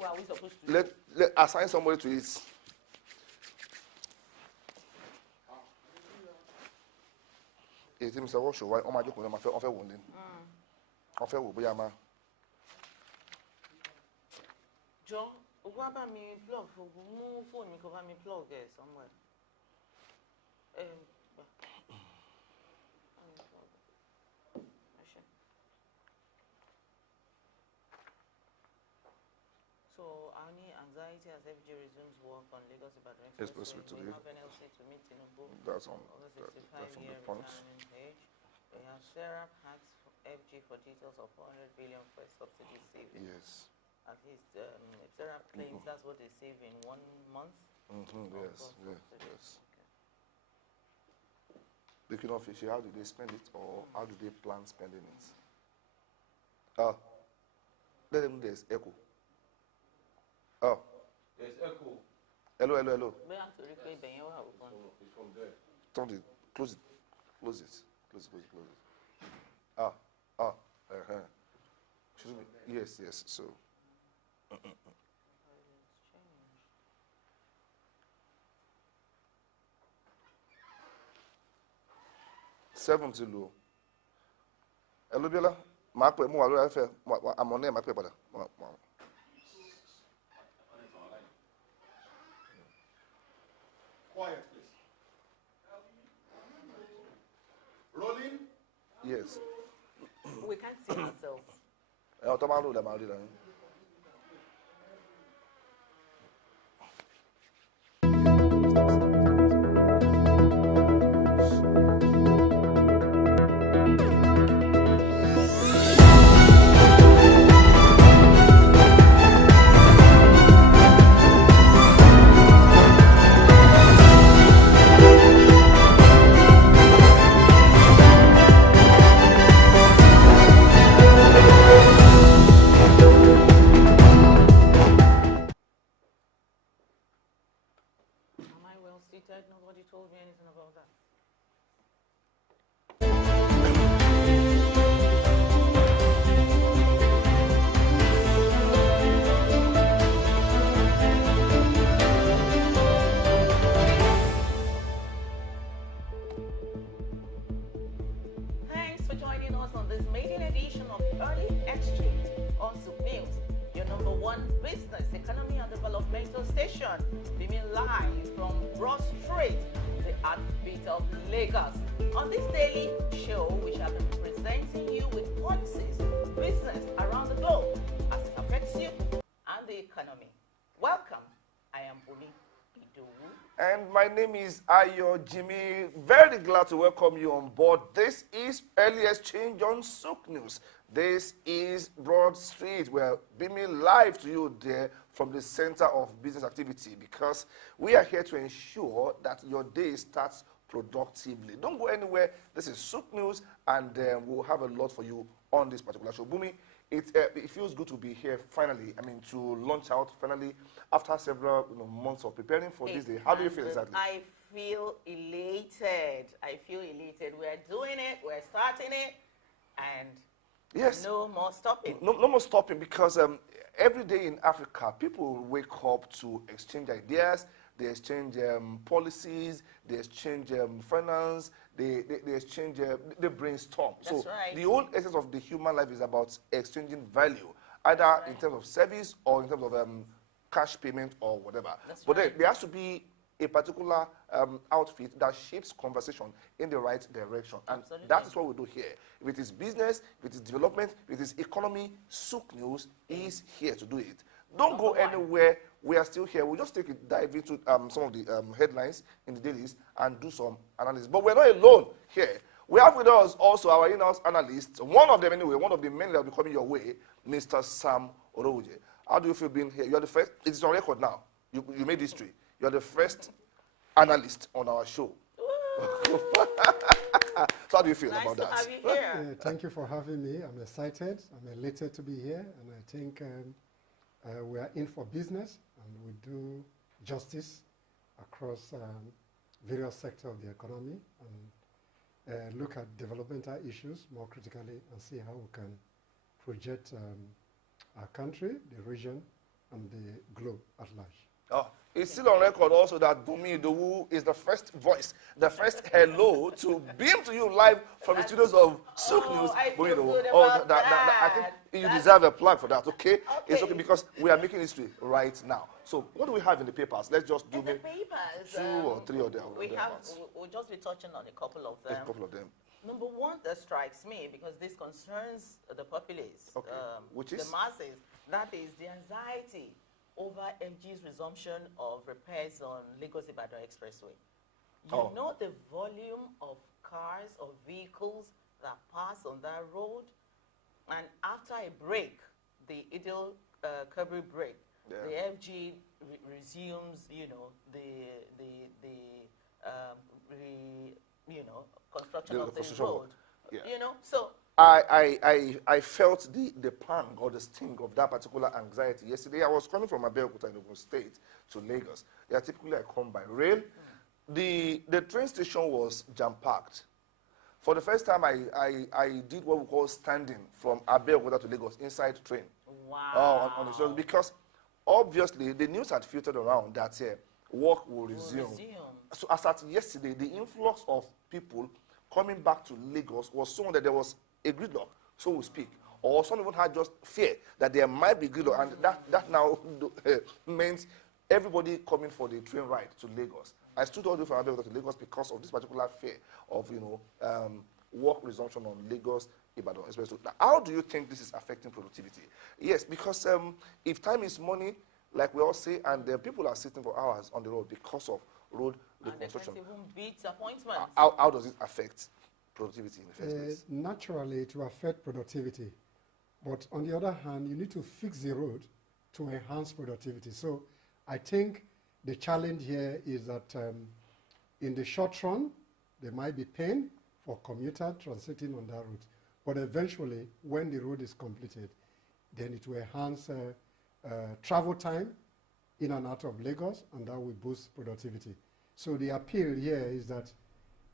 How are we supposed to Let assign somebody to it. It seems to show why on my joke on my wounding. On fair will be a man. John, what about me plug for move phone me cover me plug somewhere. So, any anxiety as FG resumes work on Lagos Ibadan Expressway. We have NLC to meet Tinubu. That's on the 65-year retirement age. We have Sarah asks FG for details of 400 billion for subsidy saving. Yes. At least Sarah claims that's what they save in 1 month. Yes. Looking off issue, how do they spend it, or how do they plan spending it? Let them know there's echo. There's echo. Hello. We have to replay the It's from there. Turn it. Close it. Yes. So. Seven to low. Hello, Biola. Mark, I'm on there. Mark, Quiet, please. Rolling. Yes. We can't see ourselves. Nobody told me anything about that. Thanks for joining us on this maiden edition of Early Exchange on Soup News, your #1 business, economy and developmental station, beaming live from Broad Street, the heartbeat of Lagos. On this daily show, we shall be presenting you with policies, business around the globe as it affects you and the economy. Welcome, I am Buni Idowu. And my name is Ayo Jimmy. Very glad to welcome you on board. This is Early Exchange on Souk News. This is Broad Street. We're beaming live to you there from the center of business activity because we are here to ensure that your day starts productively. Don't go anywhere. This is Souk News, and we'll have a lot for you on this particular show. Bumi, it feels good to be here finally. I mean, to launch out finally after several months of preparing for this day. How do you feel exactly? I feel elated. We're doing it. We're starting it, and yes, no more stopping. No more stopping because every day in Africa, people wake up to exchange ideas. They exchange policies. They exchange finance. They exchange. They brainstorm. That's so right. The whole essence of the human life is about exchanging value, either in terms of service or in terms of cash payment or whatever. That's but right. there has to be a particular outfit that shapes conversation in the right direction. And Absolutely. that is what we do here. If it is business, if it is development, if it is economy, Souk News is here to do it. Don't go anywhere. We are still here. We'll just take a dive into some of the headlines in the dailies and do some analysis. But we're not alone here. We have with us also our in-house analyst, one of them anyway, one of the men that will be coming your way, Mr. Sam Orouje. How do you feel being here? You are the first. It's on record now. You made history. You are the first analyst on our show. So how do you feel about that? Nice to have you here. Thank you for having me. I'm excited. I'm elated to be here, and I think we are in for business, and we do justice across various sectors of the economy, and look at developmental issues more critically, and see how we can project our country, the region, and the globe at large. Oh, it's still on record also that Bumi Idowu is the first voice, the first hello to beam to you live from the studios of Sook News. I Bumi feel Idowu. good Oh, about I think that. you That's- deserve a plug for that, okay? It's Okay. okay because we are making history right now. So what do we have in the papers? Let's just do In the maybe papers, 2 or 3 or we have, thereabouts. we'll just be touching on a couple of A them. couple of them. Number one that strikes me, because this concerns the populace, Okay. Which is? the masses, that is the anxiety over FG's resumption of repairs on Lagos-Ibadan Expressway. You Oh. know the volume of cars or vehicles that pass on that road, and after a break, the Idil Kabri break, Yeah. the FG resumes, you know, construction The of the construction work. road. Yeah. You know, so I felt the pang or the sting of that particular anxiety yesterday. I was coming from Abeokuta in Ogun State to Lagos. Yeah, typically I come by rail. The train station was jam-packed. For the first time, I did what we call standing from Abeokuta to Lagos inside the train. wow. On the show because obviously the news had filtered around that work will resume. So as at yesterday, the influx of people coming back to Lagos was so that there was a gridlock, so we speak. Or some even had just fear that there might be gridlock, and that now meant everybody coming for the train ride to Lagos. I stood all the way from Abeokuta to Lagos because of this particular fear of work resumption on Lagos Ibadan Expressway. Now, how do you think this is affecting productivity? Yes, because if time is money, like we all say, and people are sitting for hours on the road because of road And they can't reconstruction, even beat appointments. how does it affect productivity in the first place? Naturally, it will affect productivity. But on the other hand, you need to fix the road to enhance productivity. So I think the challenge here is that in the short run, there might be pain for commuters transiting on that route. But eventually, when the road is completed, then it will enhance travel time in and out of Lagos, and that will boost productivity. So the appeal here is that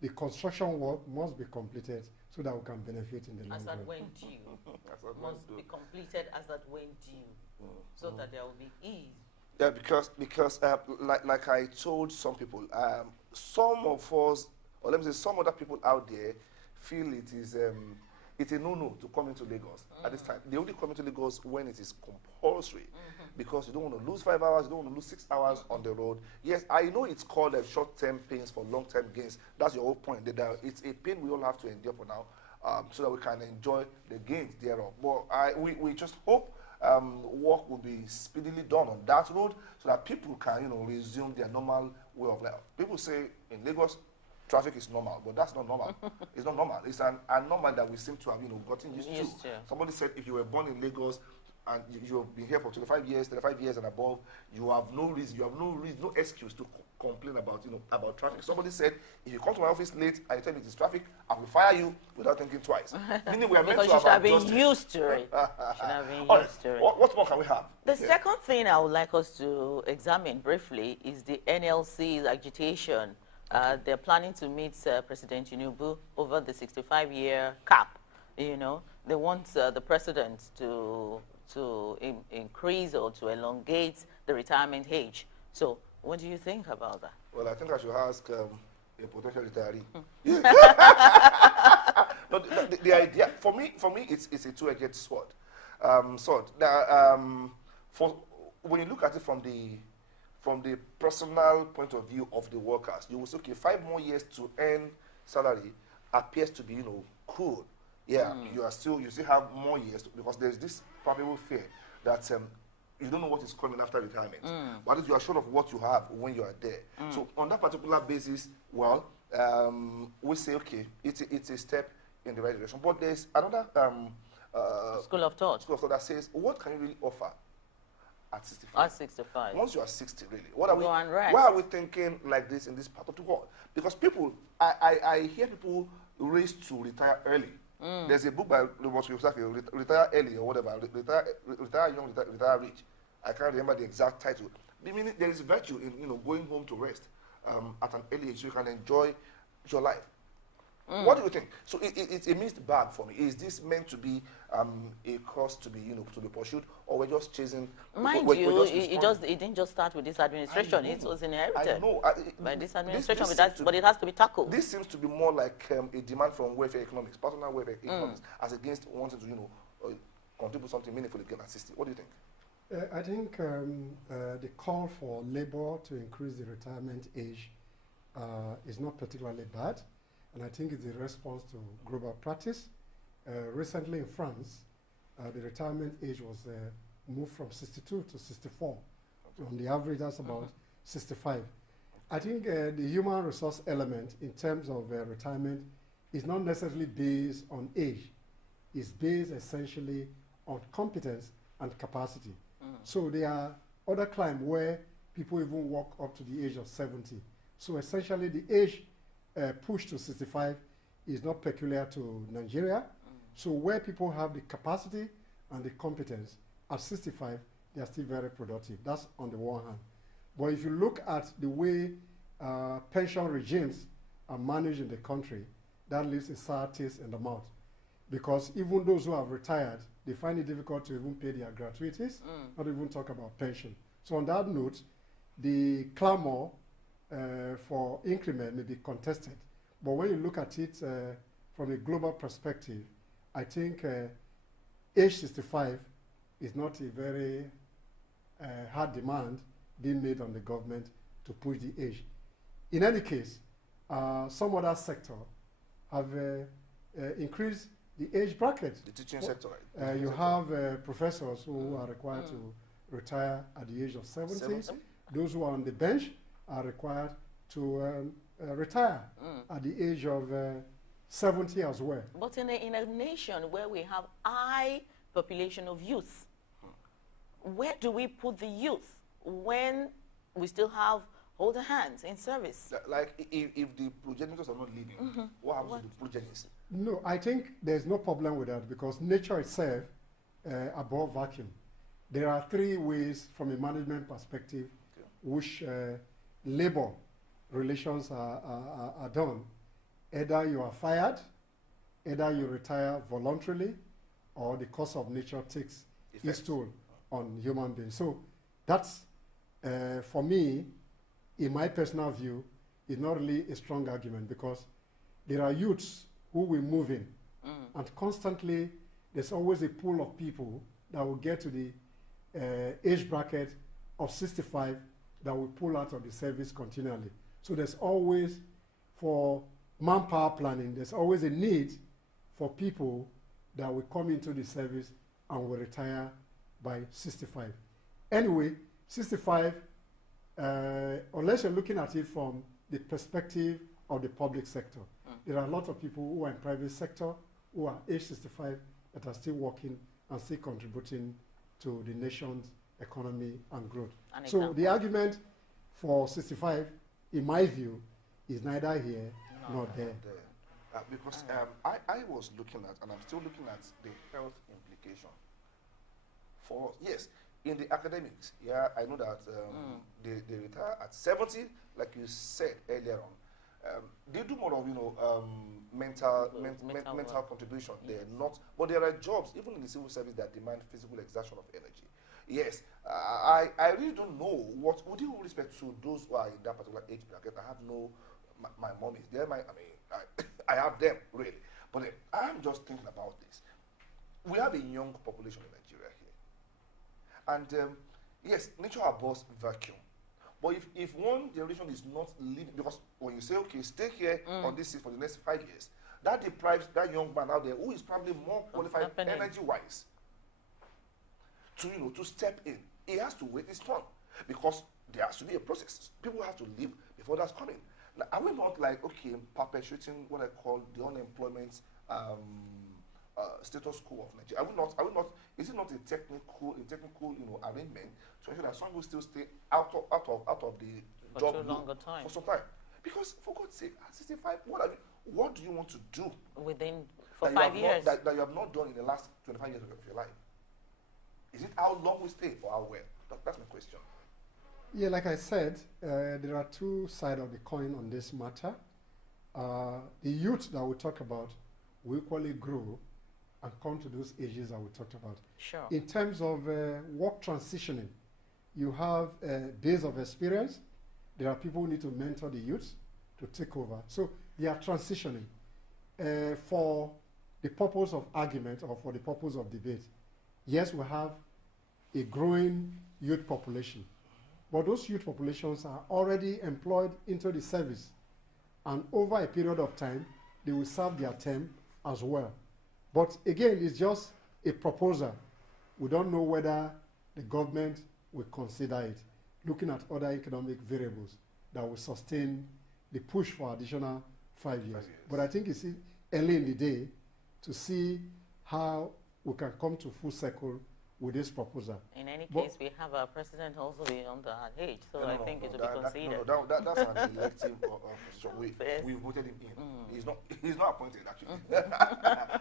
the construction work must be completed so that we can benefit in the long As run. that when due. That's what Must we be do. completed as that when due. So that there will be ease. Yeah, because like I told some people, some of us, or let me say some other people out there, feel it's a no-no to come into Lagos at this time. They only come into Lagos when it is compulsory, because you don't want to lose 5 hours, you don't want to lose 6 hours on the road. Yes, I know it's called short-term pains for long-term gains. That's your whole point. That it's a pain we all have to endure for now, so that we can enjoy the gains thereof. But we just hope work will be speedily done on that road so that people can resume their normal way of life. People say in Lagos traffic is normal, but that's not normal. It's not normal. It's an abnormal that we seem to have gotten used to. Somebody said if you were born in Lagos and you've been here for 25 years, 35 years and above, you have no reason, no excuse to complain about about traffic. Somebody said if you come to my office late and you tell me it is traffic, I will fire you without thinking twice. Meaning we are meant Because to you should have been adjusted. used to it. Should have been All used to right. it. What more can we have? The second thing I would like us to examine briefly is the NLC's agitation. They're planning to meet President Tinubu over the 65-year cap. They want the president to increase or to elongate the retirement age. So what do you think about that? Well, I think I should ask a potential retiree. No, the idea for me, it's a two-edged sword. For when you look at it from the personal point of view of the workers, you will say, okay, 5 more years to earn salary appears to be cool. Yeah, you still have more years because there's this probable fear that you don't know what is coming after retirement. But you are sure of what you have when you are there. So on that particular basis, well, we say, okay, it's a step in the right direction. But there's another School of thought. that says, what can you really offer at 65? At 65. Once you are 60, really, what are we? Go and rest. Why are we thinking like this in this part of the world? Because people, I hear people race to retire early. There's a book by Robert Kiyosaki, Retire Early or whatever, retire young, retire rich. I can't remember the exact title. Meaning there is virtue in going home to rest at an early age so you can enjoy your life. What do you think? So it's a mixed bag for me. Is this meant to be a cause to be, to be pursued, or we're just chasing? Mind we're you, just it didn't just start with this administration. It was inherited I know. by this administration, this but it has to be tackled. This seems to be more like a demand from welfare economics, personal welfare economics, as against wanting to, contribute something meaningful again at 60. What do you think? I think the call for labor to increase the retirement age is not particularly bad, and I think it's a response to global practice. Recently in France, the retirement age was moved from 62 to 64. On the average, that's about 65. I think the human resource element in terms of retirement is not necessarily based on age. It's based essentially on competence and capacity. So there are other climes where people even work up to the age of 70. So essentially the age push to 65 is not peculiar to Nigeria. So where people have the capacity and the competence at 65, they are still very productive. That's on the one hand. But if you look at the way pension regimes are managed in the country, that leaves a sour taste in the mouth. Because even those who have retired, they find it difficult to even pay their gratuities, not even talk about pension. So on that note, the clamor for increment may be contested. But when you look at it from a global perspective, I think age 65 is not a very hard demand being made on the government to push the age. In any case, some other sector have increased the age bracket. The teaching sector. You have professors who are required to retire at the age of 70. Those who are on the bench are required to retire at the age of 70 as well. But in a nation where we have high population of youth, where do we put the youth when we still have older hands in service? Like if the progenitors are not living, what happens to the progenies? No, I think there's no problem with that because nature itself abhors vacuum. There are three ways from a management perspective which labor relations are done. Either you are fired, either you retire voluntarily, or the course of nature takes its toll on human beings. So that's, for me, in my personal view, is not really a strong argument because there are youths who will move in, and constantly there's always a pool of people that will get to the age bracket of 65 that will pull out of the service continually. So there's always, for manpower planning, there's always a need for people that will come into the service and will retire by 65. Anyway, 65, unless you're looking at it from the perspective of the public sector, there are a lot of people who are in private sector who are age 65 that are still working and still contributing to the nation's economy and growth. So the argument for 65, in my view, is neither here nor there. Because I was looking at, and I'm still looking at, the health implication. For, yes, in the academics, yeah, I know that they retire at 70, like you said earlier on. They do more of, mental contribution. Yes. They're not, but there are jobs, even in the civil service, that demand physical exertion of energy. Yes, I really don't know what, with due respect to those who are in that particular age bracket. I have no, my mom is there, I have them, really. But then, I'm just thinking about this. We have a young population in Nigeria here. And yes, nature abhors vacuum. But if one generation is not living, because when you say, okay, stay here on this seat for the next 5 years, that deprives that young man out there who is probably more qualified energy-wise to step in. He has to wait his turn because there has to be a process. People have to live before that's coming. Now, are we not like, okay, perpetuating what I call the unemployment status quo of Nigeria? Are we not, is it not a technical arrangement to ensure that some will still stay out of the job for some time? Because for God's sake, at 65, what do you want to do for 5 years that you have not done in the last 25 years of your life? Is it how long we stay or how well? That's my question. Yeah, like I said, there are two sides of the coin on this matter. the youth that we talk about will equally grow and come to those ages that we talked about. Sure. In terms of work transitioning, you have a base of experience. There are people who need to mentor the youth to take over. So they are transitioning. For the purpose of argument or for the purpose of debate, yes, we have a growing youth population, but those youth populations are already employed into the service, and over a period of time, they will serve their term as well. But again, it's just a proposal. We don't know whether the government will consider it, looking at other economic variables that will sustain the push for additional 5 years. But I think it's early in the day to see how we can come to full circle with this proposal. In any case, we have our president also beyond that age, so I think it will be considered. That's an elective position. We voted him in. He's not appointed, actually.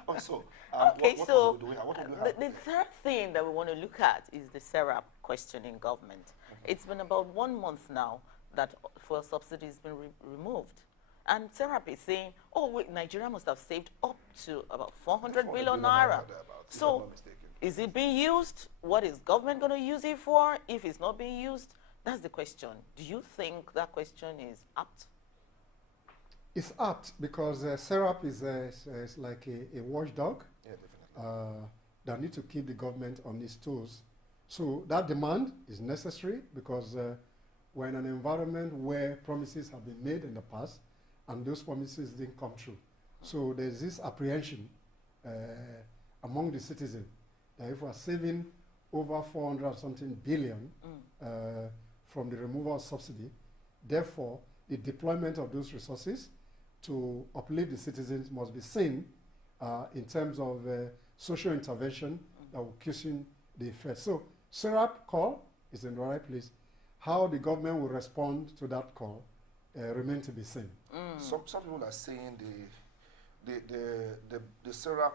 Also, the third thing that we want to look at is the SERAP question in government. It's been about 1 month now that fuel subsidy has been removed. And SERAP is saying, oh, wait, Nigeria must have saved up to about 400 billion naira. So, is it being used? What is government going to use it for? If it's not being used, that's the question. Do you think that question is apt? It's apt because SERAP is like a watchdog that need to keep the government on its toes. So that demand is necessary because we're in an environment where promises have been made in the past and those promises didn't come true. So there's this apprehension among the citizens that if we're saving over 400-something billion from the removal of subsidy, therefore the deployment of those resources to uplift the citizens must be seen in terms of social intervention that will cushion the effect. So SERAP call is in the right place. How the government will respond to that call remains to be seen. Some people are saying the SERAP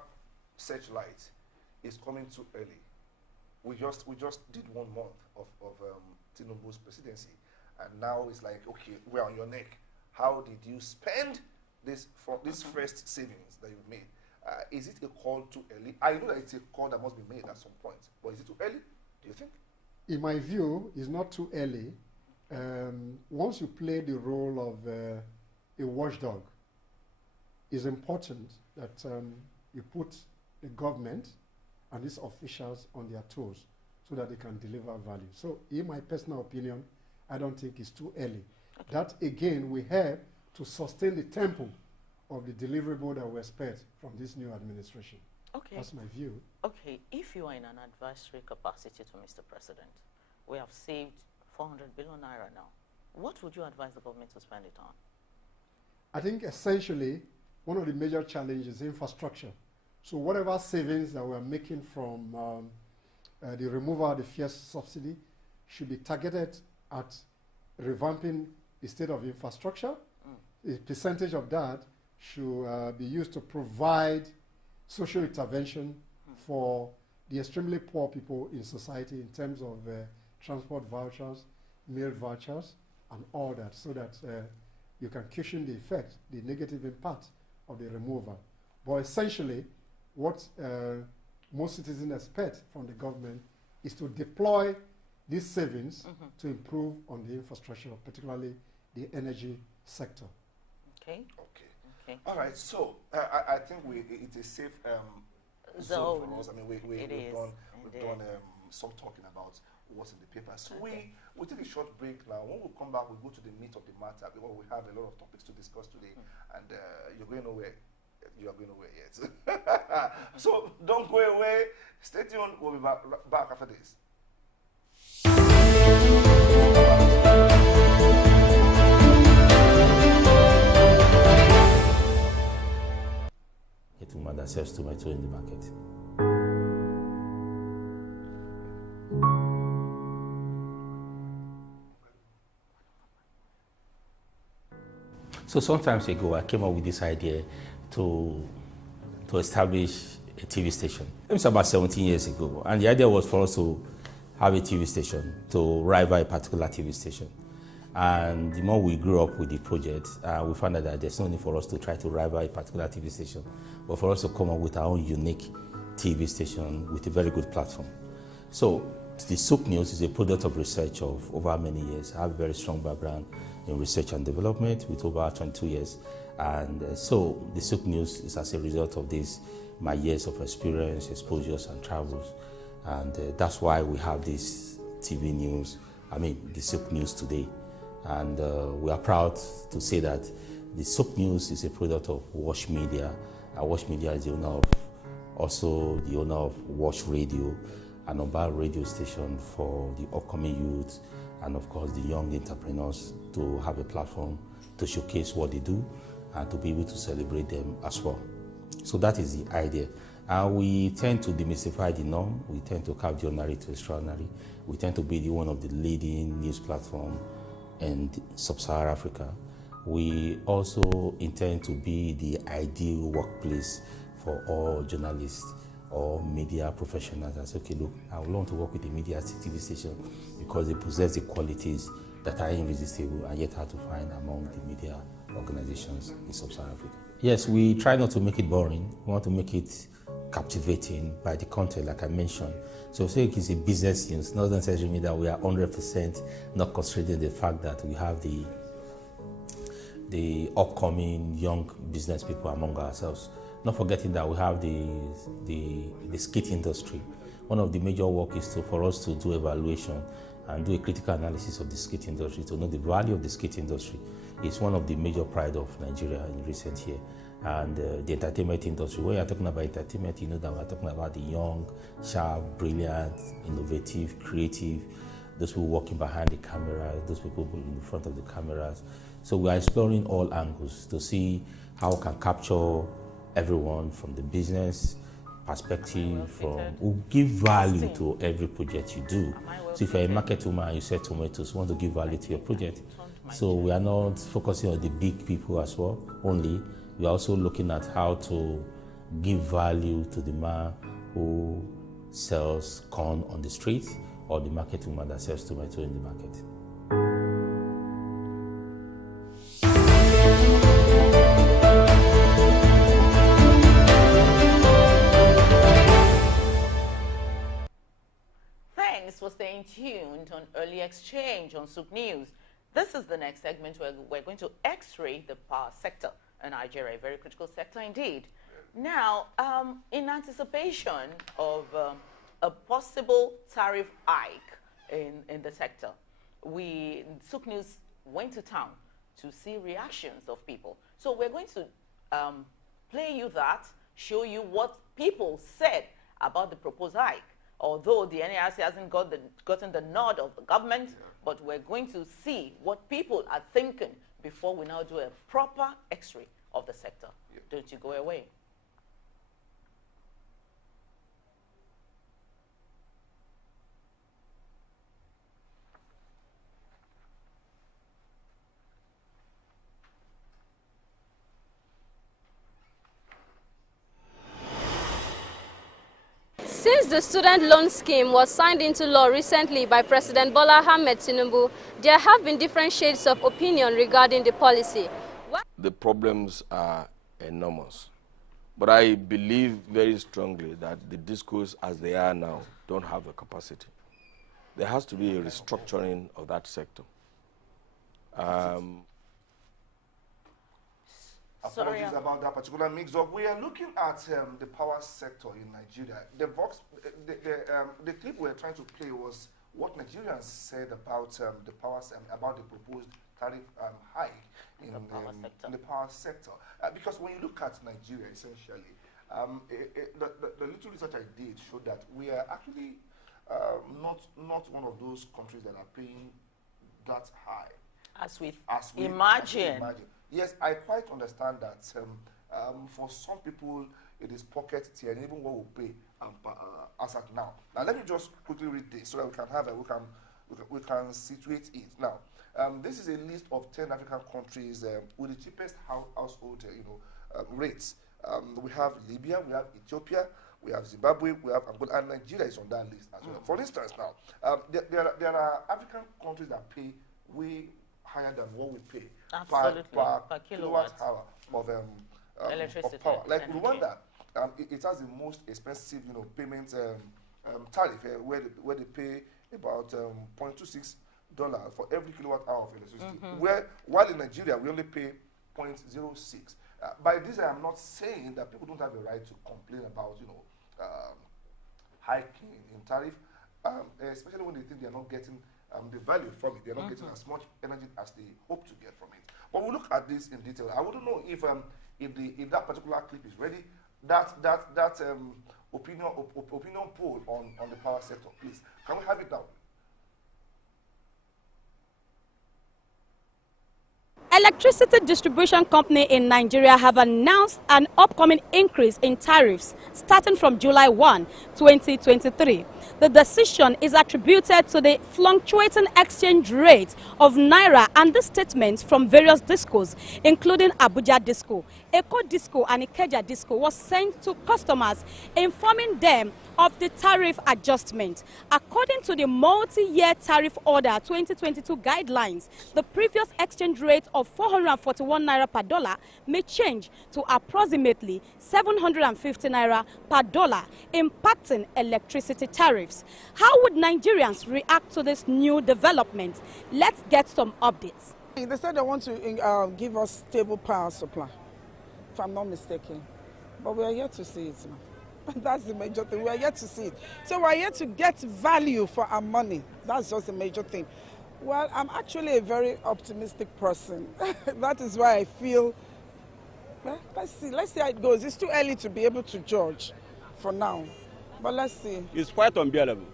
searchlight is coming too early. We just did 1 month of Tinubu's presidency, and now it's like, okay, we're on your neck. How did you spend this first savings that you've made? Is it a call too early? I know that it's a call that must be made at some point, but is it too early, do you think? In my view, it's not too early. Once you play the role of a watchdog, it's important that you put the government and its officials on their toes so that they can deliver value. So in my personal opinion, I don't think it's too early. Okay. That, again, we have to sustain the tempo of the deliverable that we expect from this new administration. Okay. That's my view. Okay, if you are in an advisory capacity to Mr. President, we have saved 400 billion naira now. What would you advise the government to spend it on? I think essentially one of the major challenges is infrastructure. So whatever savings that we're making from the removal of the fuel subsidy should be targeted at revamping the state of infrastructure. A percentage of that should be used to provide social intervention for the extremely poor people in society in terms of transport vouchers, meal vouchers, and all that, so that you can cushion the effect, the negative impact of the removal. But essentially, what most citizens expect from the government is to deploy these savings to improve on the infrastructure, particularly the energy sector. Okay. Okay. All right. So I think it's a safe zone for us. I mean, we've done some talking about what's in the paper. So we'll take a short break now. When we come back, we'll go to the meat of the matter because we have a lot of topics to discuss today, and you're going nowhere. You are going nowhere yet. So don't go away. Stay tuned. We'll be back after this. A woman that sells tomato in the market. So some time ago, I came up with this idea to establish a TV station. It was about 17 years ago, and the idea was for us to have a TV station to rival a particular TV station. And the more we grew up with the project, we found out that there's no need for us to try to rival a particular TV station, but for us to come up with our own unique TV station with a very good platform. So the Souk News is a product of research of over many years. I have a very strong background in research and development with over 22 years. And so the Souk News is as a result of this, my years of experience, exposures and travels. And that's why we have this TV news, the Souk News today. And we are proud to say that the Souk News is a product of Wash Media. Wash Media is the owner of Wash Radio, an mobile radio station for the upcoming youth and of course the young entrepreneurs to have a platform to showcase what they do and to be able to celebrate them as well. So that is the idea. And we tend to demystify the norm. We tend to carve the ordinary to extraordinary. We tend to be one of the leading news platforms in sub-Saharan Africa. We also intend to be the ideal workplace for all journalists or media professionals. I say, okay, look, I would want to work with a media TV station because they possess the qualities that are irresistible and yet hard to find among the media organizations in sub-Saharan Africa. Yes, we try not to make it boring. We want to make it captivating by the content, like I mentioned. So say it's a business news, not necessarily mean that we are 100% not considering the fact that we have the upcoming young business people among ourselves. Not forgetting that we have the skit industry. One of the major work is for us to do evaluation and do a critical analysis of the skit industry to know the value of the skit industry. It's one of the major pride of Nigeria in recent years. And the entertainment industry. When you're talking about entertainment, you know that we're talking about the young, sharp, brilliant, innovative, creative, those people working behind the cameras, those people in the front of the cameras. So we are exploring all angles to see how we can capture everyone from the business perspective, we give value to every project you do. So if you're a market woman and you sell tomatoes, you want to give value to your project. So we are not focusing on the big people as well only. We are also looking at how to give value to the man who sells corn on the street or the market woman that sells tomato in the market. Thanks for staying tuned on Early Exchange on Souk News. This is the next segment where we're going to x-ray the power sector in Nigeria, a very critical sector indeed. Now, in anticipation of a possible tariff hike in the sector, Souk News went to town to see reactions of people. So we're going to play you that, show you what people said about the proposed hike. Although the NARC hasn't gotten the nod of the government, but we're going to see what people are thinking before we now do a proper x-ray of the sector. Don't you go away. Since the student loan scheme was signed into law recently by President Bola Ahmed Tinubu, there have been different shades of opinion regarding the policy. The problems are enormous, but I believe very strongly that the discourse as they are now don't have the capacity. There has to be a restructuring of that sector. Apologies about that particular mix-up. We are looking at the power sector in Nigeria. The clip we were trying to play was what Nigerians said about the proposed tariff hike in the power sector. Because when you look at Nigeria, essentially, the little research I did showed that we are actually not one of those countries that are paying that high. As we imagine. Yes, I quite understand that for some people it is pocket tier, and even what we pay as at now. Now let me just quickly read this so that we can have we can situate it. Now, this is a list of 10 African countries with the cheapest household rates. We have Libya, we have Ethiopia, we have Zimbabwe, we have Angola, and Nigeria is on that list as well. For instance, now there are African countries that pay way higher than what we pay Absolutely. per kilowatt hour of power. Like Rwanda, it has the most expensive, payment tariff where they pay about $0.26 for every kilowatt hour of electricity. While in Nigeria we only pay 0.06. By this, I am not saying that people don't have a right to complain about, hiking in tariff, especially when they think they are not getting the value from it. They are not getting as much energy as they hope to get from it. But we'll look at this in detail. I wouldn't know if that particular clip is ready. That opinion poll on the power sector, please. Can we have it now? Electricity distribution company in Nigeria have announced an upcoming increase in tariffs starting from July 1, 2023. The decision is attributed to the fluctuating exchange rate of Naira and the statements from various discos, including Abuja Disco, Eko Disco and Ikeja Disco was sent to customers informing them of the tariff adjustment. According to the multi-year tariff order 2022 guidelines, the previous exchange rate of 441 Naira per dollar may change to approximately 750 Naira per dollar, impacting electricity tariffs. How would Nigerians react to this new development? Let's get some updates. They said they want to give us stable power supply, if I'm not mistaken. But we are yet to see it now. That's the major thing. We are yet to see it. So we are yet to get value for our money. That's just the major thing. Well, I'm actually a very optimistic person. That is why I feel, well, let's see how it goes. It's too early to be able to judge for now. But let's see. It's quite unbearable.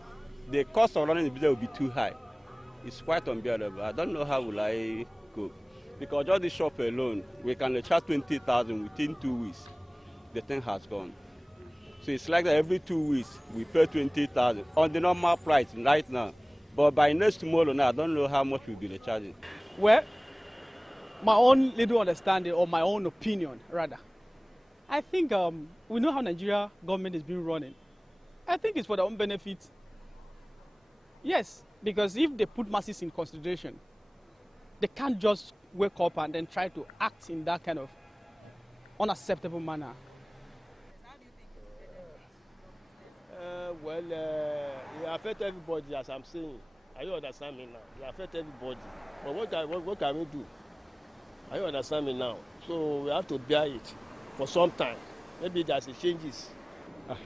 The cost of running the business will be too high. It's quite unbearable. I don't know how will I go. Because just the shop alone, we can charge 20,000 within 2 weeks. The thing has gone. So it's like that every 2 weeks we pay 20,000 on the normal price right now. But by next tomorrow now, I don't know how much we'll be charging. Well, my own little understanding, or my own opinion rather, I think we know how Nigeria government is being running. I think it's for their own benefit. Yes, because if they put masses in consideration, they can't just wake up and then try to act in that kind of unacceptable manner. Well, it affects everybody, as I'm saying. Are you understand me now? It affects everybody. But what can we do? Are you understand me now? So we have to bear it for some time. Maybe there's changes.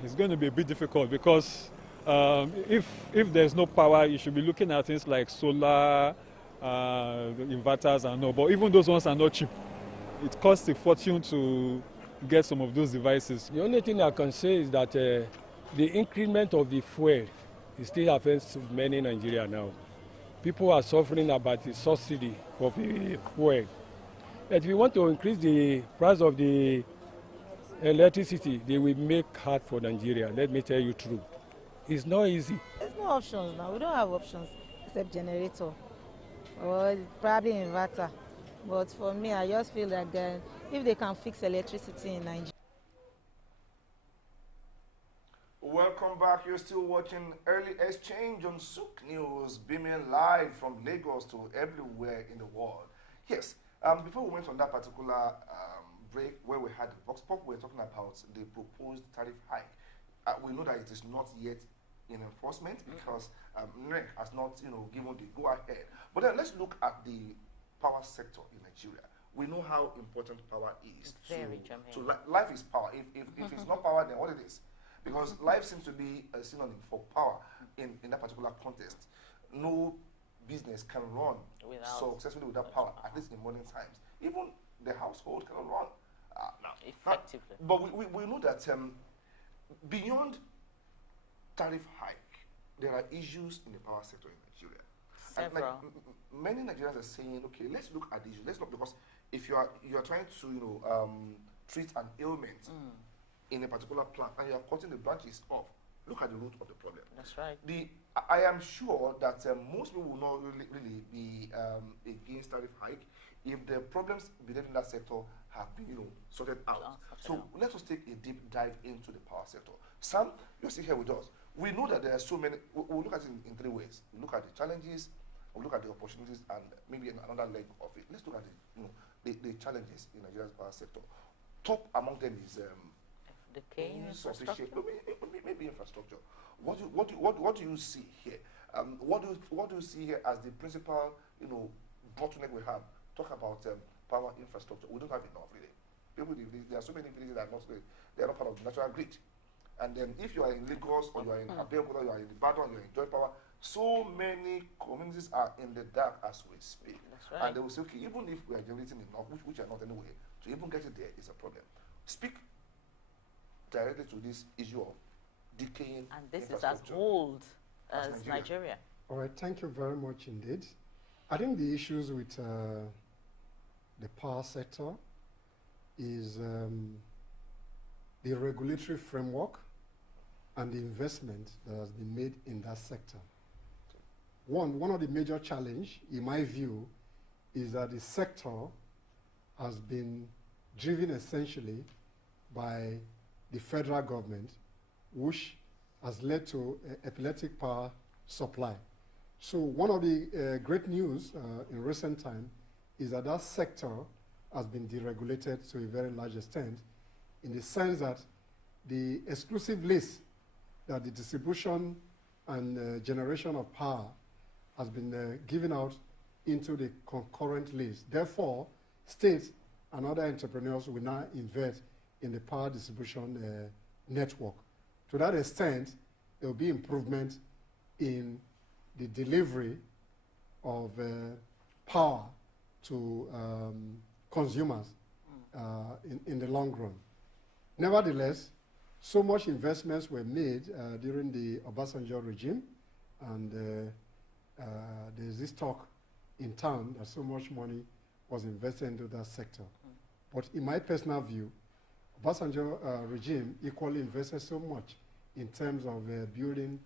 It's going to be a bit difficult because if there's no power, you should be looking at things like solar, inverters and all. But even those ones are not cheap. It costs a fortune to get some of those devices. The only thing I can say is that the increment of the fuel is still affects many in Nigeria now. People are suffering about the subsidy of the fuel. But if you want to increase the price of the electricity, they will make hard for Nigeria. Let me tell you true. It's not easy. There's no options now. We don't have options except generator or probably inverter. But for me, I just feel like if they can fix electricity in Nigeria. Welcome back. You're still watching Early Exchange on Souk News, beaming live from Lagos to everywhere in the world. Yes, before we went on that particular break where we had the Vox Pop, we were talking about the proposed tariff hike. We know that it is not yet in enforcement because NERC has not, given the go-ahead. But then let's look at the power sector in Nigeria. We know how important power is. Life is power. If it's not power, then what it is? Because life seems to be a synonym for power in that particular context. No business can run successfully without power, at least in modern times. Even the household cannot run effectively. But we know that beyond tariff hike, there are issues in the power sector in Nigeria. Several. Many Nigerians are saying, okay, let's look at the issue. Let's not, because if you are trying to treat an ailment in a particular plant and you are cutting the branches off, look at the root of the problem. That's right. I am sure that most people will not really be against tariff hike if the problems within that sector have been sorted out. So let us take a deep dive into the power sector. Sam, you're still here with us. We know that there are so many. We'll look at it in three ways. We look at the challenges, we look at the opportunities and maybe another leg of it. Let's look at the challenges in Nigeria's power sector. Top among them is infrastructure. Maybe infrastructure. What do you see here? What do you see here as the principal bottleneck we have? Talk about power infrastructure. We don't have enough really. There are so many villages that are not part of the national grid. And then if you are in Lagos or you are in Abeokuta, you are in Ibadan, you are in Joy Power, so many communities are in the dark as we speak. That's right. And they will say, okay, even if we are generating enough, which are not anyway, to even get it there is a problem. Speak directly to this issue of decaying and this is as old as Nigeria. All right, thank you very much indeed. I think the issues with the power sector is the regulatory framework and the investment that has been made in that sector. One of the major challenge, in my view, is that the sector has been driven essentially by the federal government, which has led to epileptic power supply. So one of the great news in recent time is that that sector has been deregulated to a very large extent, in the sense that the exclusive list that the distribution and generation of power has been given out into the concurrent list. Therefore, states and other entrepreneurs will now invest in the power distribution network. To that extent, there will be improvement in the delivery of power to consumers in the long run. Nevertheless, so much investments were made during the Obasanjo regime, and there's this talk in town that so much money was invested into that sector. But in my personal view, Obasanjo regime equally invested so much in terms of building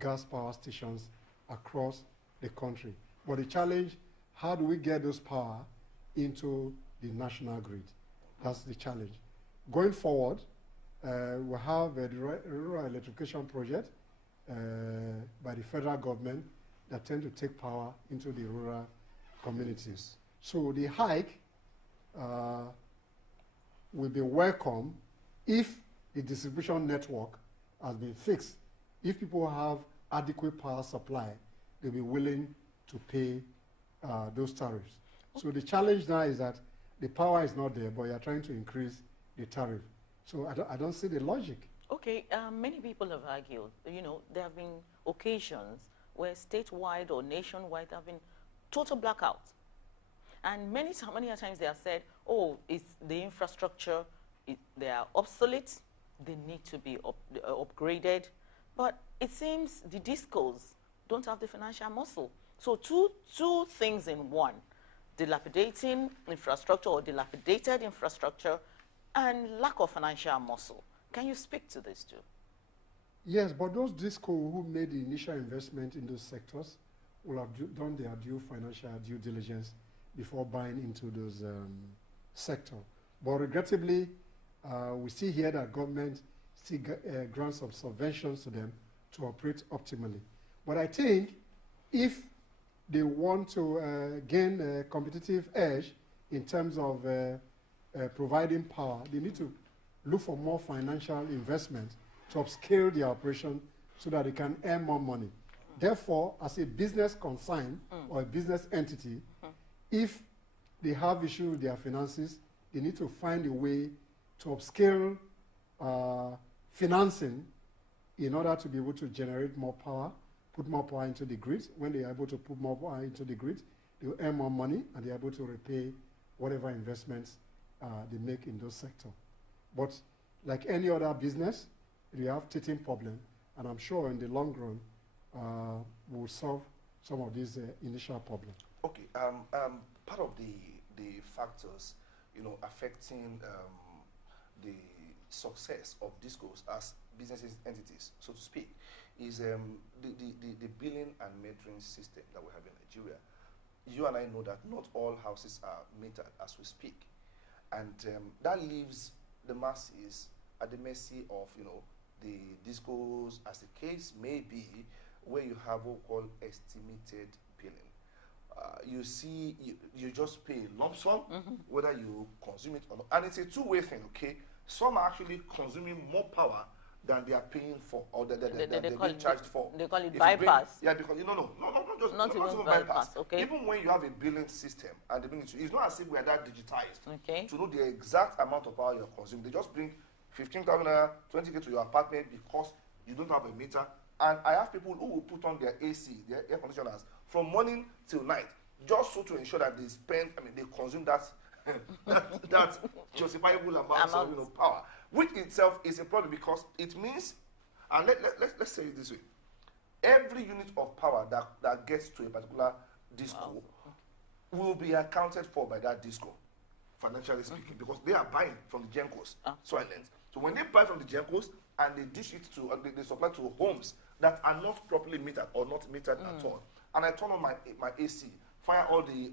gas power stations across the country. But the challenge, how do we get those power into the national grid? That's the challenge. Going forward, we have the rural electrification project by the federal government that tend to take power into the rural communities. So the hike will be welcome if the distribution network has been fixed. If people have adequate power supply, they'll be willing to pay those tariffs. So the challenge now is that the power is not there, but you're trying to increase the tariff. So I don't see the logic. Okay, many people have argued, there have been occasions where statewide or nationwide there have been total blackouts. And many times they have said, oh, it's the infrastructure, they are obsolete, they need to be upgraded. But it seems the DISCOs don't have the financial muscle. So two things in one, dilapidating infrastructure or dilapidated infrastructure and lack of financial muscle. Can you speak to this too? Yes, but those DISCO who made the initial investment in those sectors will have done their due financial due diligence before buying into those sectors. But regrettably, we see here that government still grants some subventions to them to operate optimally. But I think if they want to gain a competitive edge in terms of providing power, they need to look for more financial investment to upscale their operation so that they can earn more money. Therefore, as a business concern or a business entity, if they have issues with their finances, they need to find a way to upscale financing in order to be able to generate more power, put more power into the grid. When they are able to put more power into the grid, they will earn more money and they are able to repay whatever investments they make in those sectors. But like any other business, we have teething problem, and I'm sure in the long run, we'll solve some of these initial problems. Okay, part of the factors, affecting the success of DISCOs as business entities, so to speak, is the billing and metering system that we have in Nigeria. You and I know that not all houses are metered as we speak, and that leaves the masses at the mercy of the DISCOs, as the case may be, where you have what we call estimated billing. you see, you just pay a lump sum, whether you consume it or not. And it's a two-way thing, okay? Some are actually consuming more power than they are paying for, or that they're being charged for. They call it bypass. Yeah, because not even bypass. Okay. Even when you have a billing system and they bring it to you, it's not as if we are that digitized to know the exact amount of power you're consuming. They just bring 15,000 naira, 20K to your apartment because you don't have a meter. And I have people who will put on their AC, their air conditioners, from morning till night, just so to ensure that they spend, they consume that that justifiable amount of power, which itself is a problem because it means, and let's say it this way, every unit of power that gets to a particular disco will be accounted for by that disco, financially speaking, because they are buying from the GENCOs. So when they buy from the GENCOs and they dish it to, they supply to homes that are not properly metered or not metered at all, and I turn on my AC, fire all the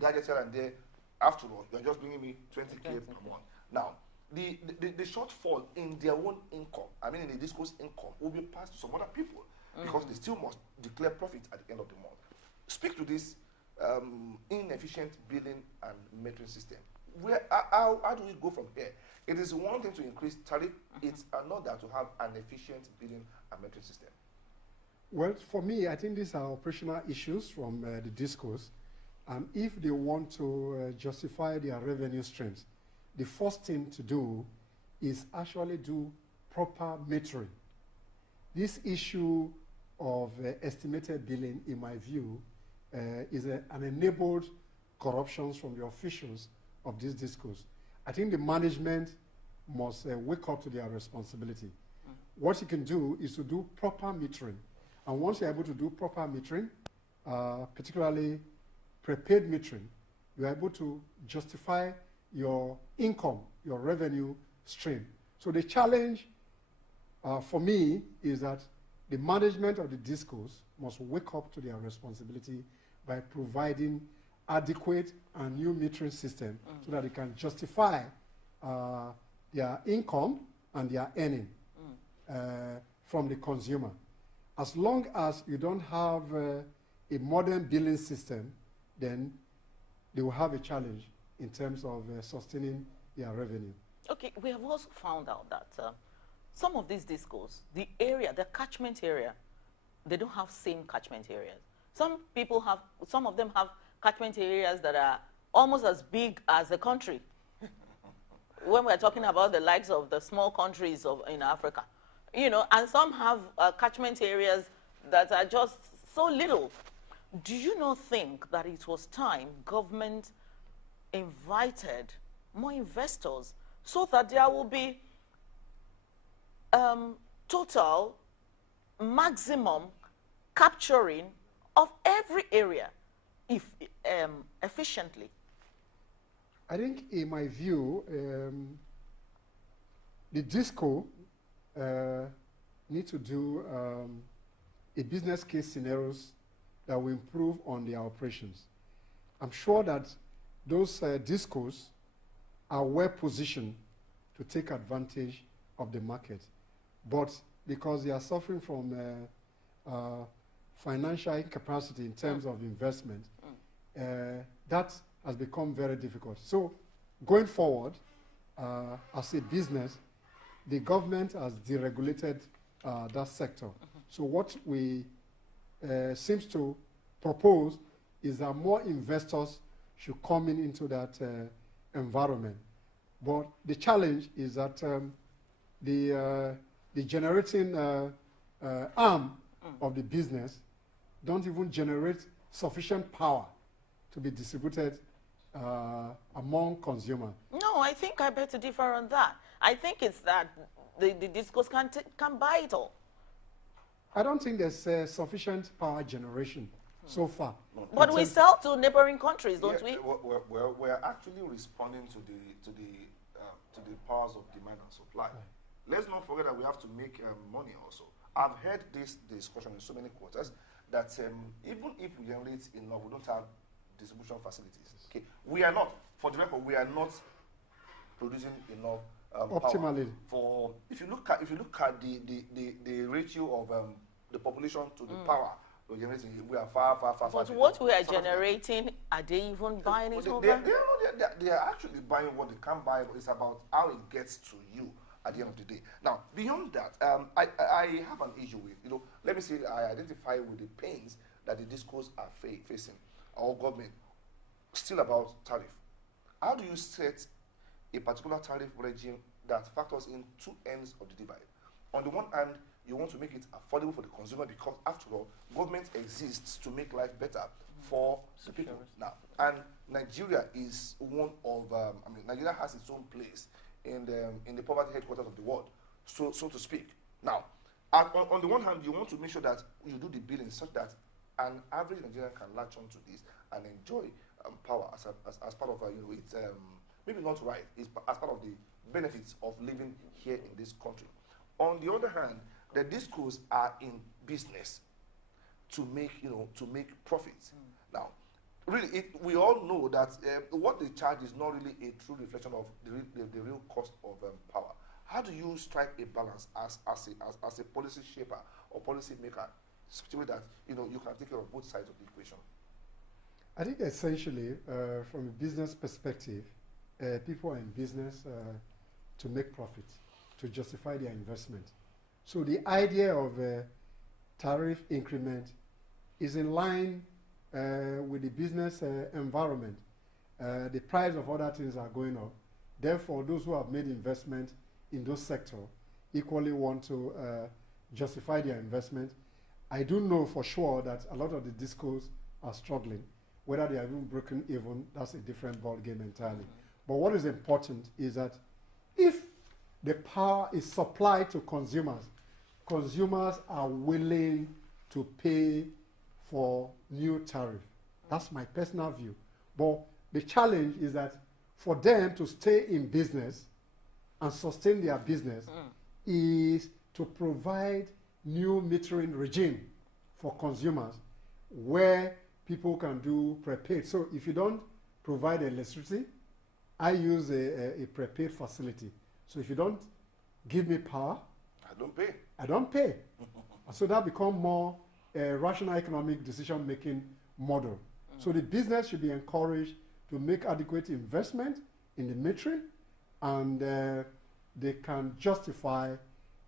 gadgets here and there. After all, you're just bringing me 20K per month. Now, the shortfall in their own income, in the disco's income, will be passed to some other people because they still must declare profit at the end of the month. Speak to this inefficient billing and metering system. How do we go from here? It is one thing to increase tariff. It's another to have an efficient billing and metering system. Well, for me, I think these are operational issues from the discos. And if they want to justify their revenue streams, the first thing to do is actually do proper metering. This issue of estimated billing, in my view, is an enabled corruption from the officials of these discos. I think the management must wake up to their responsibility. What you can do is to do proper metering. And once you're able to do proper metering, particularly prepaid metering, you're able to justify your income, your revenue stream. So the challenge for me is that the management of the discos must wake up to their responsibility by providing adequate and new metering system so that they can justify their income and their earning from the consumer. As long as you don't have a modern billing system, then they will have a challenge in terms of sustaining their revenue. Okay, we have also found out that some of these discos, the catchment area, they don't have same catchment areas. Some of them have catchment areas that are almost as big as the country. When we're talking about the likes of the small countries in Africa, and some have catchment areas that are just so little. Do you not think that it was time government invited more investors so that there will be total maximum capturing of every area efficiently? I think, in my view, the disco need to do a business case scenarios that will improve on their operations. I'm sure that those discos are well positioned to take advantage of the market, but because they are suffering from financial incapacity in terms of investment, that has become very difficult. So going forward, as a business, the government has deregulated that sector. So what we seems to propose is that more investors should come into that environment. But the challenge is that the generating arm of the business don't even generate sufficient power to be distributed among consumers. No, I think I beg to differ on that. I think it's that the discos can buy it all. I don't think there's sufficient power generation so far. But we sell to neighboring countries, don't we? We're actually responding to the powers of demand and supply. Let's not forget that we have to make money also. I've heard this discussion in so many quarters that even if we generate enough, we don't have distribution facilities. Okay, we are not. For the record, we are not producing enough optimally. Power. If you look at the ratio of the population to the power we're generating, we are far. But what we are generating, are they even buying it over? They are actually buying what they can buy, but it's about how it gets to you at the end of the day. Now, beyond that, I have an issue with, let me say I identify with the pains that the discourse are facing, our government, still about tariff. How do you set a particular tariff regime that factors in two ends of the divide? On the one hand, you want to make it affordable for the consumer because, after all, government exists to make life better for the people. Now, and Nigeria is one of, Nigeria has its own place in the poverty headquarters of the world, so to speak. Now, on the one hand, you want to make sure that you do the billing such that an average Nigerian can latch on to this and enjoy power as part of it's maybe not right, it's as part of the benefits of living here in this country. On the other hand, the discos are in business to make profits. Now, really, we all know that what they charge is not really a true reflection of the real cost of power. How do you strike a balance as a policy shaper or policy maker, such a way that you can take care of both sides of the equation? I think essentially, from a business perspective, people are in business to make profit, to justify their investment. So the idea of a tariff increment is in line with the business environment. The price of other things are going up. Therefore, those who have made investment in those sectors equally want to justify their investment. I do know for sure that a lot of the discos are struggling. Whether they are even broken even, that's a different ball game entirely. But what is important is that if the power is supplied to consumers, consumers are willing to pay for new tariff. That's my personal view. But the challenge is that for them to stay in business and sustain their business is to provide new metering regime for consumers where people can do prepaid. So if you don't provide electricity, I use a prepaid facility. So if you don't give me power, I don't pay. So that becomes more a rational economic decision-making model. So the business should be encouraged to make adequate investment in the metering, and they can justify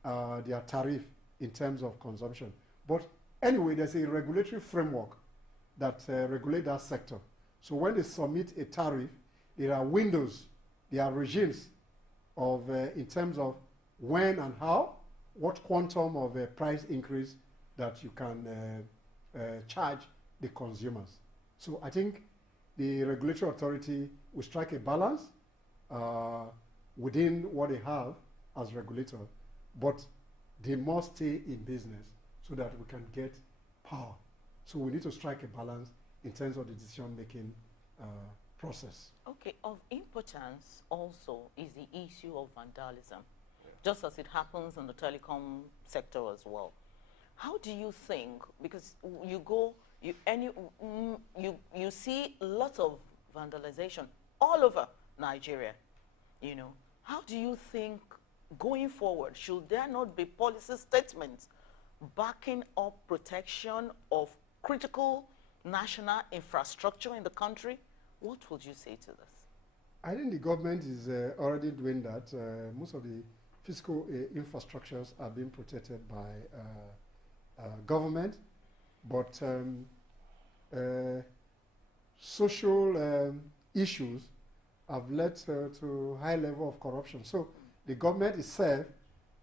their tariff in terms of consumption. But anyway, there's a regulatory framework that regulates that sector. So when they submit a tariff, there are windows, there are regimes of in terms of when and how, what quantum of price increase that you can charge the consumers. So I think the regulatory authority will strike a balance within what they have as regulator, but they must stay in business so that we can get power. So we need to strike a balance in terms of the decision-making process. Okay, of importance also is the issue of vandalism, just as it happens in the telecom sector as well. How do you think, because you see lots of vandalization all over Nigeria, how do you think going forward, should there not be policy statements backing up protection of critical national infrastructure in the country? What would you say to this? I think the government is already doing that. Most of the physical infrastructures are being protected by government, but social issues have led to high level of corruption. So the government itself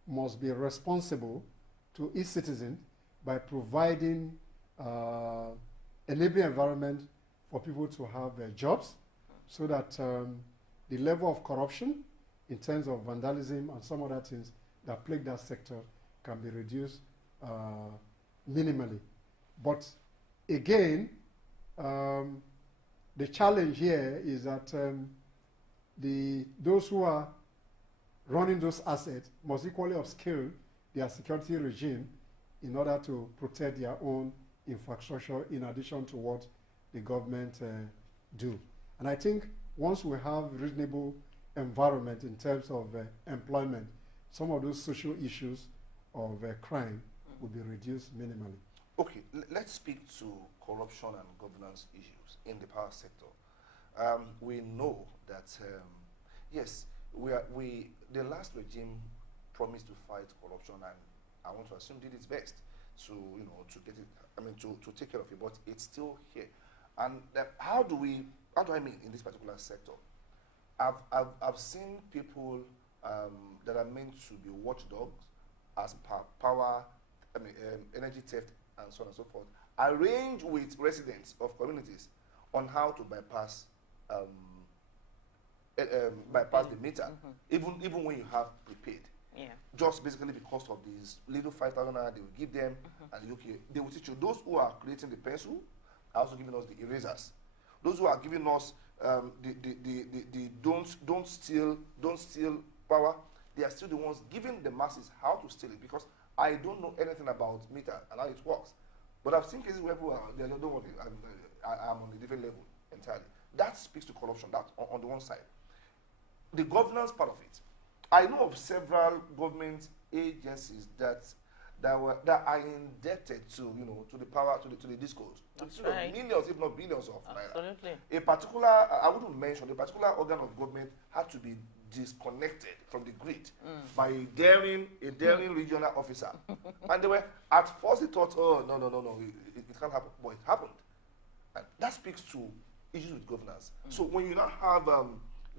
must be responsible to its citizens by providing enabling environment for people to have jobs, so that the level of corruption in terms of vandalism and some other things that plague that sector can be reduced minimally. But again, the challenge here is that those who are running those assets must equally upskill their security regime in order to protect their own infrastructure in addition to what the government do. And I think once we have reasonable environment in terms of employment, some of those social issues of crime will be reduced minimally. Okay, let's let's speak to corruption and governance issues in the power sector. We know that, yes, the last regime promised to fight corruption, and I want to assume did its best to, to get it, to take care of it, but it's still here. And how do I mean in this particular sector? I've seen people that are meant to be watchdogs as power, energy theft, and so on and so forth, arrange with residents of communities on how to bypass the meter, even when you have prepaid. Yeah. Just basically because of these little 5,000 naira they will give them, and okay, they will teach you. Those who are creating the pencil are also giving us the erasers. Those who are giving us the don't steal power, they are still the ones giving the masses how to steal it, because I don't know anything about meter and how it works. But I've seen cases where people they don't want it. I'm on a different level entirely. That speaks to corruption. That's on the one side. The governance part of it. I know of several government agencies that are indebted to the power, to the discos. That's right. Millions, if not billions of naira. Absolutely. A particular, I wouldn't mention, a particular organ of government had to be disconnected from the grid by a daring regional officer. And they were, at first they thought, oh, no, it can't happen. But it happened. And that speaks to issues with governance. So when you now have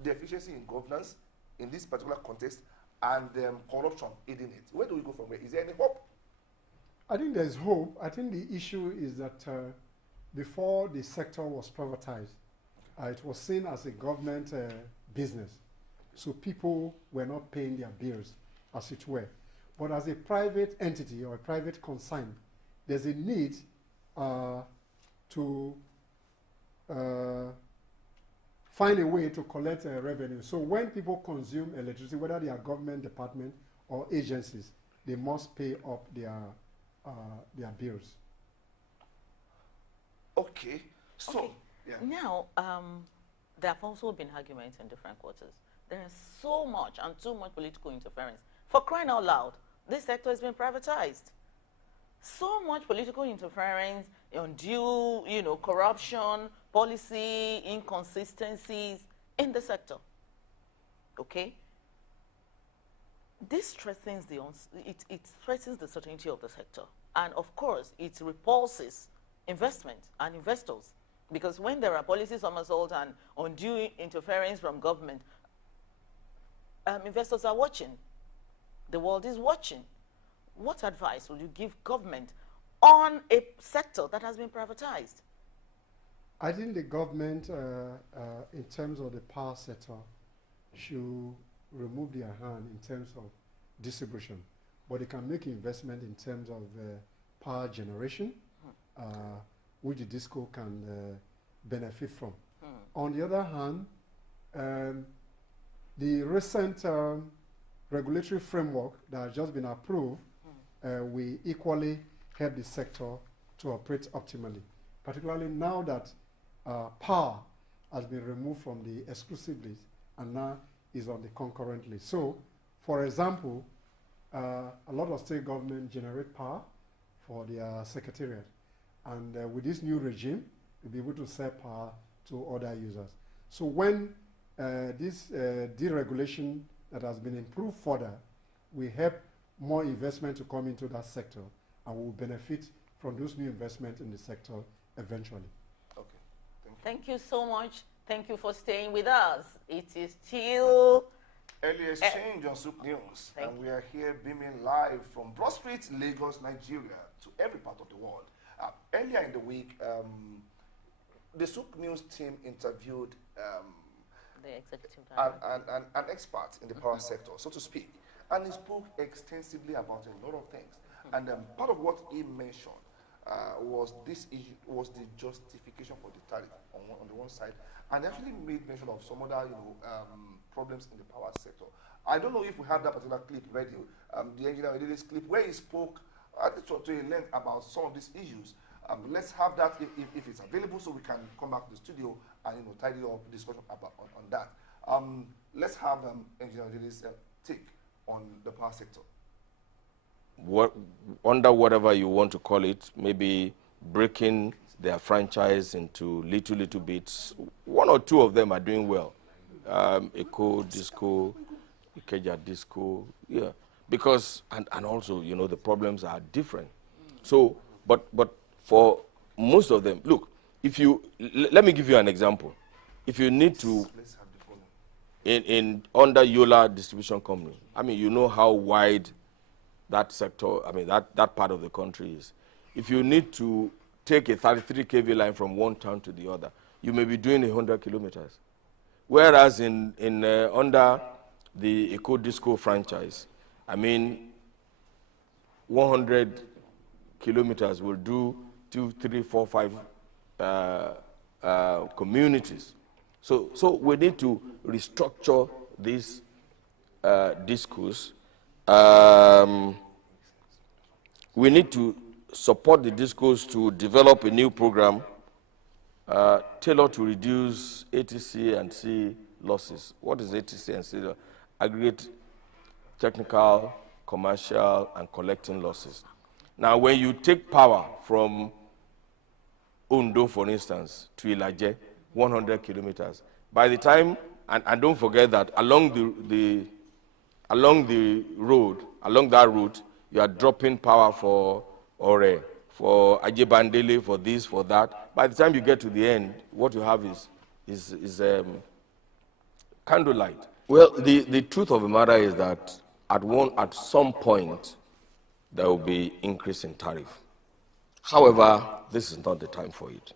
the efficiency in governance in this particular context and corruption aiding it, where do we go from there? Is there any hope? I think there's hope. I think the issue is that before the sector was privatized, it was seen as a government business. So people were not paying their bills, as it were. But as a private entity or a private concern, there's a need to find a way to collect revenue. So when people consume electricity, whether they are government department or agencies, they must pay up their bills. Okay. So, okay. Yeah. Now, there have also been arguments in different quarters. There is so much and too much political interference. For crying out loud, this sector has been privatized. So much political interference, undue, corruption, policy inconsistencies in the sector. Okay? This threatens it threatens the certainty of the sector. And of course, it repulses investment and investors. Because when there are policy somersaults and undue interference from government, investors are watching. The world is watching. What advice would you give government on a sector that has been privatized? I think the government, in terms of the power sector, should remove their hand in terms of distribution. But they can make investment in terms of power generation, which the DISCO can benefit from. On the other hand, the recent regulatory framework that has just been approved will equally help the sector to operate optimally, particularly now that power has been removed from the exclusive list and now is on the concurrent list. So, for example, a lot of state governments generate power for their secretariat. And with this new regime, we'll be able to sell power to other users. So when this deregulation that has been improved further will help more investment to come into that sector, and will benefit from those new investments in the sector eventually. Okay, thank you so much. Thank you for staying with us. It is still Early Exchange on Souk News, and we are here beaming live from Broad Street, Lagos, Nigeria, to every part of the world. Earlier in the week, the Souk News team interviewed the executive director, an expert in the power sector, so to speak, and he spoke extensively about a lot of things. And part of what he mentioned was this issue, was the justification for the tariff on the one side, and actually made mention of some other problems in the power sector. I don't know if we have that particular clip ready. The engineer did this clip where he spoke to a length about some of these issues. Let's have that if it's available, so we can come back to the studio and tidy up discussion about on that. Let's have engineer Diddy's take on the power sector. Under whatever you want to call it, maybe breaking their franchise into little bits. One or two of them are doing well. Eco, Disco, Ikeja Disco, yeah. Because, and also, you know, the problems are different. So, but for most of them, look, if you, let me give you an example. If you need to, under Yola Distribution Company, I mean, you know how wide that sector, I mean, that part of the country is. If you need to take a 33 kV line from one town to the other, you may be doing 100 kilometers. Whereas under the Eco Disco franchise, I mean, 100 kilometers will do 2, 3, 4, 5 communities. So we need to restructure these discos. We need to support the discos to develop a new program tailored to reduce ATC and C losses. What is ATC and C? Aggregate technical, commercial, and collecting losses. Now, when you take power from Ondo, for instance, to Ilaje, 100 kilometers, by the time, and don't forget that along that route, you are dropping power for Ore, for Ajebandele, for this, for that. By the time you get to the end, what you have is candlelight. Well, the truth of the matter is that at some point, there will be increase in tariff. However, this is not the time for it.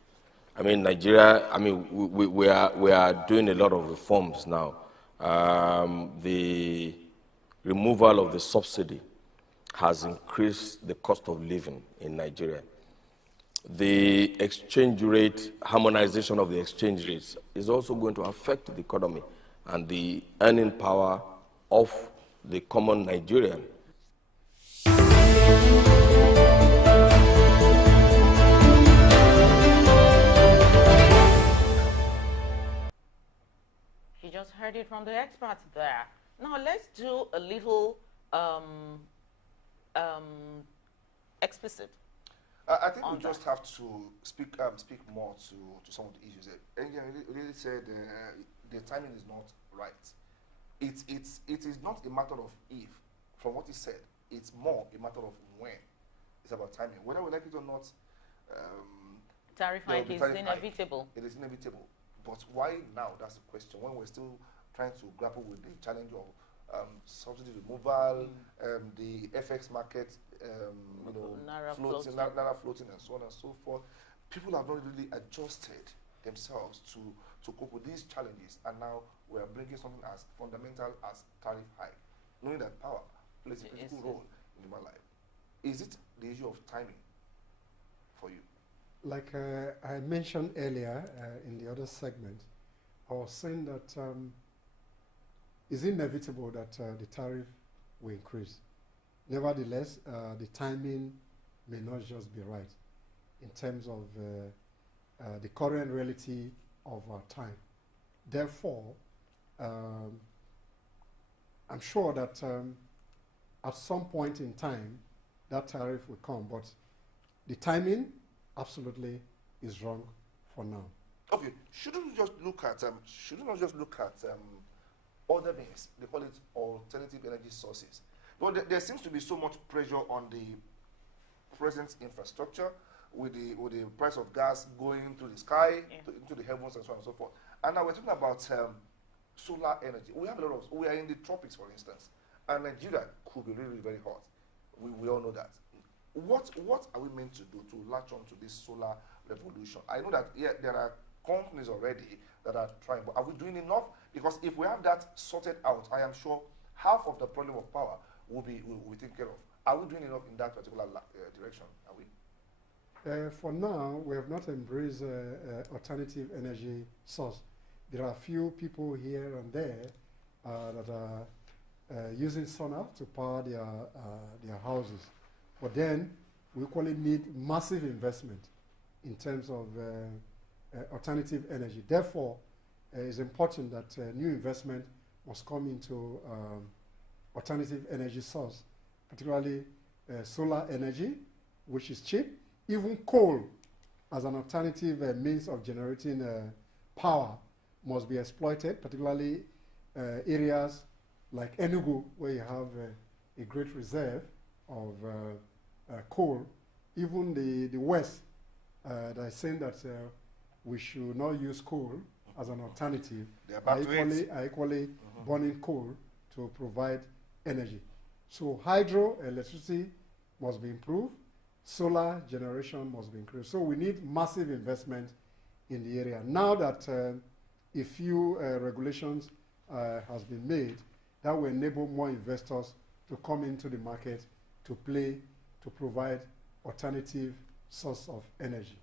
I mean, Nigeria, I mean, we are doing a lot of reforms now. The removal of the subsidy has increased the cost of living in Nigeria. The exchange rate, harmonization of the exchange rates is also going to affect the economy and the earning power of the common Nigerian. You just heard it from the experts there. Now let's do a little explicit. I think we just have to speak more to some of the issues. And really said the timing is not right. It is not a matter of if. From what he said, it's more a matter of when. It's about timing. Whether we like it or not, tariff hike is inevitable. It is inevitable. But why now? That's the question. When we're still trying to grapple with the challenge of subsidy removal, the FX market, Naira floating, and so on and so forth. People have not really adjusted themselves to cope with these challenges, and now we are bringing something as fundamental as tariff hike, knowing that power plays a critical role in human life. Is it the issue of timing for you? Like I mentioned earlier in the other segment, I was saying that it's inevitable that the tariff will increase. Nevertheless, the timing may not just be right in terms of the current reality of our time. Therefore, I'm sure that at some point in time, that tariff will come, but the timing absolutely is wrong for now. Okay, shouldn't we just look at other means? They call it alternative energy sources. But there seems to be so much pressure on the present infrastructure with the price of gas going through the sky, into the heavens, and so on and so forth. And now we're talking about solar energy. We have a lot of. We are in the tropics, for instance, and Nigeria could be really, very hot. We all know that. What are we meant to do to latch on to this solar revolution? I know that there are companies already that are trying, but are we doing enough? Because if we have that sorted out, I am sure half of the problem of power will be taken care of. Are we doing enough in that particular direction? Are we? For now, we have not embraced alternative energy source. There are a few people here and there that are using solar to power their houses. But then we equally need massive investment in terms of alternative energy. Therefore, it's important that new investment must come into alternative energy source, particularly solar energy, which is cheap. Even coal as an alternative means of generating power must be exploited, particularly areas like Enugu, where you have a great reserve of coal. Even the West, they're saying that we should not use coal as an alternative. Are equally burning coal to provide energy. So hydroelectricity must be improved. Solar generation must be increased. So we need massive investment in the area. Now that a few regulations has been made, that will enable more investors to come into the market to provide alternative source of energy.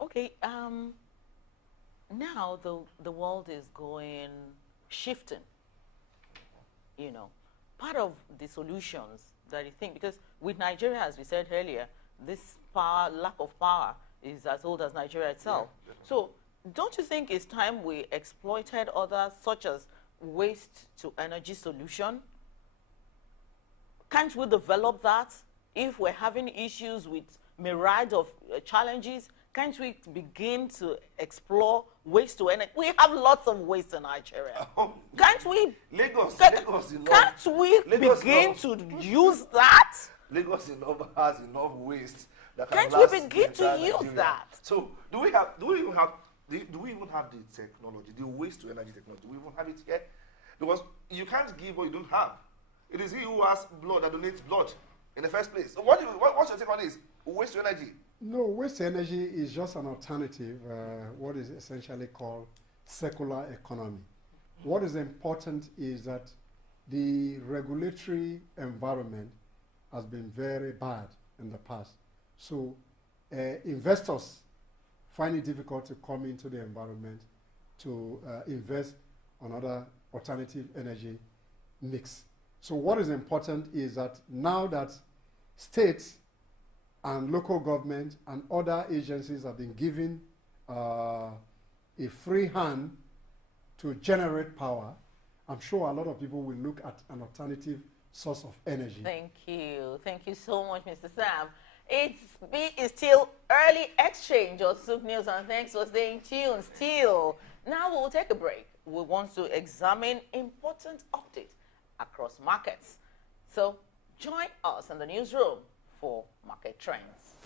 Okay. Now the world is shifting. You know, part of the solutions that you think, because with Nigeria, as we said earlier, this lack of power is as old as Nigeria itself. Yeah, so don't you think it's time we exploited others, such as waste to energy solution? Can't we develop that? If we're having issues with myriad of challenges, can't we begin to explore waste to energy? We have lots of waste in Nigeria. Can't we? Lagos can't we begin to use that? Lagos has enough waste that can Can't we begin to use that? So do we even have the technology, the waste to energy technology? Do we even have it here? Because you can't give what you don't have. It is he who has blood that donates blood in the first place. So what's your take on this? Waste to energy? No, waste energy is just an alternative, what is essentially called circular economy. What is important is that the regulatory environment has been very bad in the past. So investors find it difficult to come into the environment to invest on other alternative energy mix. So what is important is that now that states and local government and other agencies have been given a free hand to generate power, I'm sure a lot of people will look at an alternative source of energy. Thank you. Thank you so much, Mr. Sam. It's still early exchange on Souk News, and thanks for staying tuned still. Now we'll take a break. We want to examine important updates across markets. So join us in the newsroom for market trends.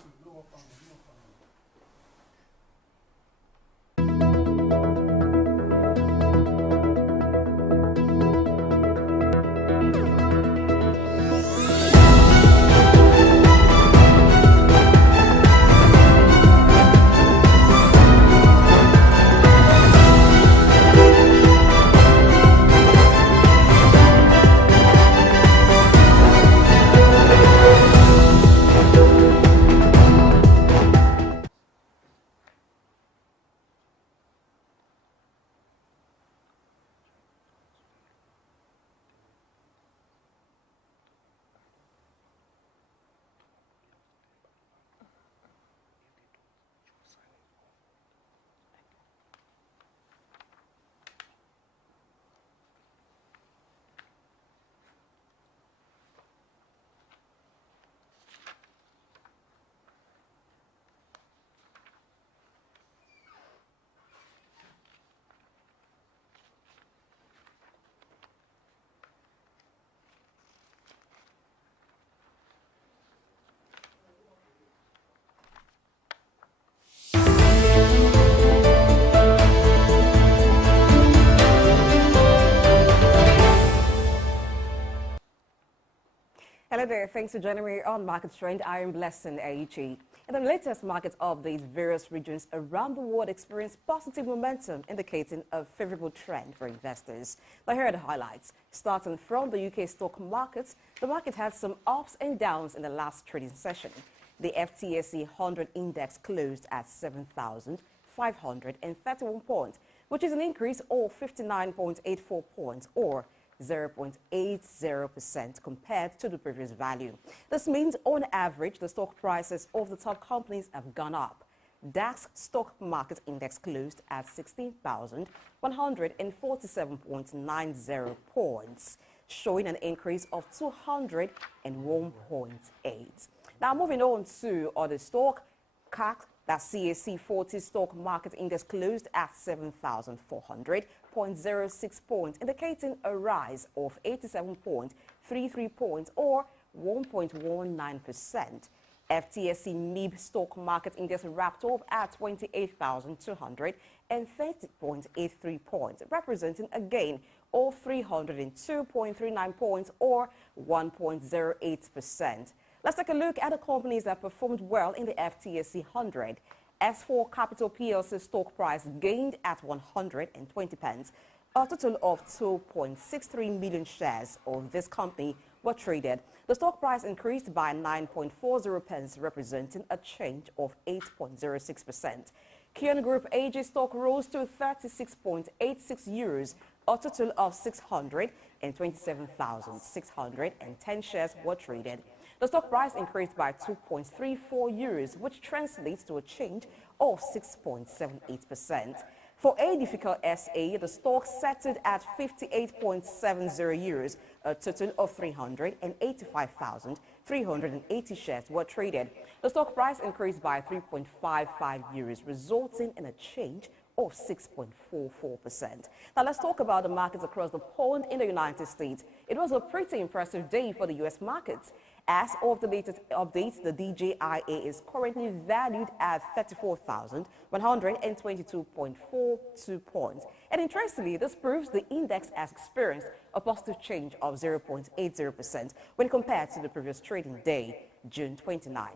Hello there, thanks for joining me on Market Trend. I am Blessing Aichi. In the latest market updates, various regions around the world experienced positive momentum, indicating a favorable trend for investors. Now here are the highlights. Starting from the UK stock markets, the market had some ups and downs in the last trading session. The FTSE 100 index closed at 7,531 points, which is an increase of 59.84 points, or 0.80% compared to the previous value. This means, on average, the stock prices of the top companies have gone up. DAX stock market index closed at 16,147.90 points, showing an increase of 201.8. Now, moving on to other stock, CAC That CAC 40 stock market index closed at 7,400.06 points, indicating a rise of 87.33 points or 1.19%. FTSE MIB stock market index wrapped up at 28,230.83 points, representing a gain of 302.39 points or 1.08%. Let's take a look at the companies that performed well in the FTSE 100. S4 Capital PLC stock price gained at 120 pence. A total of 2.63 million shares of this company were traded. The stock price increased by 9.40 pence, representing a change of 8.06%. Kion Group AG stock rose to 36.86 euros. A total of 627,610 shares were traded. The stock price increased by 2.34 euros, which translates to a change of 6.78%. For Edifical SA, the stock settled at 58.70 euros. A total of 385,380 shares were traded. The stock price increased by 3.55 euros, resulting in a change of 6.44%. Now let's talk about the markets across the pond in the United States. It was a pretty impressive day for the U.S. markets. As of the latest updates, the DJIA is currently valued at 34,122.42 points. And interestingly, this proves the index has experienced a positive change of 0.80% when compared to the previous trading day, June 29,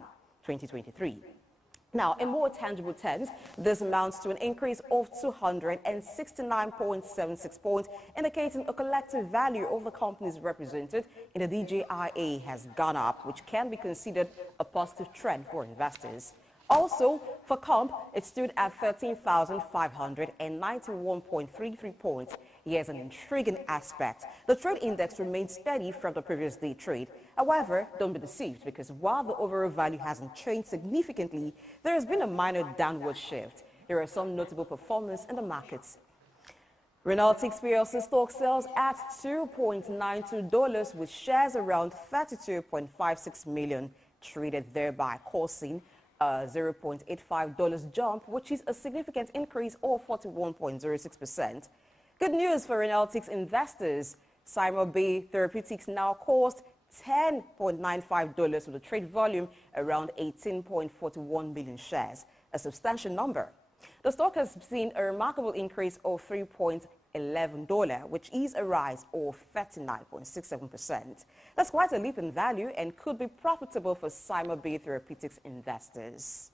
2023. Now, in more tangible terms, this amounts to an increase of 269.76 points, indicating a collective value of the companies represented in the DJIA has gone up, which can be considered a positive trend for investors. Also, for comp, it stood at 13,591.33 points. Here's an intriguing aspect. The trade index remained steady from the previous day trade. However, don't be deceived, because while the overall value hasn't changed significantly, there has been a minor downward shift. There are some notable performance in the markets. Renaultix PLC stock sells at $2.92, with shares around 32.56 million traded, thereby causing a $0.85 jump, which is a significant increase of 41.06%. Good news for Renaultix investors. CymaBay Therapeutics now cost $10.95 with a trade volume around 18.41 million shares, a substantial number. The stock has seen a remarkable increase of $3.11, which is a rise of 39.67%. That's quite a leap in value and could be profitable for CymaBay Therapeutics investors.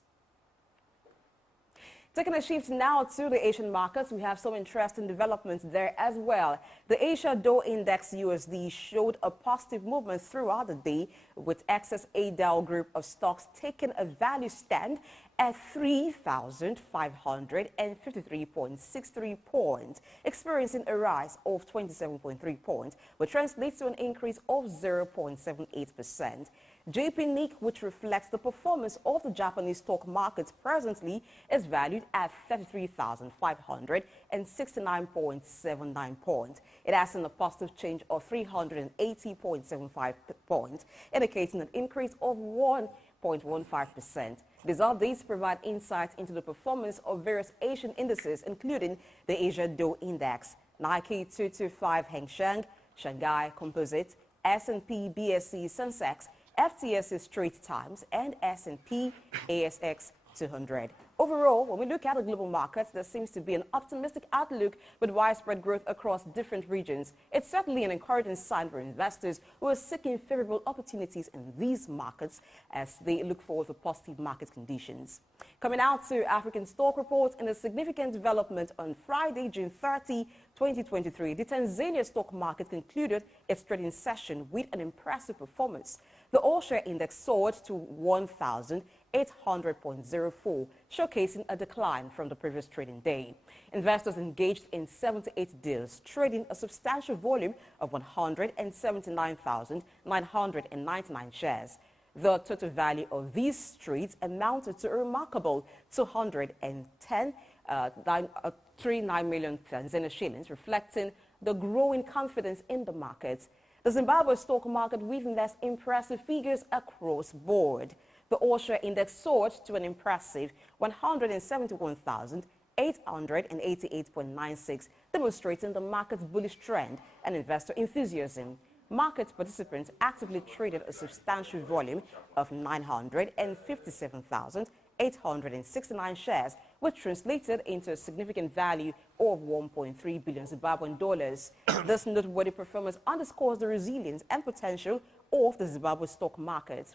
Taking a shift now to the Asian markets, we have some interesting developments there as well. The Asia Dow Index USD showed a positive movement throughout the day, with Access ADAL group of stocks taking a value stand at 3,553.63 points, experiencing a rise of 27.3 points, which translates to an increase of 0.78%. JP Nikkei, which reflects the performance of the Japanese stock market presently, is valued at 33,569.79 points. It has seen a positive change of 380.75 points, indicating an increase of 1.15%. These updates provide insights into the performance of various Asian indices, including the Asia Dow Index, Nikkei 225 Hang Seng, Shanghai Composite, S&P BSE Sensex, FTSE Straits Times, and S&P ASX 200. Overall, when we look at the global markets, there seems to be an optimistic outlook with widespread growth across different regions. It's certainly an encouraging sign for investors who are seeking favorable opportunities in these markets as they look forward to positive market conditions. Coming out to African stock reports, in a significant development on Friday, June 30, 2023, the Tanzania stock market concluded its trading session with an impressive performance. The all-share index soared to 1,800.04, showcasing a decline from the previous trading day. Investors engaged in 78 deals, trading a substantial volume of 179,999 shares. The total value of these trades amounted to a remarkable 210.39 million Tanzania shillings, reflecting the growing confidence in the markets. The Zimbabwe stock market witnessed impressive figures across board. The All-Share Index soared to an impressive 171,888.96, demonstrating the market's bullish trend and investor enthusiasm. Market participants actively traded a substantial volume of 957,869 shares, which translated into a significant value of 1.3 billion Zimbabwean dollars. This noteworthy performance underscores the resilience and potential of the Zimbabwe stock market.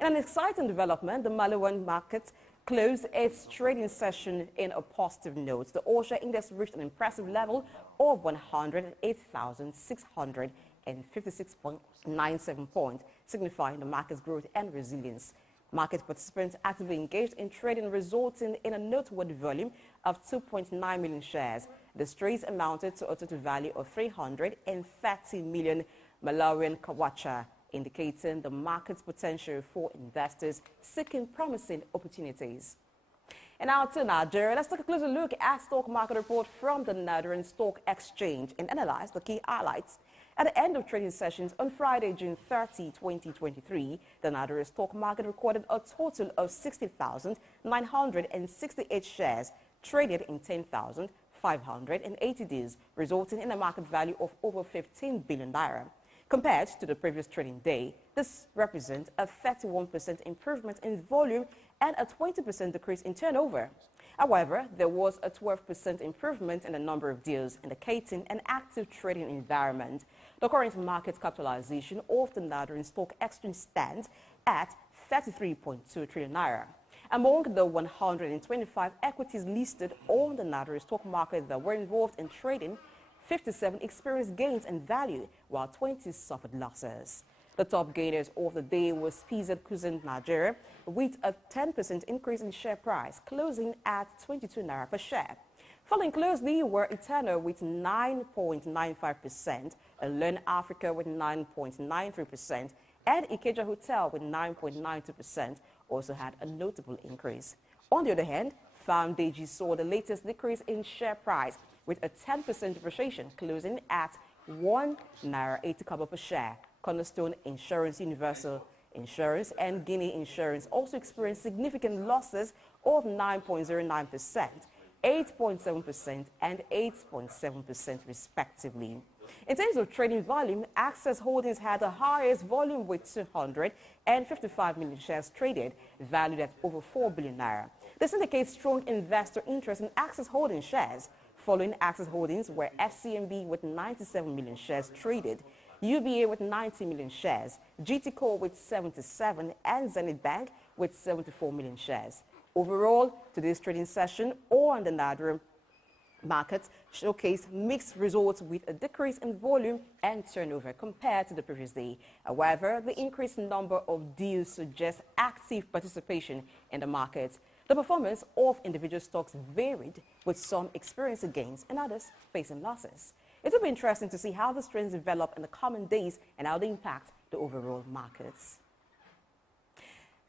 In an exciting development, the Malawian market closed its trading session in a positive note. The All-Share Index reached an impressive level of 108,656.97 points, signifying the market's growth and resilience. Market participants actively engaged in trading, resulting in a noteworthy volume of 2.9 million shares. The trades amounted to a total value of 330 million Malawian kwacha, indicating the market's potential for investors seeking promising opportunities. And now to Nigeria, let's take a closer look at stock market report from the Nigerian Stock Exchange and analyze the key highlights. At the end of trading sessions on Friday, June 30, 2023, the Nigeria stock market recorded a total of 60,968 shares traded in 10,580 deals, resulting in a market value of over 15 billion naira. Compared to the previous trading day, this represents a 31% improvement in volume and a 20% decrease in turnover. However, there was a 12% improvement in the number of deals, indicating an active trading environment. The current market capitalization of the Nigerian Stock Exchange stands at 33.2 trillion naira. Among the 125 equities listed on the Nigerian stock market that were involved in trading, 57 experienced gains in value, while 20 suffered losses. The top gainers of the day was PZ Cuisine Nigeria, with a 10% increase in share price, closing at 22 naira per share. Following closely were Eternal with 9.95%, Learn Africa with 9.93%, and Ikeja Hotel with 9.92% also had a notable increase. On the other hand, Foundeji saw the latest decrease in share price, with a 10% depreciation, closing at 1 naira 80 kobo per share. Cornerstone Insurance, Universal Insurance, and Guinea Insurance also experienced significant losses of 9.09%, 8.7%, and 8.7% respectively. In terms of trading volume, Access Holdings had the highest volume with 255 million shares traded, valued at over 4 billion naira. This indicates strong investor interest in Access Holdings shares. Following Access Holdings were FCMB with 97 million shares traded, UBA with 90 million shares, GT Corp with 77, and Zenith Bank with 74 million shares. Overall, today's trading session on the Nigerian markets showcased mixed results with a decrease in volume and turnover compared to the previous day. However, the increased number of deals suggests active participation in the markets. The performance of individual stocks varied, with some experiencing gains and others facing losses. It will be interesting to see how the trends develop in the coming days and how they impact the overall markets.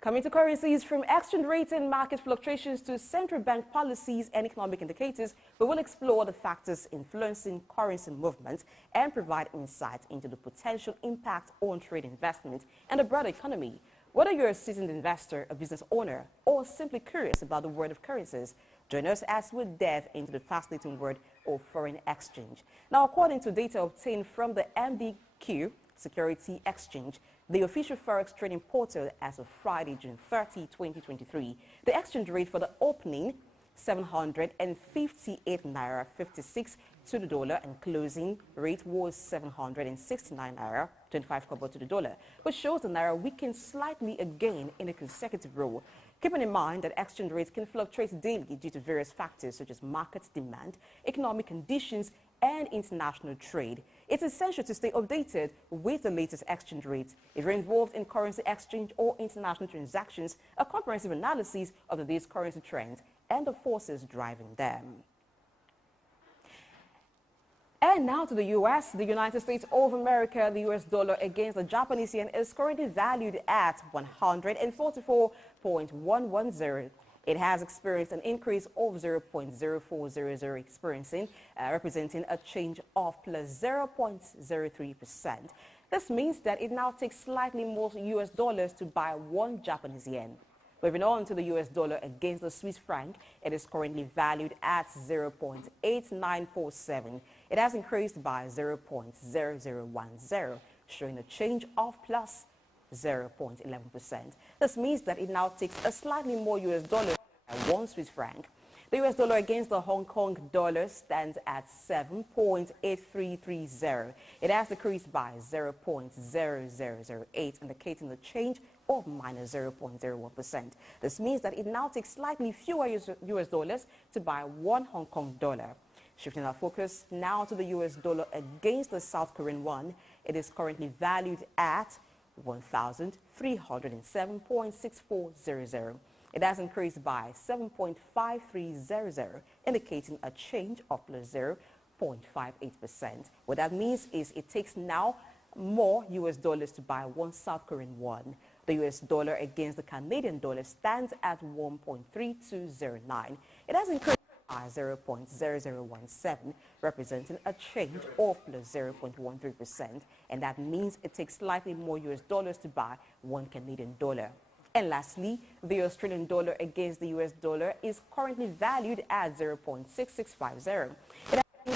Coming to currencies, from exchange rates and market fluctuations to central bank policies and economic indicators, we will explore the factors influencing currency movements and provide insight into the potential impact on trade investment and the broader economy. Whether you're a seasoned investor, a business owner, or simply curious about the world of currencies, join us as we delve into the fascinating world of foreign exchange. Now, according to data obtained from the MBQ Security Exchange, the official forex trading portal as of Friday, June 30, 2023, the exchange rate for the opening 758 naira 56 to the dollar, and closing rate was 769 naira 25 kobo to the dollar, which shows the naira weakened slightly again in a consecutive row. Keeping in mind that exchange rates can fluctuate daily due to various factors such as market demand, economic conditions, and international trade, it's essential to stay updated with the latest exchange rates. If you're involved in currency exchange or international transactions, a comprehensive analysis of the day's currency trends and the forces driving them. And now to the U.S. The United States of America, the U.S. dollar against the Japanese yen is currently valued at 144.110. It has experienced an increase of 0.0400, representing a change of plus 0.03%. This means that it now takes slightly more US dollars to buy 1 Japanese yen. Moving on to the US dollar against the Swiss franc, it is currently valued at 0.8947. It has increased by 0.0010, showing a change of plus 0.11%. This means that it now takes a slightly more US dollar by 1 Swiss franc. The US dollar against the Hong Kong dollar stands at 7.8330. It has decreased by 0.0008, indicating a change of minus 0.01%. This means that it now takes slightly fewer US dollars to buy 1 Hong Kong dollar. Shifting our focus now to the US dollar against the South Korean won, it is currently valued at 1,307.6400. It has increased by 7.5300, indicating a change of plus 0.58%. What that means is it takes now more US dollars to buy 1 South Korean won. The US dollar against the Canadian dollar stands at 1.3209. It has increased by 0.0017, representing a change of plus 0.13%. And that means it takes slightly more US dollars to buy 1 Canadian dollar. And lastly, the Australian dollar against the US dollar is currently valued at 0.6650. It has an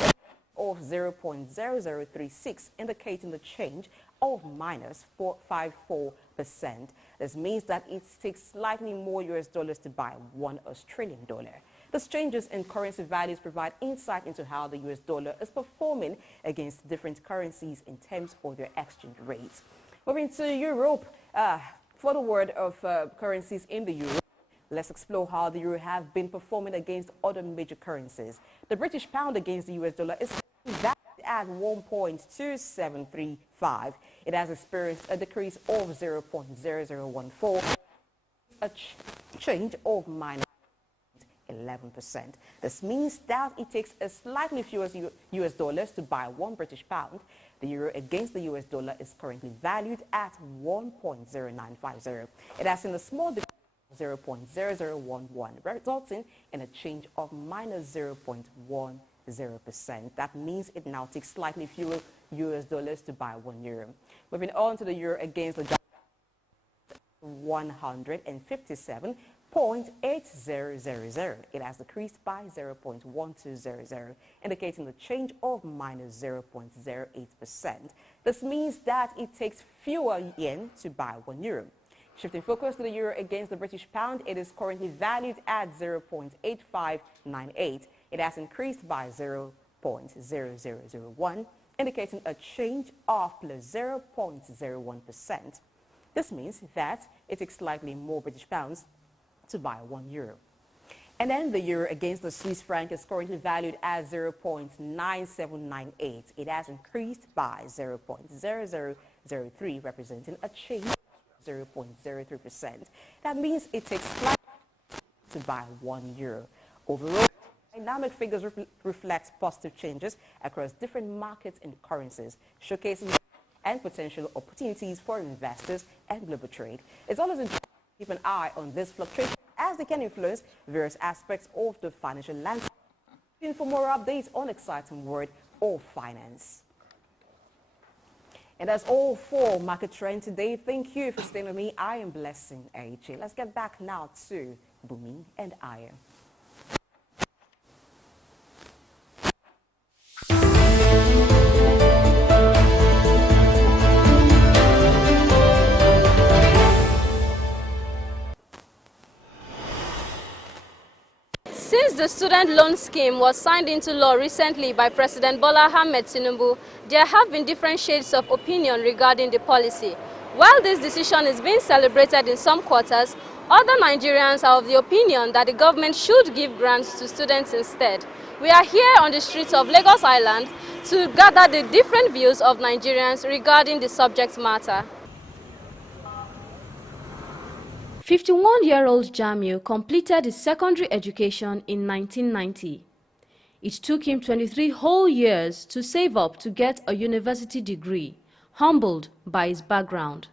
of 0.0036, indicating the change of minus 454%. This means that it takes slightly more US dollars to buy 1 Australian dollar. These changes in currency values provide insight into how the US dollar is performing against different currencies in terms of their exchange rates. Moving to Europe, for the word of currencies in the euro, let's explore how the euro have been performing against other major currencies. The British pound against the US dollar is valued at 1.2735. It has experienced a decrease of 0.0014, a change of minus 11%. This means that it takes a slightly fewer US dollars to buy 1 British pound. The euro against the US dollar is currently valued at 1.0950. It has seen a small decrease of 0.0011, resulting in a change of minus 0.10%. That means it now takes slightly fewer US dollars to buy 1 euro. Moving on to the euro against the Japanese, 157.8000. It has decreased by 0.1200, indicating the change of minus 0.08%. This means that it takes fewer yen to buy 1 euro. Shifting focus to the euro against the British pound, it is currently valued at 0.8598. It has increased by 0.0001, indicating a change of plus 0.01%. This means that it takes slightly more British pounds to buy 1 euro. And then the euro against the Swiss franc is currently valued at 0.9798. It has increased by 0.0003, representing a change of 0.03%. That means it takes slightly to buy 1 euro. Overall, dynamic figures reflect positive changes across different markets and currencies, showcasing and potential opportunities for investors and global trade. It's always important to keep an eye on this fluctuation, as they can influence various aspects of the financial landscape. For more updates on exciting world of finance. And that's all for Market Trend today. Thank you for staying with me. I am Blessing AJ. Let's get back now to Bumi and Aya. Since the student loan scheme was signed into law recently by President Bola Ahmed Tinubu, there have been different shades of opinion regarding the policy. While this decision is being celebrated in some quarters, other Nigerians are of the opinion that the government should give grants to students instead. We are here on the streets of Lagos Island to gather the different views of Nigerians regarding the subject matter. 51-year-old Jamiu completed his secondary education in 1990. It took him 23 whole years to save up to get a university degree, humbled by his background.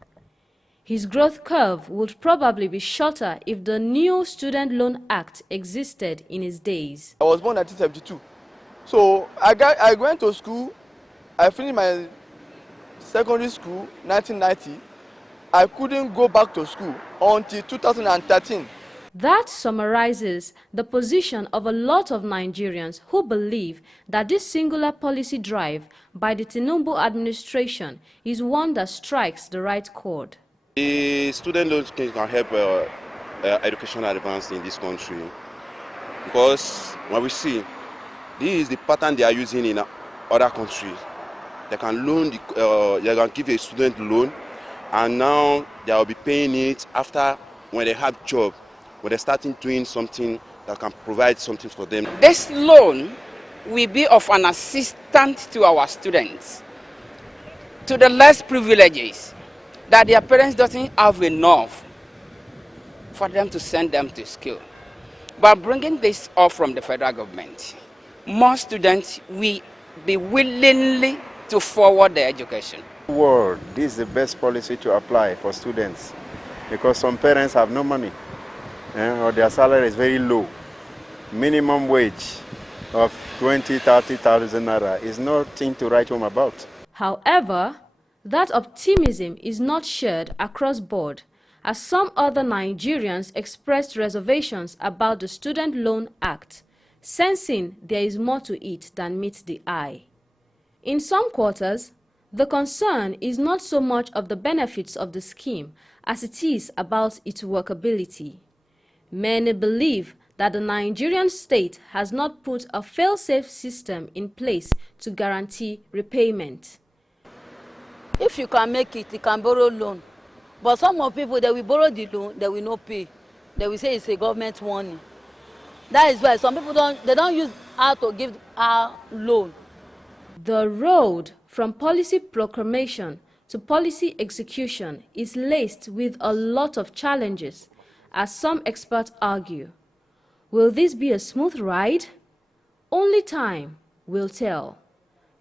His growth curve would probably be shorter if the new Student Loan Act existed in his days. I was born in 1972. So I went to school, I finished my secondary school 1990. I couldn't go back to school until 2013. That summarizes the position of a lot of Nigerians who believe that this singular policy drive by the Tinubu administration is one that strikes the right chord. The student loan scheme can help educational advance in this country, because when we see, this is the pattern they are using in other countries. They can loan, they can give a student loan, and now they will be paying it after when they have job, when they're starting doing something that can provide something for them. This loan will be of an assistance to our students, to the less privileges, that their parents don't have enough for them to send them to school. By bringing this up from the federal government, more students will be willingly to forward their education. World, this is the best policy to apply for students, because some parents have no money, or their salary is very low. Minimum wage of 20,000-30,000 naira is nothing to write home about. However, that optimism is not shared across board, as some other Nigerians expressed reservations about the Student Loan Act, sensing there is more to it than meets the eye. In some quarters, the concern is not so much of the benefits of the scheme as it is about its workability. Many believe that the Nigerian state has not put a fail-safe system in place to guarantee repayment. If you can make it, you can borrow loan. But some of people, they will borrow the loan, they will not pay. They will say it's a government money. That is why some people don't use how to give our loan. The road from policy proclamation to policy execution is laced with a lot of challenges, as some experts argue. Will this be a smooth ride? Only time will tell.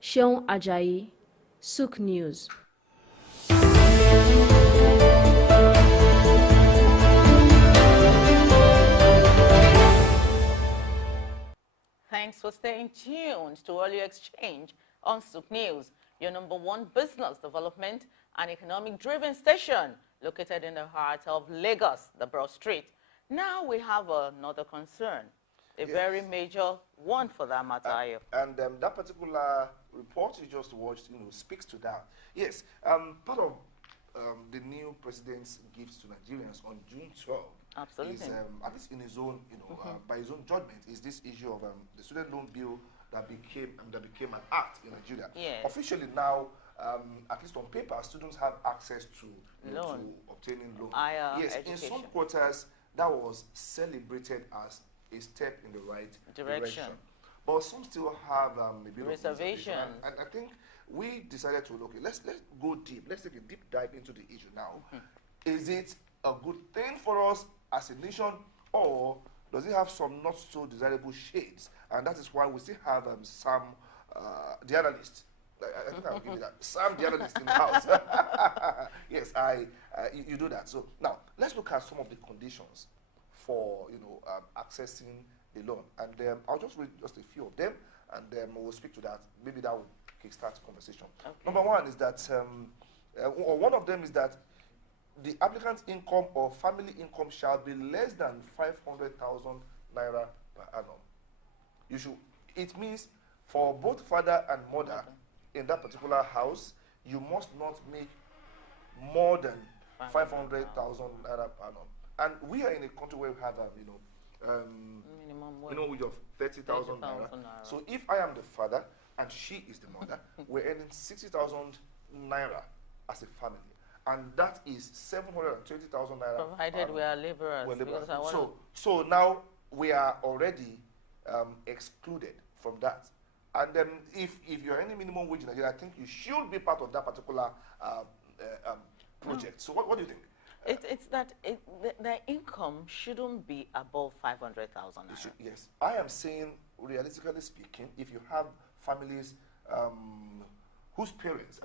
Seun Ajayi, Sook News. Thanks for staying tuned to Audio Exchange on Sook News, your #1 business development and economic-driven station located in the heart of Lagos, the Broad Street. Now we have another concern, a very major one for that matter. And that particular report you just watched, speaks to that. Yes, part of the new president's gifts to Nigerians on June 12th. Absolutely. Is, at least in his own, by his own judgment, is this issue of the student loan bill that became an act in Nigeria. Yes. Officially now, at least on paper, students have access to obtaining loan. Yes, education. In some quarters, that was celebrated as a step in the right direction. But some still have a bit of reservation. And I think we decided to look. Let's go deep. Let's take a deep dive into the issue now. Is it a good thing for us as a nation, or does it have some not so desirable shades? And that is why we still have Sam, the analyst. I think I'll give you that. Sam, the analyst in the house. Yes, you do that. So now let's look at some of the conditions for accessing the loan, and I'll just read just a few of them, and then we'll speak to that. Maybe that will kickstart the conversation. Okay. Number one is that, or one of them is that the applicant's income or family income shall be less than 500,000 naira per annum. It means for both father and mother in that particular house, you must not make more than 500,000 naira per annum. And we are in a country where we have minimum wage of 30,000 naira. So if I am the father and she is the mother, we're earning 60,000 naira as a family. And that is 720,000 naira. Provided we are laborers. So now we are already excluded from that. And then if you're earning minimum wage in Nigeria, I think you should be part of that particular project. So what do you think? It's that their income shouldn't be above 500,000 naira. Yes. I am saying, realistically speaking, if you have families whose parents,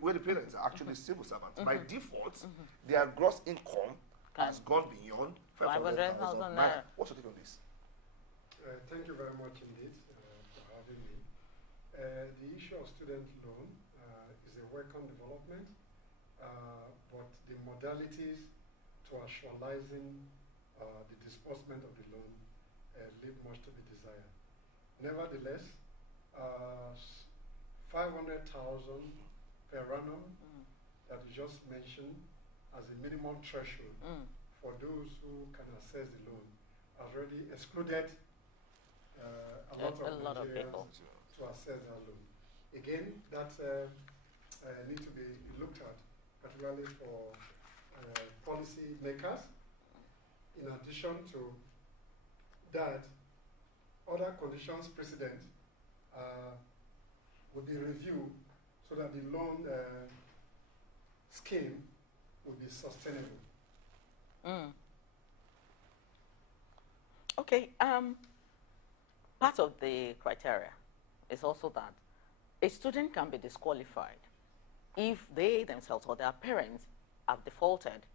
where the parents are actually civil servants, by default, their gross income has gone beyond 500,000 naira. What's your take on this? Thank you very much indeed for having me. The issue of student loan is a a welcome development, but the modalities to actualizing the disbursement of the loan leave much to be desired. Nevertheless, 500,000 per annum that you just mentioned as a minimum threshold for those who can access the loan has already excluded a lot of people to access that loan. Again, that needs to be looked at, particularly for policy makers. In addition to that, other conditions precedent will be reviewed so that the loan scheme will be sustainable. Okay, part of the criteria is also that a student can be disqualified if they themselves or their parents have defaulted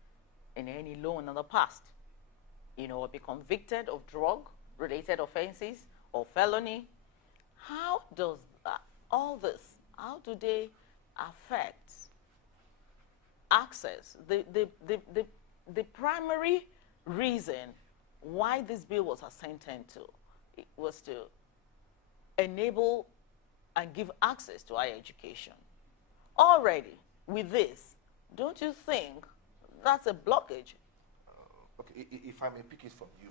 in any loan in the past, you know, or be convicted of drug-related offenses or felony. How does all this, how do they affect access? The primary reason why this bill was assented to was to enable and give access to higher education. Already, with this, don't you think that's a blockage? Okay, if I may pick it from you,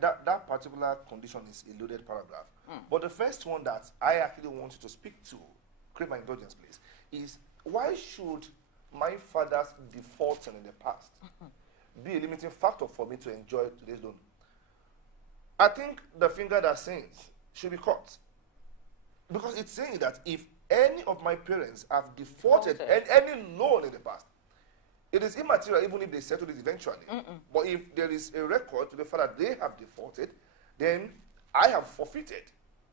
that particular condition is a loaded paragraph. But the first one that I actually want you to speak to, create my indulgence, please, is why should my father's defaulting in the past be a limiting factor for me to enjoy today's loan? I think the finger that sins should be cut. Because it's saying that if any of my parents have defaulted any loan in the past, it is immaterial even if they settle it eventually. But if there is a record to the fact that they have defaulted, then I have forfeited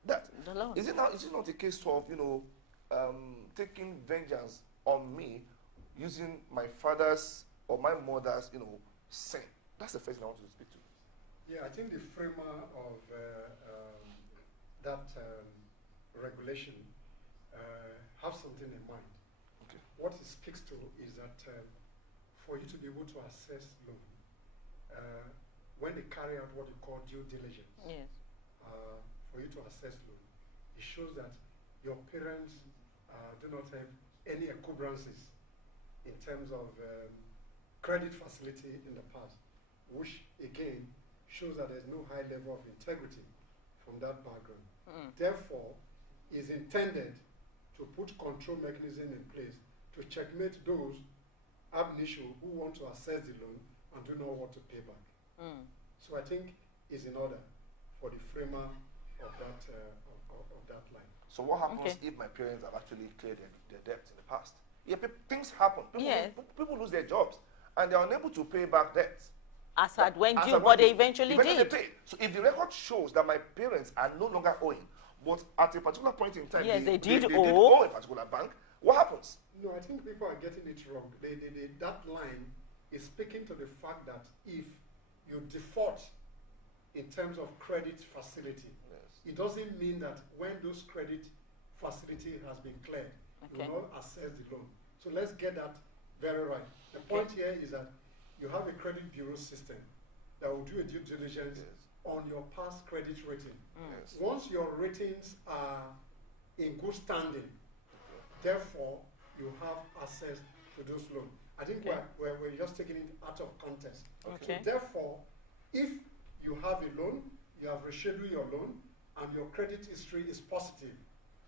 that. Is it not a case of, you know, taking vengeance on me using my father's or my mother's, you know, sin? That's the first thing I want to speak to. Yeah, I think the framer of that regulation have something in mind. Okay. What it speaks to is that for you to be able to access loan, when they carry out what you call due diligence, for you to access loan, it shows that your parents do not have any encumbrances in terms of credit facility in the past, which again shows that there's no high level of integrity from that background. Therefore, is intended to put control mechanism in place to checkmate those ab initio who want to access the loan and do not want to pay back. So I think it's in order for the framer of that line. So what happens if my parents have actually cleared their debts in the past? Yeah, things happen. People lose their jobs and they're unable to pay back debts. As at when due, but they eventually did. They pay. So if the record shows that my parents are no longer owing, but at a particular point in time, they did owe a particular bank, what happens? No, I think people are getting it wrong. That line is speaking to the fact that if you default in terms of credit facility, it doesn't mean that when those credit facility has been cleared, you will not access the loan. So let's get that very right. The point here is that you have a credit bureau system that will do a due diligence on your past credit rating. Once your ratings are in good standing, therefore, you have access to those loans. I think we're just taking it out of context. So therefore, if you have a loan, you have rescheduled your loan, and your credit history is positive,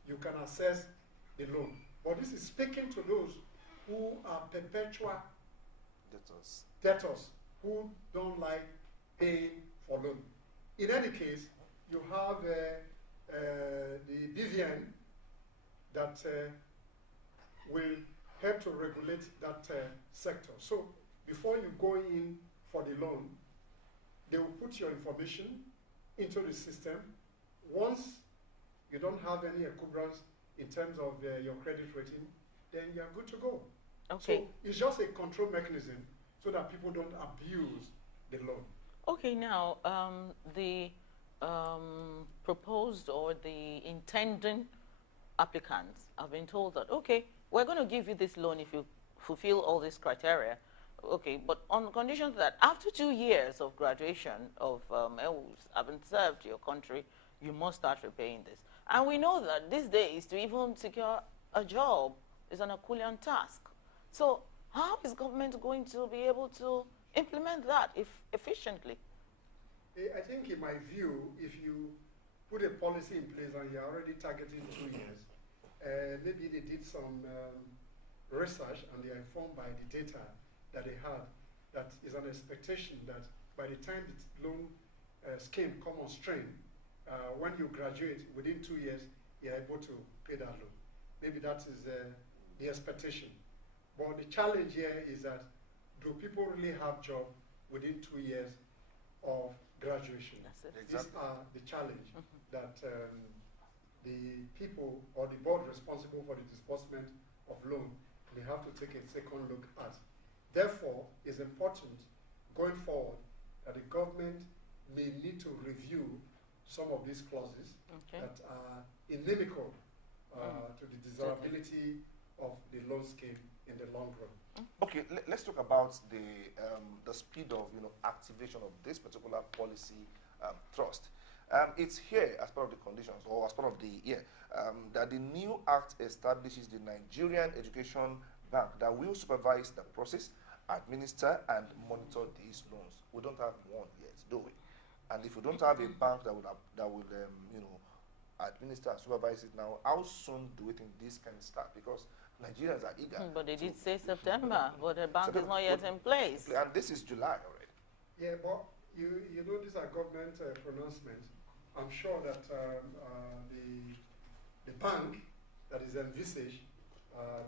you can access the loan. But this is speaking to those who are perpetual debtors who don't like paying for loan. In any case, you have the BVN that will help to regulate that sector. So before you go in for the loan, they will put your information into the system. Once you don't have any encumbrance in terms of your credit rating, then you're good to go. So it's just a control mechanism so that people don't abuse the loan. Okay, now the proposed or the intending applicants have been told that, okay, we're going to give you this loan if you fulfill all these criteria. Okay, but on condition that after 2 years of graduation of having served your country, you must start repaying this. And we know that these days, to even secure a job is an Herculean task. So how is government going to be able to implement that efficiently? I think in my view, if you put a policy in place and you're already targeting 2 years, maybe they did some research and they are informed by the data that they have, that is an expectation that by the time the loan scheme come on stream, when you graduate within 2 years, you're able to pay that loan. Maybe that is the expectation. But the challenge here is that, do people really have job within 2 years of graduation? That's it. These are the challenge that the people or the board responsible for the disbursement of loan, they have to take a second look at. Therefore, it's important going forward that the government may need to review some of these clauses that are inimical to the desirability of the loan scheme in the long run. Okay, let's talk about the speed of activation of this particular policy thrust. It's here as part of the conditions, or as part of the that the new act establishes the Nigerian Education Bank that will supervise the process, administer and monitor these loans. We don't have one yet, do we? And if we don't have a bank that would administer and supervise it now, how soon do we think this can start? Because Nigerians are eager. But they did say September, but the bank is not yet in place. And this is July already. Yeah, but you know these are government pronouncements. I'm sure that the bank that is envisaged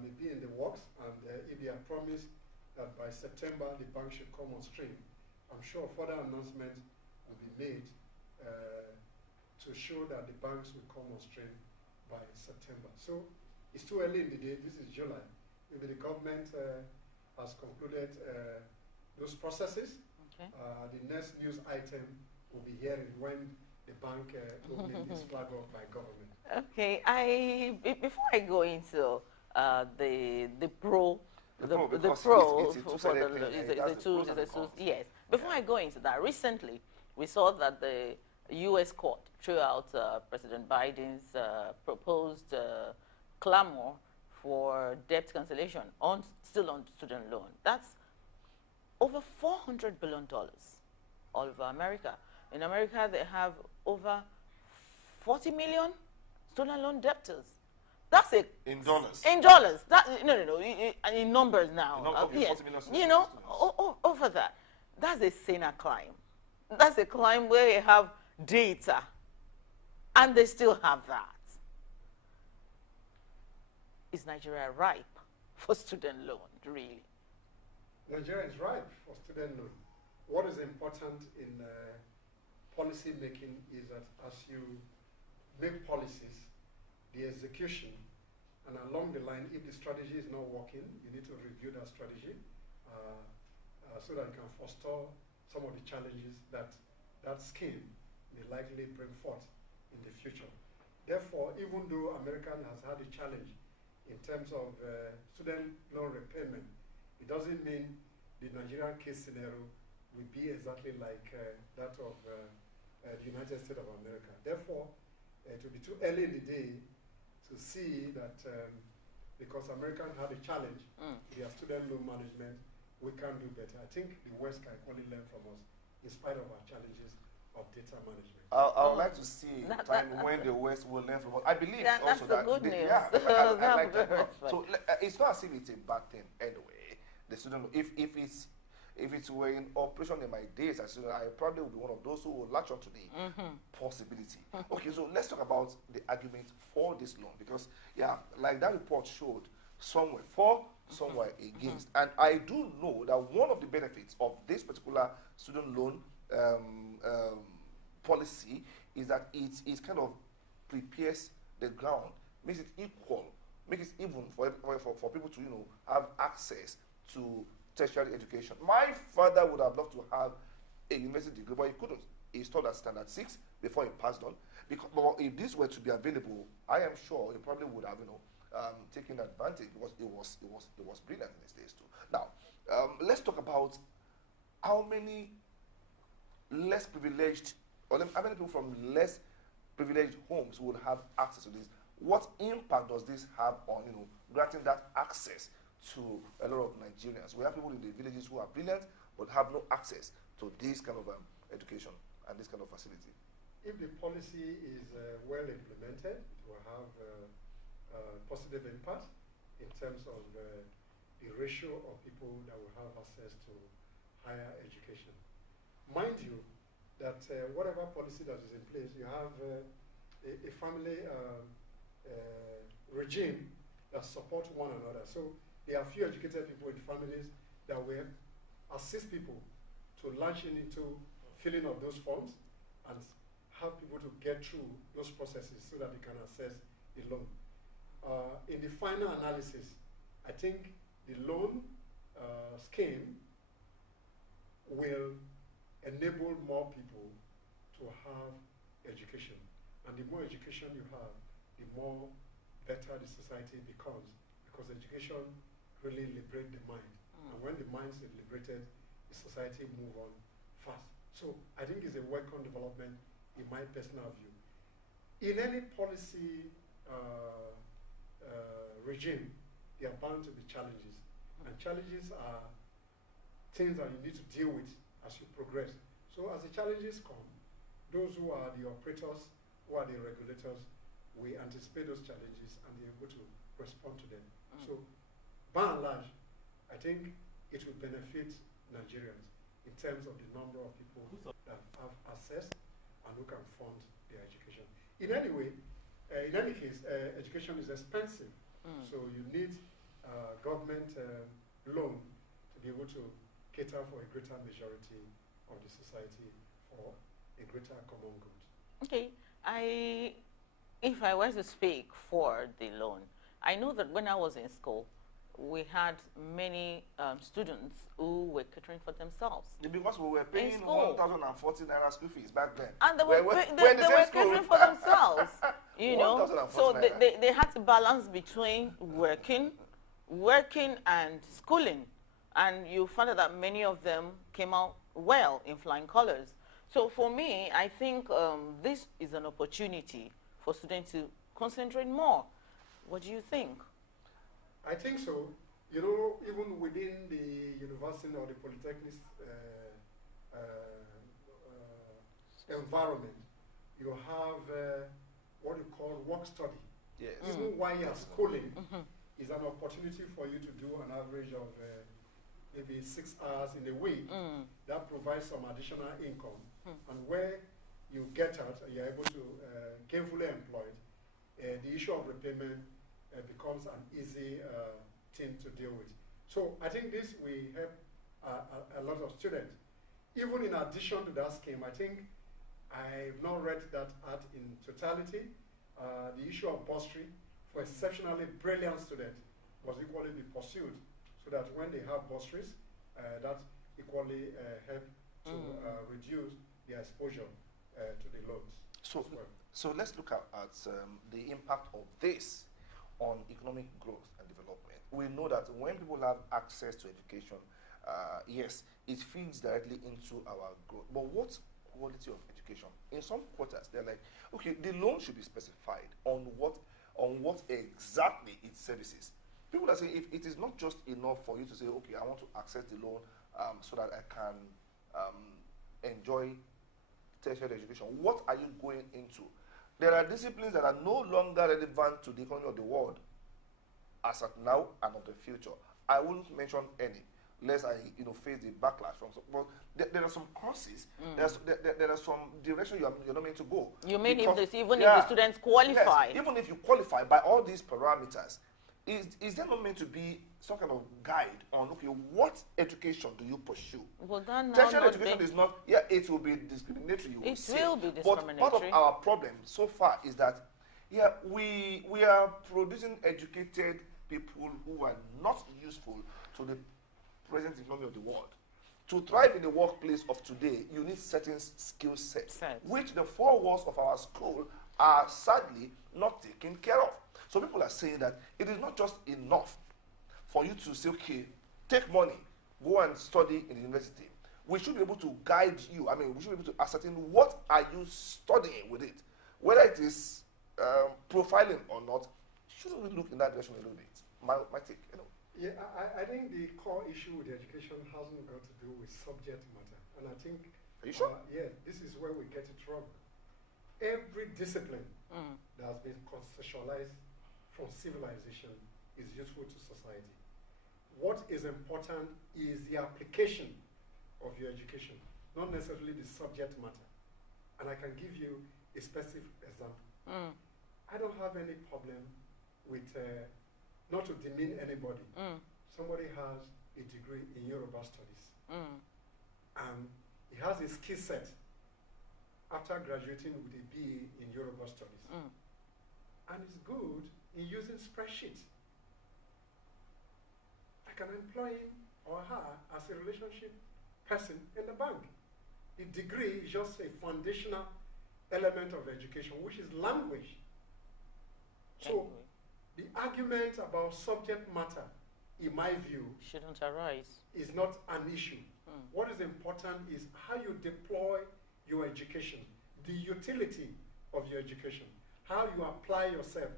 may be in the works, and if they are promised that by September the bank should come on stream, I'm sure further announcements will be made to show that the banks will come on stream by September. So it's too early in the day. This is July. Maybe the government has concluded those processes. The next news item will be hearing when the bank opening is flagged up by government. Okay, before I go into the pro yes. Before I go into that, recently we saw that the U.S. court threw out President Biden's proposed clamor for debt cancellation still on student loan. That's over $400 billion all over America. In America, they have over 40 million student loan debtors. That's it. In dollars. In dollars. That, no. In numbers now. Yes. Over that. That's a sinner climb. That's a climb where you have data, and they still have that. Is Nigeria ripe for student loan, really? Nigeria is ripe for student loan. What is important in policy making is that as you make policies, the execution, and along the line, if the strategy is not working, you need to review that strategy so that you can forestall some of the challenges that that scheme may likely bring forth in the future. Therefore, even though America has had a challenge in terms of student loan repayment, it doesn't mean the Nigerian case scenario will be exactly like that of the United States of America. Therefore, it will be too early in the day to see that because Americans had a challenge with their student loan management, we can do better. I think the West can only learn from us in spite of our challenges of data management. I would like to see a time when the West will learn from us. I believe also that... That's the good news. Yeah, I like that. So it's not as if it's a bad thing anyway. The student, if it were in operation in my days as a student, I probably would be one of those who would latch on to the possibility. Okay, so let's talk about the argument for this loan, because like that report showed, somewhere for, somewhere against. And I do know that one of the benefits of this particular student loan policy is that it kind of prepares the ground, makes it equal, makes it even for people to have access to tertiary education. My father would have loved to have a university degree, but he couldn't. He stopped at standard 6 before he passed on. But if this were to be available, I am sure he probably would have taking advantage because it was brilliant in its days too. Now, let's talk about how many less privileged, or how many people from less privileged homes would have access to this. What impact does this have on, granting that access to a lot of Nigerians? We have people in the villages who are brilliant but have no access to this kind of education and this kind of facility. If the policy is well implemented, it will have a positive impact in terms of the ratio of people that will have access to higher education. Mind you, that whatever policy that is in place, you have a family regime that support one another. So there are few educated people in families that will assist people to launch into filling of those forms and have people to get through those processes so that they can access the loan. In the final analysis, I think the loan scheme will enable more people to have education. And the more education you have, the more better the society becomes, because education really liberates the mind. And when the mind is liberated, the society move on fast. So I think it's a welcome development in my personal view. In any policy regime, there are bound to be challenges. And challenges are things that you need to deal with as you progress. So as the challenges come, those who are the operators, who are the regulators, we anticipate those challenges and be able to respond to them. So by and large, I think it will benefit Nigerians in terms of the number of people that have access and who can fund their education. In any case, education is expensive. So you need government loan to be able to cater for a greater majority of the society for a greater common good. Okay, if I were to speak for the loan, I know that when I was in school, we had many students who were catering for themselves. Because we were paying 1,040 naira school fees back then. And they were catering for themselves, So they had to balance between working and schooling. And you found out that many of them came out well in flying colors. So for me, I think this is an opportunity for students to concentrate more. What do you think? I think so. Even within the university or the polytechnic environment, you have what you call work study. Yes. Even while you're schooling, is an opportunity for you to do an average of maybe 6 hours in a week. That provides some additional income. And where you get out, you're able to gainfully employed, the issue of repayment becomes an easy thing to deal with. So I think this will help a lot of students. Even in addition to that scheme, I think I've not read that out in totality. The issue of bursary for exceptionally brilliant students was equally be pursued, so that when they have bursaries, that equally help to reduce their exposure to the loans. So let's look at the impact of this on economic growth and development. We know that when people have access to education, yes, it feeds directly into our growth. But what quality of education? In some quarters, they're like, okay, the loan should be specified on what exactly it services. People are saying if it is not just enough for you to say, okay, I want to access the loan so that I can enjoy tertiary education. What are you going into? There are disciplines that are no longer relevant to the economy of the world as at now and of the future. I won't mention any, lest I face the backlash from some. But there are some courses. There are some direction you're not meant to go. You mean if the students qualify? Yes, even if you qualify by all these parameters, is there not meant to be some kind of guide on, okay, what education do you pursue? Well, tertiary education is not, it will be discriminatory. It will be discriminatory. But part of our problem so far is that, we are producing educated people who are not useful to the present economy of the world. To thrive in the workplace of today, you need certain skill sets, which the four walls of our school are sadly not taking care of. So people are saying that it is not just enough for you to say, okay, take money, go and study in the university. We should be able to guide you. I mean, we should be able to ascertain what are you studying with it. Whether it is profiling or not, shouldn't we look in that direction a little bit? My take, you know. Yeah, I think the core issue with education hasn't got to do with subject matter. And I think, are you sure? Yeah, this is where we get it wrong. Every discipline that has been conceptualized from civilization is useful to society. What is important is the application of your education, not necessarily the subject matter. And I can give you a specific example. I don't have any problem with, not to demean anybody. Somebody has a degree in Yoruba studies. And he has a skill set after graduating with a BA in Yoruba studies. And is good in using spreadsheets. I can employ him or her as a relationship person in the bank. The degree is just a foundational element of education, which is language. So the argument about subject matter, in my view, shouldn't arise. Is not an issue. What is important is how you deploy your education, the utility of your education, how you apply yourself.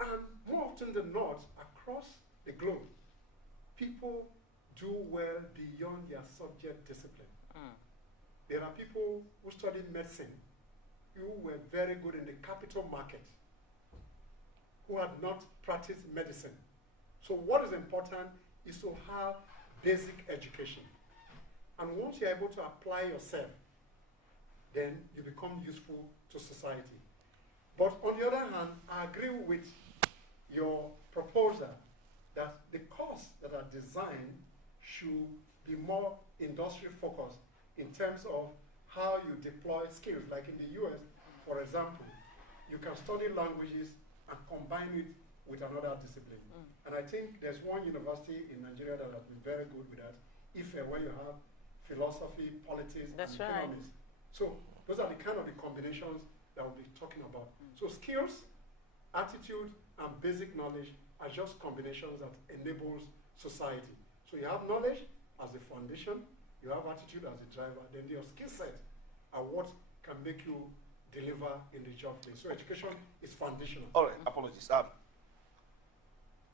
And more often than not, across the globe, people do well beyond their subject discipline. There are people who studied medicine who were very good in the capital market, who had not practiced medicine. So what is important is to have basic education. And once you're able to apply yourself, then you become useful to society. But on the other hand, I agree with your proposal that the courses that are designed should be more industry focused in terms of how you deploy skills. Like in the US, for example, you can study languages and combine it with another discipline. And I think there's one university in Nigeria that has been very good with that, where you have philosophy, politics, and economics. So those are the kind of the combinations that we'll be talking about. So skills, attitude, and basic knowledge are just combinations that enables society. So you have knowledge as a foundation, you have attitude as a driver, then your skill set are what can make you deliver in the job place. So education is foundational. All right, apologies.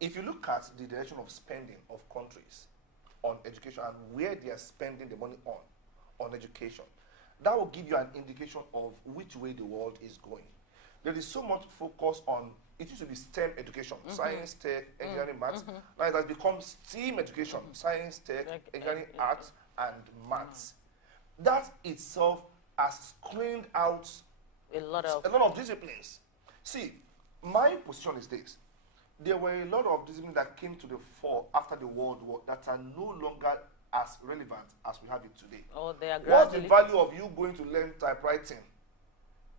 If you look at the direction of spending of countries on education and where they are spending the money on education, that will give you an indication of which way the world is going. There is so much focus on, it used to be STEM education, science, tech, engineering, maths. Now it has become STEAM education, science, tech, engineering, arts, and maths. That itself has screened out a lot of disciplines. See, my position is this. There were a lot of disciplines that came to the fore after the World War that are no longer as relevant as we have it today. Oh, they are What's the value of you going to learn typewriting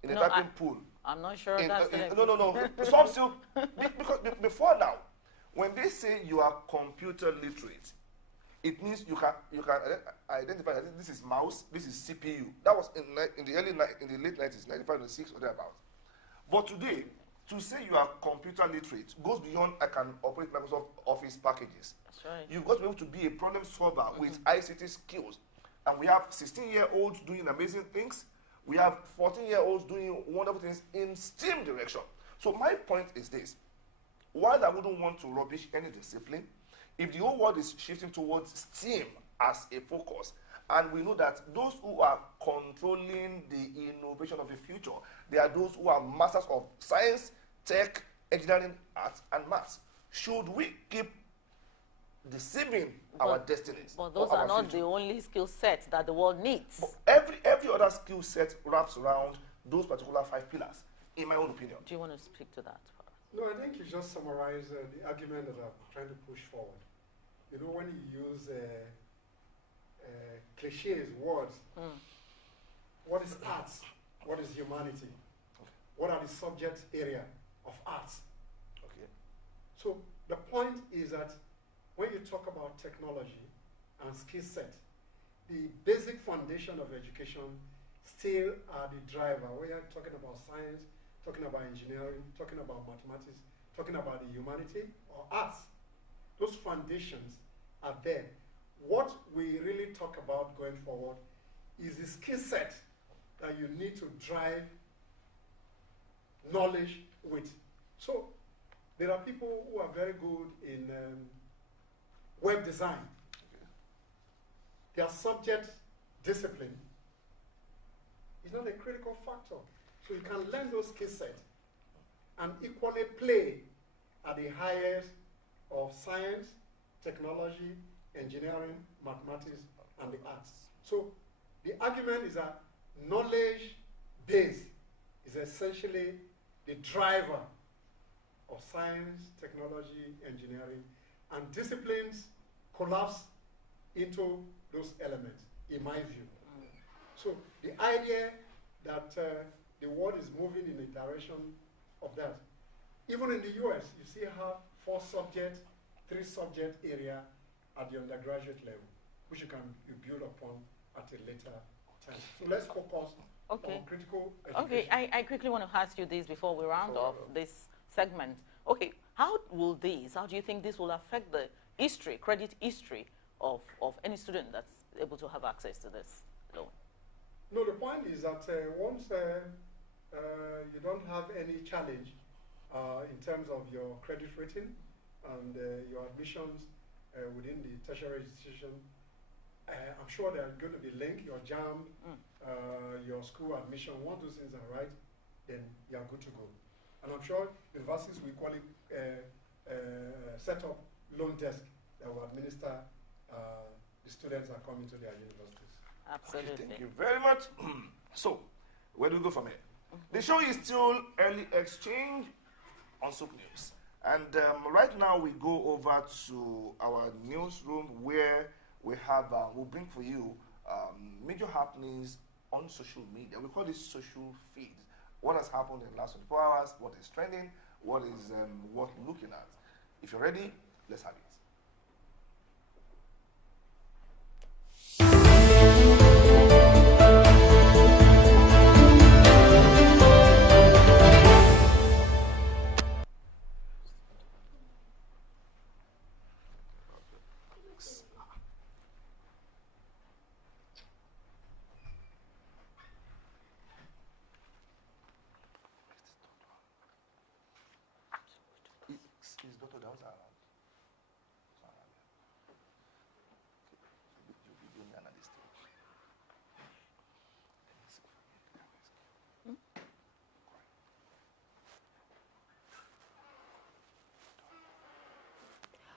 in a typing pool? I'm not sure that's no. Some still, because before now, when they say you are computer literate, it means you can identify that this is mouse, this is CPU. That was in the late 90s, 95, 96 or thereabouts. But today, to say you are computer literate goes beyond I can operate Microsoft Office packages. That's right. You've got to be able to be a problem solver with ICT skills. And we have 16-year-olds doing amazing things. We have 14-year-olds doing wonderful things in STEAM direction. So my point is this. While I wouldn't want to rubbish any discipline, if the whole world is shifting towards STEAM as a focus, and we know that those who are controlling the innovation of the future, they are those who are masters of science, tech, engineering, arts, and maths. Should we keep deceiving our destinies? But those are not the only skill sets that the world needs. But every other skill set wraps around those particular 5 pillars, in my own opinion. Do you want to speak to that? No, I think you just summarized the argument that I'm trying to push forward. You know, when you use cliches, words, what is arts? What is humanity? What are the subject area of arts? Okay. So the point is that when you talk about technology and skill set, the basic foundation of education still are the driver. We are talking about science, talking about engineering, talking about mathematics, talking about the humanity or arts. Those foundations are there. What we really talk about going forward is the skill set that you need to drive knowledge with. So there are people who are very good in web design. Their subject discipline is not a critical factor. So you can learn those skill sets and equally play at the highest of science, technology, engineering, mathematics, and the arts. So the argument is that knowledge base is essentially the driver of science, technology, engineering, and disciplines collapse into those elements, in my view. So the idea that the world is moving in the direction of that. Even in the US, you see how 4 subject, 3 subject area at the undergraduate level, which you build upon at a later time. So let's focus on critical education. Okay, I quickly want to ask you this before we round off this segment. Okay, how do you think this will affect the history, credit history of any student that's able to have access to this loan? No, the point is that once you don't have any challenge in terms of your credit rating and your admissions within the tertiary institution, I'm sure they're going to be linked, your JAMB, your school admission. Once those things are right, then you're good to go. And I'm sure universities will equally set up loan desk that will administer the students that are coming to their universities. Absolutely. Okay, thank you very much. So, where do we go from here? The show is still Early Exchange on Sook News. And right now we go over to our newsroom where we have, we'll bring for you major happenings on social media. We call this social feeds. What has happened in the last 24 hours, what is trending, what is worth looking at. If you're ready, let's have it.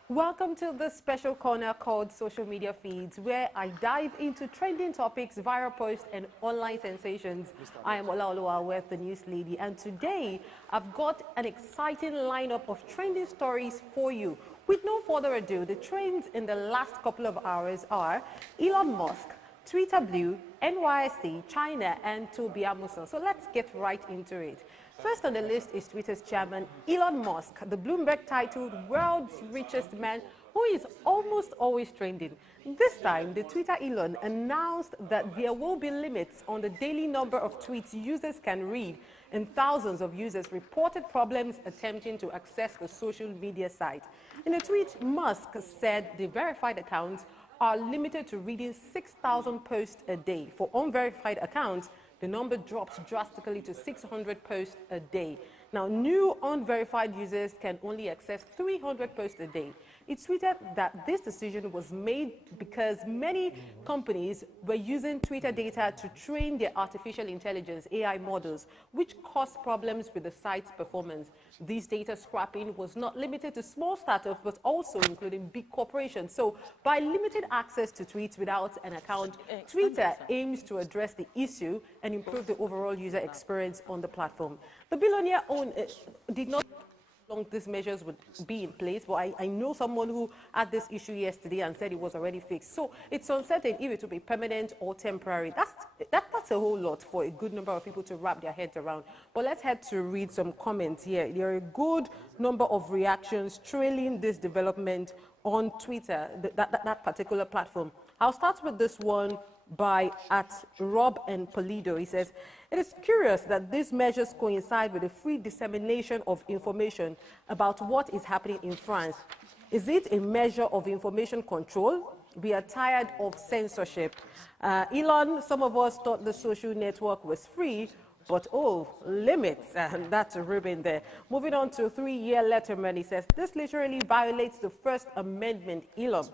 Welcome to this special corner called Social Media Feeds, where I dive into trending topics, viral posts, and online sensations. I am Olaoluwa with the News Lady, and today I've got an exciting lineup of trending stories for you. With no further ado, the trends in the last couple of hours are Elon Musk, Twitter Blue, NYSC, China, and Toby Amusan. So let's get right into it. First on the list is Twitter's chairman, Elon Musk, the Bloomberg titled World's Richest Man, who is almost always trending. This time, the Twitter Elon announced that there will be limits on the daily number of tweets users can read, and thousands of users reported problems attempting to access the social media site. In a tweet, Musk said the verified accounts are limited to reading 6,000 posts a day. For unverified accounts, the number drops drastically to 600 posts a day. Now, new unverified users can only access 300 posts a day. It tweeted that this decision was made because many companies were using Twitter data to train their artificial intelligence AI models, which caused problems with the site's performance. This data scrapping was not limited to small startups, but also including big corporations. So, by limiting access to tweets without an account, Twitter aims to address the issue and improve the overall user experience on the platform. The billionaire did not long these measures would be in place, but I know someone who had this issue yesterday and said it was already fixed. So it's uncertain if it will be permanent or temporary. That's a whole lot for a good number of people to wrap their heads around. But let's head to read some comments here. There are a good number of reactions trailing this development on Twitter, that particular platform. I'll start with this one by @Rob and Polido. He says, It is curious that these measures coincide with the free dissemination of information about what is happening in France. Is it a measure of information control? We are tired of censorship. Elon, some of us thought the social network was free, but oh, limits, and that's a ribbon there. Moving on to a 3-year letterman, he says, this literally violates the First Amendment, Elon.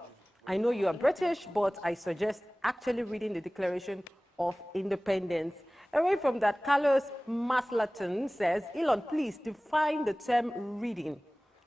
I know you are British, but I suggest actually reading the Declaration of Independence. Away from that, Carlos Maslaton says, Elon, please define the term reading.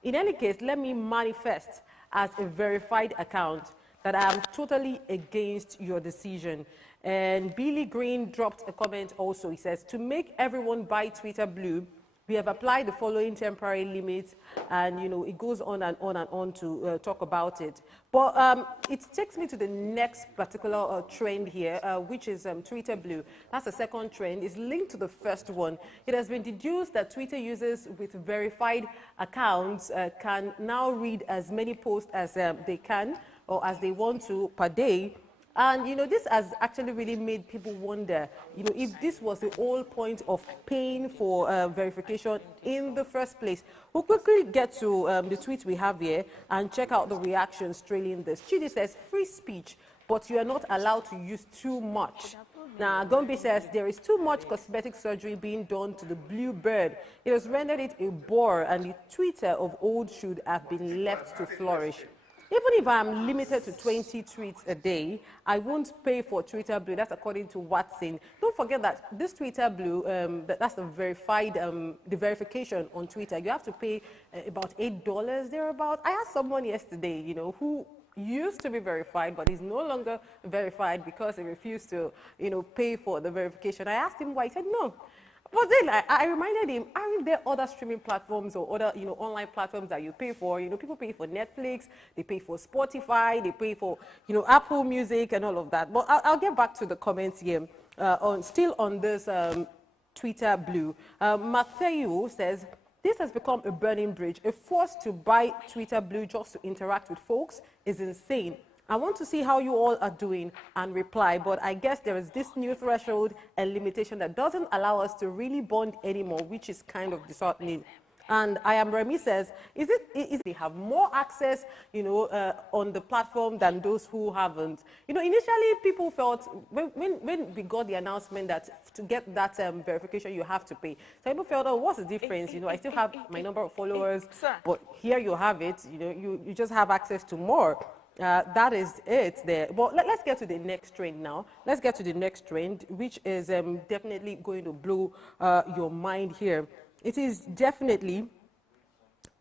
In any case, let me manifest as a verified account that I am totally against your decision. And Billy Green dropped a comment also. He says, to make everyone buy Twitter Blue, we have applied the following temporary limits, and, you know, it goes on and on and on to talk about it. But it takes me to the next particular trend here, which is Twitter Blue. That's the second trend. It's linked to the first one. It has been deduced that Twitter users with verified accounts can now read as many posts as they can or as they want to per day. And, you know, this has actually really made people wonder, you know, if this was the whole point of paying for verification in the first place. We'll quickly get to the tweets we have here and check out the reactions trailing this. Chidi says, free speech, but you are not allowed to use too much. Now, Gombe says, there is too much cosmetic surgery being done to the blue bird. It has rendered it a bore, and the Twitter of old should have been left to flourish. Even if I'm limited to 20 tweets a day, I won't pay for Twitter Blue. That's according to Watson. Don't forget that this Twitter Blue, that's the verified, the verification on Twitter. You have to pay about $8 thereabout. I asked someone yesterday, you know, who used to be verified, but is no longer verified because he refused to, you know, pay for the verification. I asked him why. He said no. But then I reminded him, aren't there other streaming platforms or other, you know, online platforms that you pay for? You know, people pay for Netflix, they pay for Spotify, they pay for, you know, Apple Music and all of that. But I'll get back to the comments here. Still on this Twitter Blue. Matthew says, this has become a burning bridge. A force to buy Twitter Blue just to interact with folks is insane. I want to see how you all are doing and reply, but I guess there is this new threshold and limitation that doesn't allow us to really bond anymore, which is kind of disheartening. And I am Remy says, is they have more access, you know, on the platform than those who haven't? You know, initially people felt, when we got the announcement that to get that verification you have to pay, so people felt, oh, what's the difference? You know, I still have my number of followers, but here you have it, you know, you just have access to more. That is it there. But let's get to the next trend now. Let's get to the next trend, which is definitely going to blow your mind here. It is definitely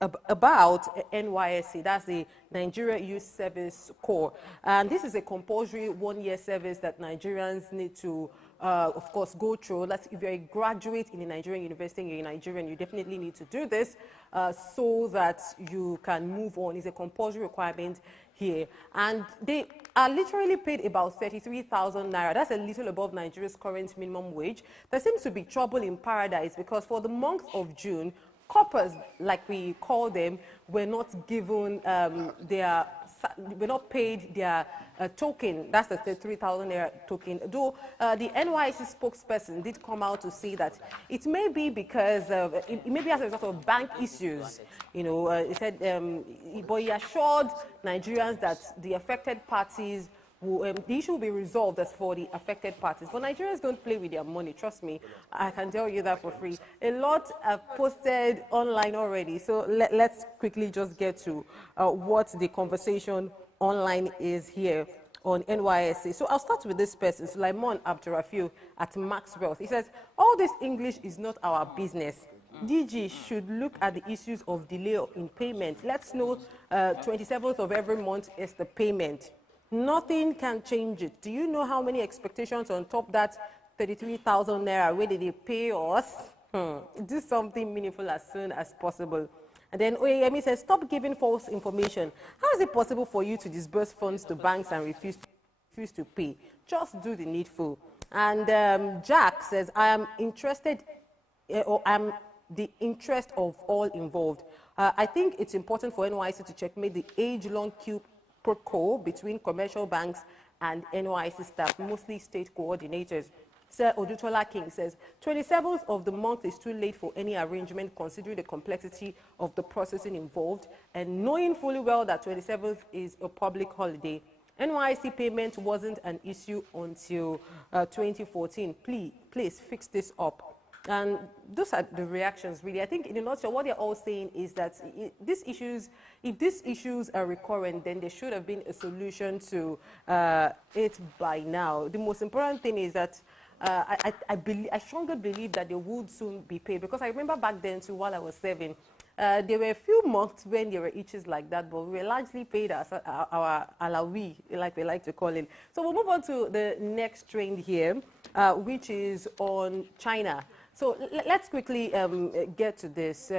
about NYSC. That's the Nigeria Youth Service Corps. And this is a compulsory one-year service that Nigerians need to, of course, go through. That's if you're a graduate in a Nigerian university and you're a Nigerian, you definitely need to do this so that you can move on. It's a compulsory requirement here. And they are literally paid about 33,000 naira. That's a little above Nigeria's current minimum wage. There seems to be trouble in paradise because for the month of June, coppers, like we call them, were not given were not paid their token. That's the 33,000 naira token. Though the NYSC spokesperson did come out to say that it may be because it may be as a result of bank issues. You know, he said, but he assured Nigerians that the affected parties the issue will be resolved as for the affected parties. But Nigerians don't play with their money, trust me. I can tell you that for free. A lot are posted online already. So let's quickly just get to what the conversation online is here on NYSC. So I'll start with this person, Sulaiman Abdurrafiu at Maxwell. He says, all this English is not our business. DG should look at the issues of delay in payment. Let's know 27th of every month is the payment. Nothing can change it. Do you know how many expectations on top that 33,000 naira? Where did they pay us? Do something meaningful as soon as possible. And then Oyemi says, stop giving false information. How is it possible for you to disburse funds to banks and refuse to pay? Just do the needful. And Jack says, I am interested, or I'm the interest of all involved. I think it's important for NYSC to checkmate the age-long queue protocol between commercial banks and NYSC staff, mostly state coordinators. Sir Odutola King says, 27th of the month is too late for any arrangement considering the complexity of the processing involved and knowing fully well that 27th is a public holiday. NYC payment wasn't an issue until 2014. Please fix this up. And those are the reactions, really. I think in a nutshell, what they're all saying is that if these issues are recurrent, then there should have been a solution to it by now. The most important thing is that I strongly believe that they would soon be paid, because I remember back then, too, while I was 7, there were a few months when there were issues like that, but we were largely paid as our alawi, like we like to call it. So we'll move on to the next trend here, which is on China. So let's quickly get to this.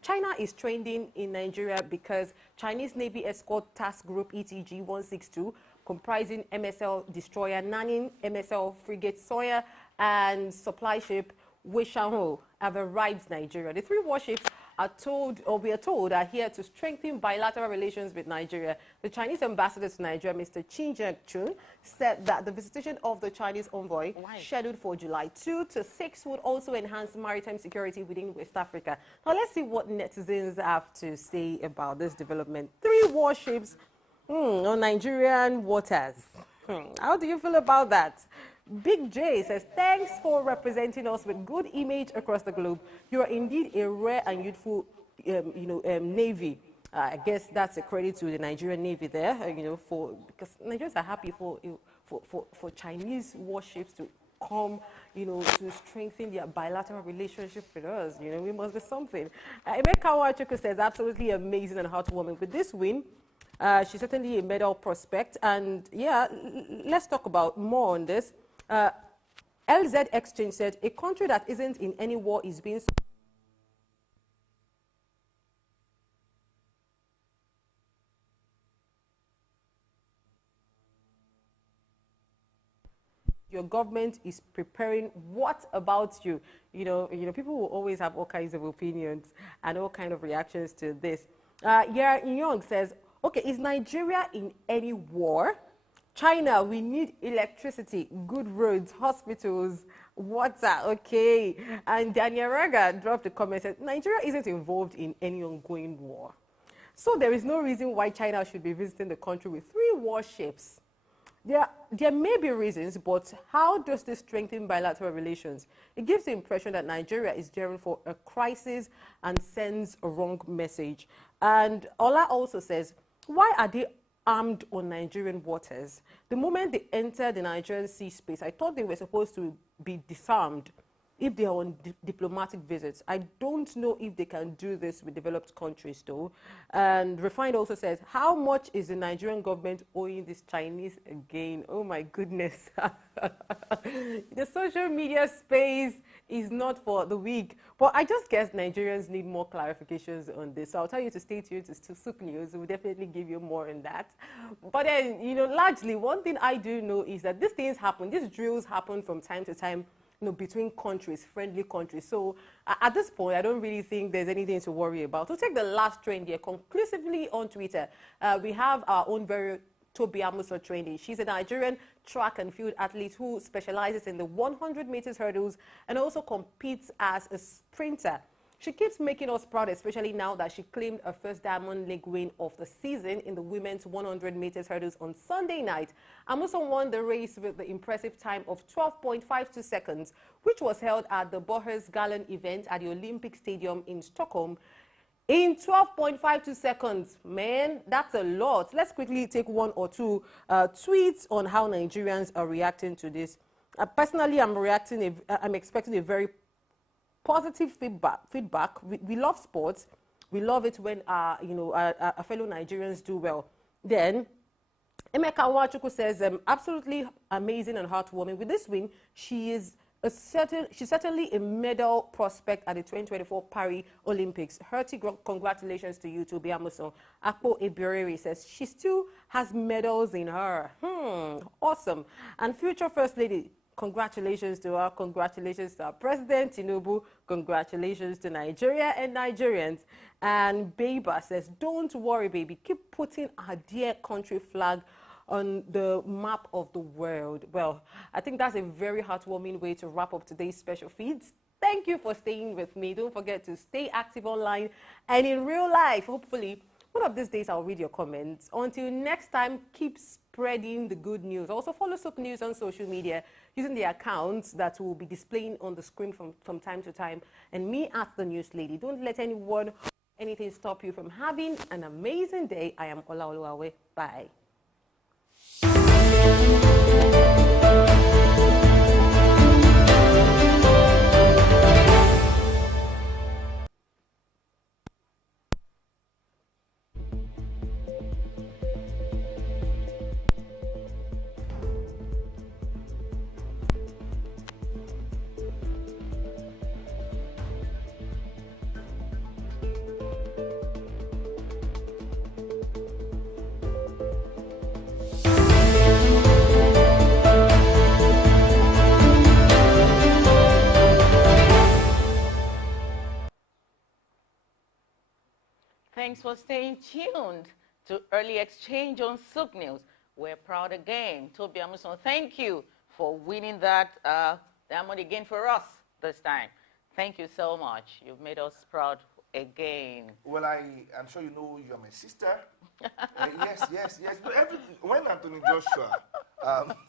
China is trending in Nigeria because Chinese Navy Escort Task Group ETG-162, comprising MSL destroyer Nanning, MSL frigate Sawyer, and supply ship Weishanho, have arrived in Nigeria. The 3 warships are told, or we are told, are here to strengthen bilateral relations with Nigeria. The Chinese ambassador to Nigeria, Mr. Qin Zhengchun, said that the visitation of the Chinese envoy, scheduled for July 2 to 6, would also enhance maritime security within West Africa. Now, let's see what netizens have to say about this development. 3 warships on Nigerian waters. How do you feel about that? Big J says, thanks for representing us with good image across the globe. You are indeed a rare and youthful, Navy. I guess that's a credit to the Nigerian Navy there, because Nigerians are happy for Chinese warships to come, to strengthen their bilateral relationship with us. We must be something. Emeka Wachuku says, absolutely amazing and heartwarming. With this win, she's certainly a medal prospect. And yeah, let's talk about more on this. LZ Exchange said, a country that isn't in any war is being... Your government is preparing. What about you? People will always have all kinds of opinions and all kinds of reactions to this. Young says, okay, is Nigeria in any war? China, we need electricity, good roads, hospitals, water, okay. And Daniel Raga dropped a comment and said, Nigeria isn't involved in any ongoing war. So there is no reason why China should be visiting the country with 3 warships. There may be reasons, but how does this strengthen bilateral relations? It gives the impression that Nigeria is gearing for a crisis and sends a wrong message. And Ola also says, why are they armed on Nigerian waters? The moment they enter the Nigerian sea space, I thought they were supposed to be disarmed if they are on diplomatic visits. I don't know if they can do this with developed countries, though. And Refined also says, how much is the Nigerian government owing this Chinese again? Oh, my goodness. The social media space is not for the weak. But I just guess Nigerians need more clarifications on this. So I'll tell you to stay tuned to Souk News. We'll definitely give you more on that. But then, largely, one thing I do know is that these things happen. These drills happen from time to time, between countries, friendly countries. So at this point, I don't really think there's anything to worry about. To take the last trend here, conclusively on Twitter, we have our own very Tobi Amuso training. She's a Nigerian track and field athlete who specializes in the 100 meters hurdles and also competes as a sprinter. She keeps making us proud, especially now that she claimed her first Diamond League win of the season in the women's 100 meters hurdles on Sunday night. Amuso won the race with the impressive time of 12.52 seconds, which was held at the Bohers Galen event at the Olympic Stadium in Stockholm. In 12.52 seconds, man, that's a lot. Let's quickly take 1 or 2 tweets on how Nigerians are reacting to this. Personally, I'm expecting a very positive feedback. We love sports. We love it when our fellow Nigerians do well. Then Emeka Wachuku says, absolutely amazing and heartwarming. With this win, she's certainly a medal prospect at the 2024 Paris Olympics. Hearty congratulations to you, Tobi Amuso. Akpo Ebireri says she still has medals in her. Awesome. And future First Lady, congratulations to her. Congratulations to our President Tinubu. Congratulations to Nigeria and Nigerians. And Beba says, don't worry, baby. Keep putting our dear country flag on the map of the world. Well, I think that's a very heartwarming way to wrap up today's special feeds. Thank you for staying with me. Don't forget to stay active online and in real life. Hopefully, one of these days I'll read your comments. Until next time, keep spreading the good news. Also follow Sook News on social media using the accounts that will be displaying on the screen from time to time. And me as the news lady, don't let anything stop you from having an amazing day. I am Ola Oluwawe. Bye. Thanks for staying tuned to Early Exchange on Sook News. We're proud again. Toby Amuson, thank you for winning that diamond again for us this time. Thank you so much. You've made us proud again. Well, I'm sure you know you're my sister. Yes. When Anthony Joshua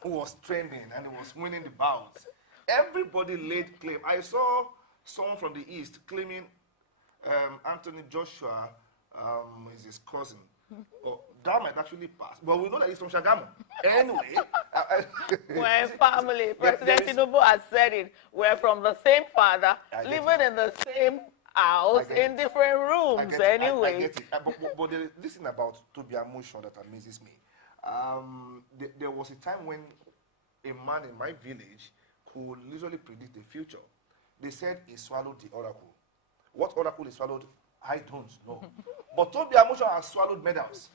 was trending and he was winning the bouts, everybody laid claim. I saw someone from the East claiming Anthony Joshua is his cousin. Oh, that might actually pass. But we know that he's from Shagamu. Anyway. We're family. President Tinubu has said it. We're from the same father, living in the same house, in different rooms. Anyway. I get it. But there is this thing about Toby Amuson that amazes me. There was a time when a man in my village could literally predict the future. They said he swallowed the oracle. What oracle he swallowed, I don't know. But Toby Amuson has swallowed medals.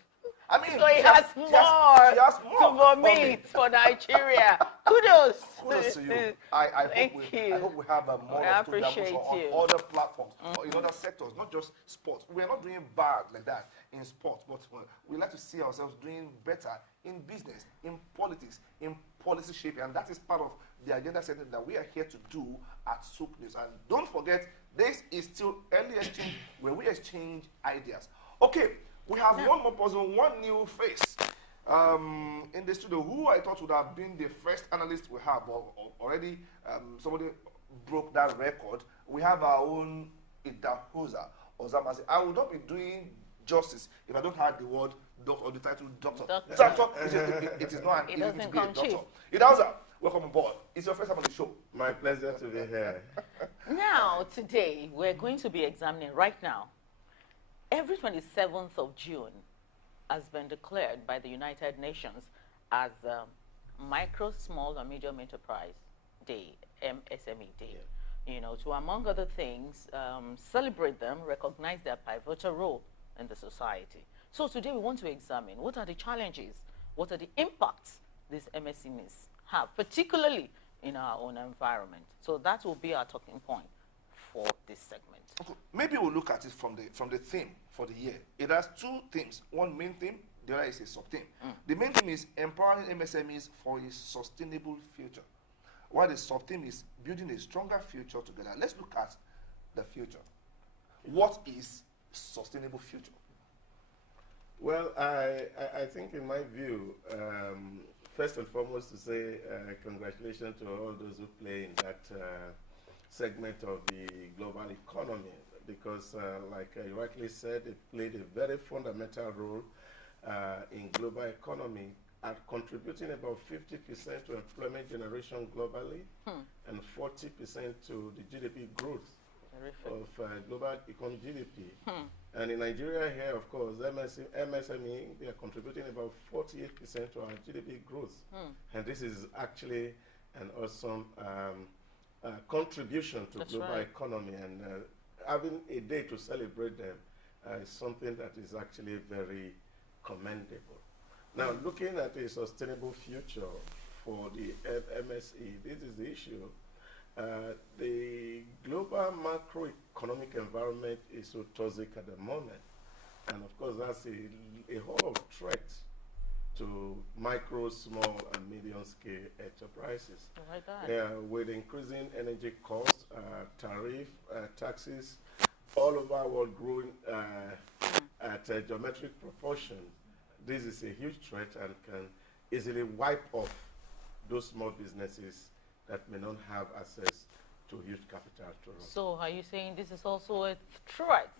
I mean, so he has more to vomit for Nigeria. Kudos. Kudos to you. I hope we have more of Toby Amuson on other platforms or in other sectors, not just sports. We're not doing bad like that in sports, but we like to see ourselves doing better in business, in politics, in policy shaping, and that is part of the agenda setting that we are here to do at Sook News. And don't forget, this is still Early Exchange, where we exchange ideas. Okay, we have one more person, one new face in the studio, who I thought would have been the first analyst we have. But already somebody broke that record. We have our own Idahosa Ozamasi. I would not be doing justice if I don't have the word doctor or the title doctor. Doctor, it is not an easy to be a doctor. Idahosa, welcome aboard. It's your first time on the show. My pleasure to be here. Now, today, we're going to be examining right now. Every 27th of June has been declared by the United Nations as Micro, Small, and Medium Enterprise Day, MSME Day. You know, to, among other things, celebrate them, recognize their pivotal role in the society. So today we want to examine what are the challenges, what are the impacts these MSMEs have, particularly in our own environment. So that will be our talking point for this segment. Okay. Maybe we'll look at it from the theme for the year. It has two themes. One main theme, the other is a sub-theme. The main theme is empowering MSMEs for a sustainable future, while the sub-theme is building a stronger future together. Let's look at the future. What is sustainable future? Well, I think in my view, first and foremost to say congratulations to all those who play in that segment of the global economy, because like you rightly said, it played a very fundamental role in global economy at contributing about 50% to employment generation globally and 40% to the GDP growth of global economic GDP. And in Nigeria here, of course, MSME, they are contributing about 48% to our GDP growth. And this is actually an awesome contribution to global economy. And having a day to celebrate them is something that is actually very commendable. Now, looking at a sustainable future for the MSE, this is the issue. The global macroeconomic environment is so toxic at the moment. And of course, that's a whole of threats to micro, small, and medium-scale enterprises. Like that. Yeah, with increasing energy costs, tariff, taxes, all over our world growing at a geometric proportion, this is a huge threat and can easily wipe off those small businesses that may not have access to huge capital to run. So are you saying this is also a threat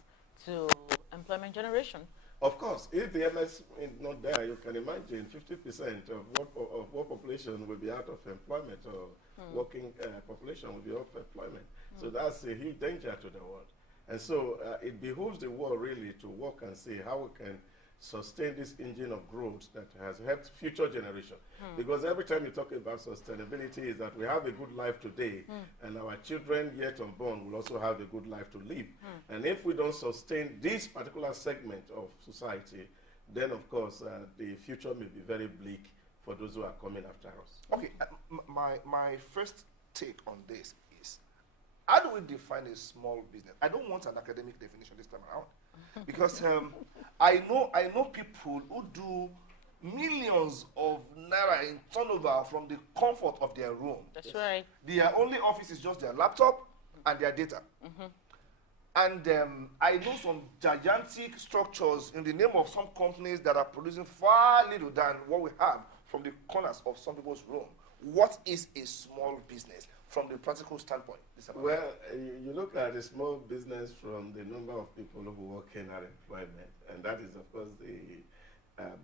to employment generation? Of course, if the MS is not there, you can imagine 50% of what population will be out of employment, or working population will be out of employment. So that's a huge danger to the world. And so it behooves the world really to work and see how we can sustain this engine of growth that has helped future generation. Because every time you talk about sustainability is that we have a good life today, and our children yet unborn will also have a good life to live. And if we don't sustain this particular segment of society, then of course the future may be very bleak for those who are coming after us. Okay, my first take on this is, how do we define a small business? I don't want an academic definition this time around, because I know people who do millions of naira in turnover from the comfort of their room. That's right. Their only office is just their laptop and their data. And I know some gigantic structures in the name of some companies that are producing far little than what we have from the corners of some people's room. What is a small business from the practical standpoint? Well, you look at a small business from the number of people who work in our employment, and that is, of course, the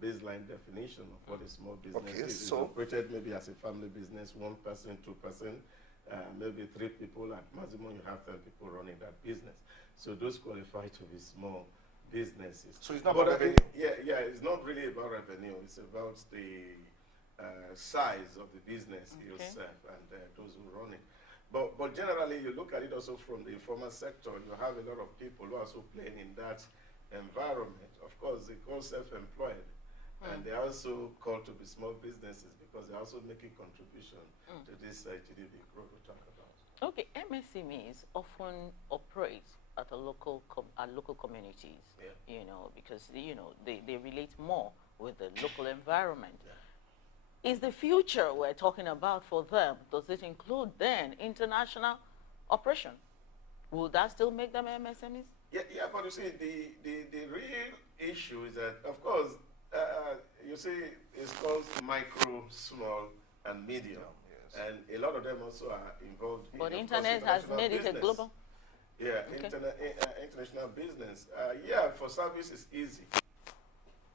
baseline definition of what a small business is. It's operated maybe as a family business, 1 person, 2 person, maybe 3 people. At maximum, you have 10 people running that business. So those qualify to be small businesses. So it's not about revenue? Yeah, it's not really about revenue. It's about the size of the business yourself and those who run it. But generally, you look at it also from the informal sector, you have a lot of people who are also playing in that environment. Of course, they call self-employed, and they are also called to be small businesses because they're also making contribution to this GDP growth we talk about. Okay, MSMEs often operate at local communities, you know, because they relate more with the local environment. Is the future we're talking about for them, does it include then international operation? Will that still make them MSMEs? Yeah, but you see, the real issue is that, of course, you see, it's called micro, small, and medium. And a lot of them also are involved in, but internet has made it a global? Yeah, international business. Yeah, for service it's easy.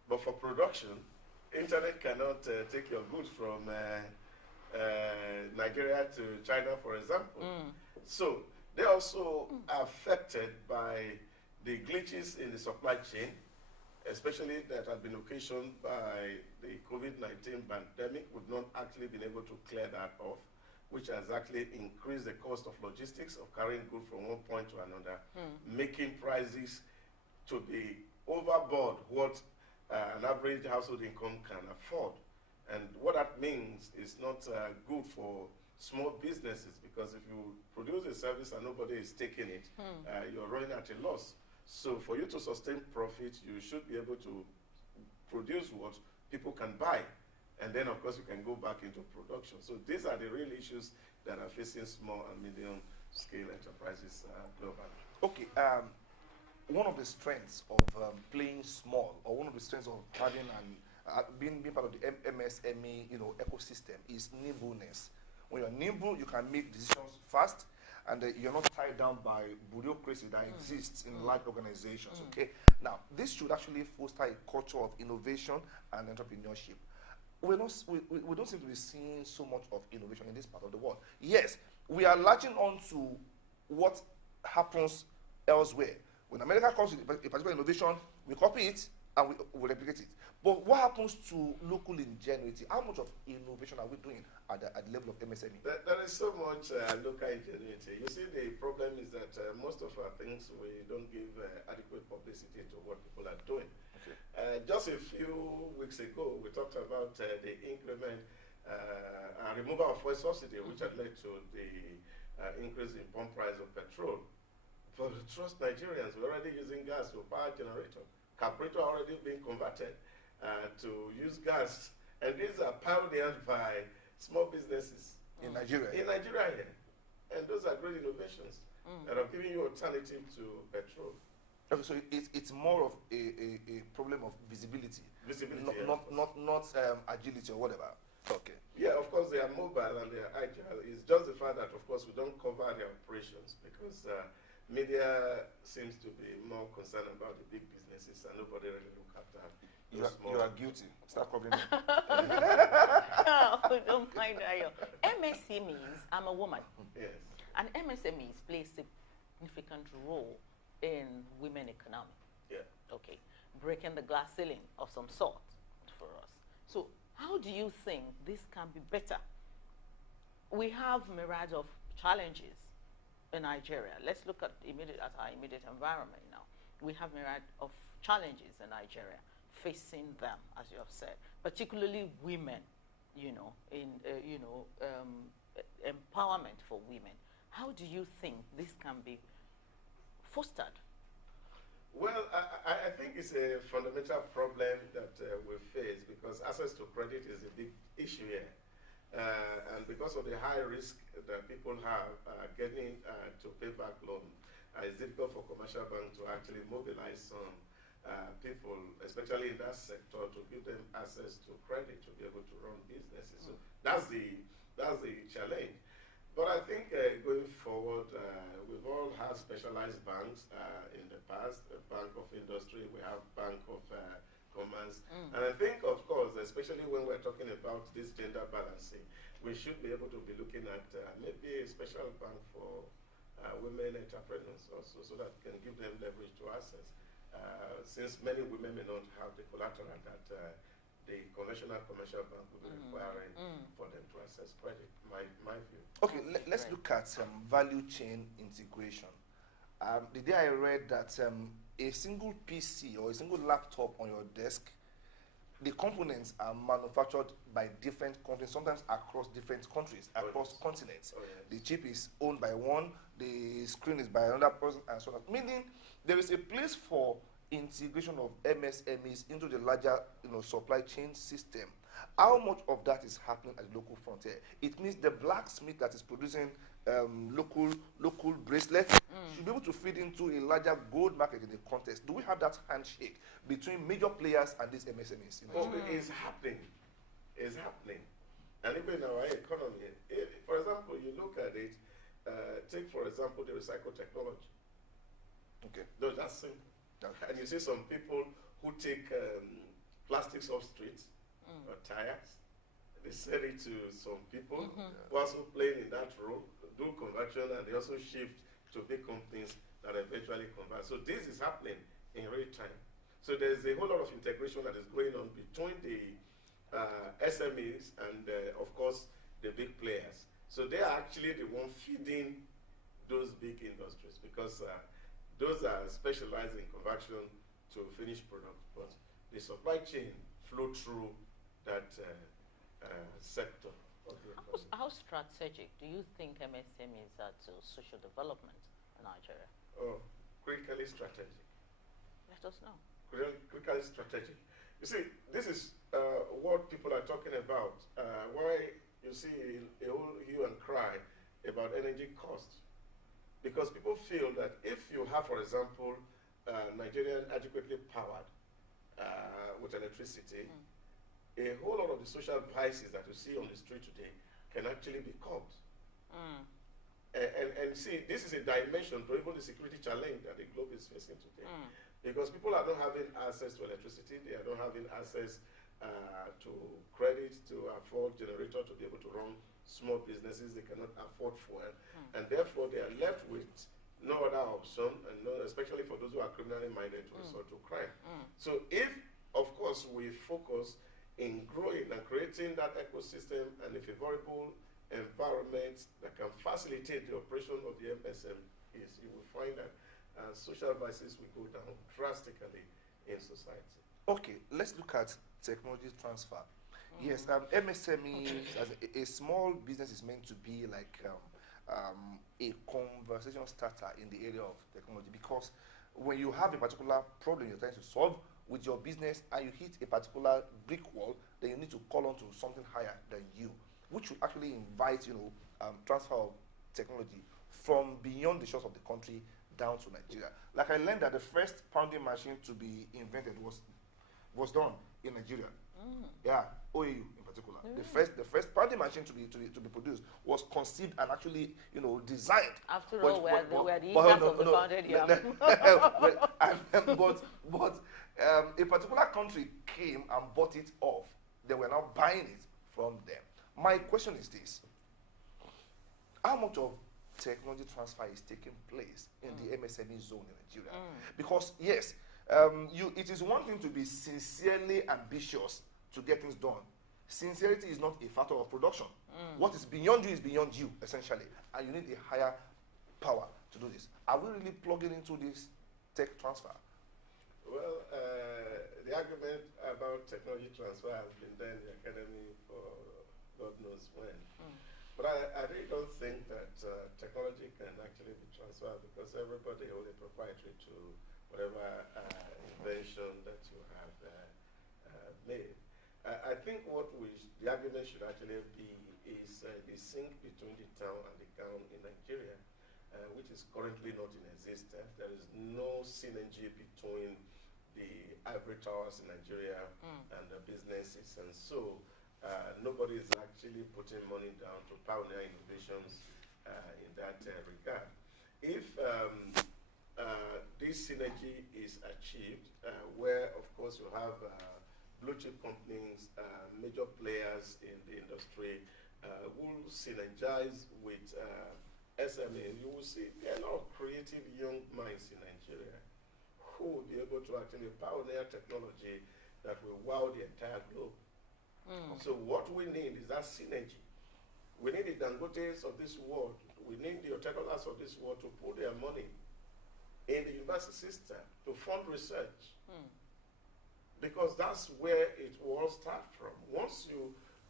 But for production, internet cannot take your goods from Nigeria to China, for example. So they also are affected by the glitches in the supply chain, especially that have been occasioned by the COVID-19 pandemic. We've not actually been able to clear that off, which has actually increased the cost of logistics of carrying goods from one point to another, making prices to be overboard what an average household income can afford. And what that means is not good for small businesses, because if you produce a service and nobody is taking it, you're running at a loss. So for you to sustain profit, you should be able to produce what people can buy. And then, of course, you can go back into production. So these are the real issues that are facing small and medium-scale enterprises globally. Okay, one of the strengths of playing small, or one of the strengths of having and being part of the MSME ecosystem is nimbleness. When you're nimble, you can make decisions fast, and you're not tied down by bureaucracy that exists in large organizations. Okay, now this should actually foster a culture of innovation and entrepreneurship. We don't seem to be seeing so much of innovation in this part of the world. Yes, we are latching on to what happens elsewhere. When America comes with a particular innovation, we copy it and we replicate it. But what happens to local ingenuity? How much of innovation are we doing at the level of MSME? There is so much local ingenuity. You see, the problem is that most of our things, we don't give adequate publicity to what people are doing. Just a few weeks ago, we talked about the increment removal of fuel subsidy, which had led to the increase in pump price of petrol. For trust Nigerians, we're already using gas for power generator. Carburetor already being converted. to use gas. And these are pioneered by small businesses. In Nigeria? In Nigeria, yeah. And those are great innovations that are giving you alternative to petrol. Okay, so it's more of a problem of visibility. Visibility, not agility or whatever. Okay. Yeah, of course they are mobile and they are agile. It's just the fact that, of course, we don't cover their operations because media seems to be more concerned about the big businesses and nobody really look after you are guilty. Start covering it. Oh, don't mind Ayo. MSMEs, I'm a woman. Yes. And MSMEs play a significant role in women economy. Yeah. Okay. Breaking the glass ceiling of some sort for us. So how do you think this can be better? We have myriad of challenges in Nigeria. Let's look at our immediate environment now. We have myriad of challenges in Nigeria facing them, as you have said, particularly women, empowerment for women. How do you think this can be fostered? Well, I think it's a fundamental problem that we face because access to credit is a big issue here. And because of the high risk that people have getting to pay back loan, it's difficult for commercial banks to actually mobilize some people, especially in that sector, to give them access to credit to be able to run businesses. So that's the challenge. But I think going forward, we've all had specialized banks in the past, Bank of Industry, we have Bank of Commerce. And I think, of course, especially when we're talking about this gender balancing, we should be able to be looking at maybe a special bank for women entrepreneurs also, so that can give them leverage to access. Since many women may not have the collateral that the conventional commercial bank will be requiring for them to access credit, my view. Okay, let's look at value chain integration. The day I read that a single PC or a single laptop on your desk, the components are manufactured by different companies, sometimes across different countries, across continents. The chip is owned by one, the screen is by another person, and so on. Meaning there is a place for integration of MSMEs into the larger supply chain system. How much of that is happening at the local frontier? It means the blacksmith that is producing local bracelets should be able to feed into a larger gold market in the context. Do we have that handshake between major players and these MSMEs? It's happening. It's happening. And even in our economy, for example, you look at it, take, for example, the recycled technology. Okay. No, that's simple. Okay. And you see some people who take plastics off streets or tires, they sell it to some people who are also playing in that role, do conversion, and they also shift to big companies that eventually convert. So this is happening in real time. So there's a whole lot of integration that is going on between the SMEs and, of course, the big players. So they are actually the one feeding those big industries because those are specialized in conversion to finished products. But the supply chain flow through that sector. How strategic do you think MSMEs are to social development in Nigeria? Oh, critically strategic. Let us know. Critically strategic. You see, this is what people are talking about. Why you see a whole hue and cry about energy costs. Because people feel that if you have, for example, Nigerian adequately powered with electricity, a whole lot of the social vices that you see on the street today can actually be curbed. And see, this is a dimension to even the security challenge that the globe is facing today. Because people are not having access to electricity, they are not having access to credit, to afford generator to be able to run small businesses, they cannot afford fuel. And therefore they are left with no other option, and especially for those who are criminally minded to resort to crime. So if, of course, we focus in growing and creating that ecosystem and a favorable environment that can facilitate the operation of the MSMEs, you will find that social vices will go down drastically in society. Okay, let's look at technology transfer. Yes, MSMEs as a small business is meant to be like a conversation starter in the area of technology, because when you have a particular problem you're trying to solve, with your business and you hit a particular brick wall, then you need to call on to something higher than you, which will actually invite, transfer of technology from beyond the shores of the country down to Nigeria. Like I learned that the first pounding machine to be invented was done in Nigeria. Yeah, OAU in particular. The first pounding machine to be produced was conceived and actually, designed. After all, we're the eaters of the pounded yam. But a particular country came and bought it off. They were now buying it from them. My question is this: how much of technology transfer is taking place in the MSME zone in Nigeria? Because yes, it is one thing to be sincerely ambitious to get things done. Sincerity is not a factor of production. What is beyond you is beyond you, essentially, and you need a higher power to do this. Are we really plugging into this tech transfer? Well, the argument about technology transfer has been there in the academy for God knows when. But I really don't think that technology can actually be transferred, because everybody holds a proprietary to whatever invention that you have made. I think the argument should actually be is the sync between the town and the gown in Nigeria, which is currently not in existence. There is no synergy between the ivory towers in Nigeria and the businesses, and so nobody is actually putting money down to pioneer innovations in that regard. If this synergy is achieved, where of course you have blue chip companies, major players in the industry who synergize with SME, you will see there are a lot of creative young minds in Nigeria who will be able to actually pioneer technology that will wow the entire globe. So what we need is that synergy. We need the Dangotes of this world, we need the Otedolas of this world to put their money in the university system to fund research. Because that's where it will all start from. Once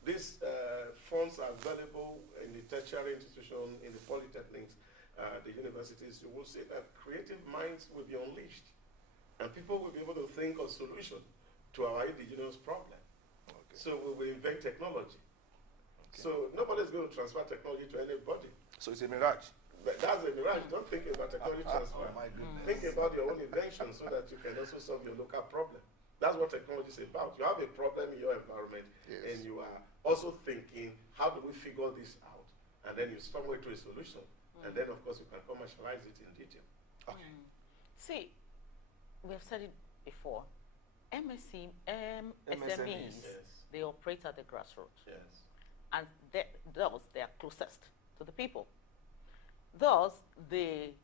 these funds are available in the tertiary institution, in the polytechnics, the universities, you will see that creative minds will be unleashed. And people will be able to think of solution to our indigenous problem. So we will invent technology. So nobody's going to transfer technology to anybody. So it's a mirage. But that's a mirage. Don't think about technology transfer. Oh my goodness. Think about your own invention so that you can also solve your local problem. That's what technology is about. You have a problem in your environment, and you are also thinking, how do we figure this out? And then you stumble into a solution. And then, of course, you can commercialize it in detail. Okay. See, we have said it before. SMEs, they operate at the grassroots. Yes. And thus, they are closest to the people. Thus, they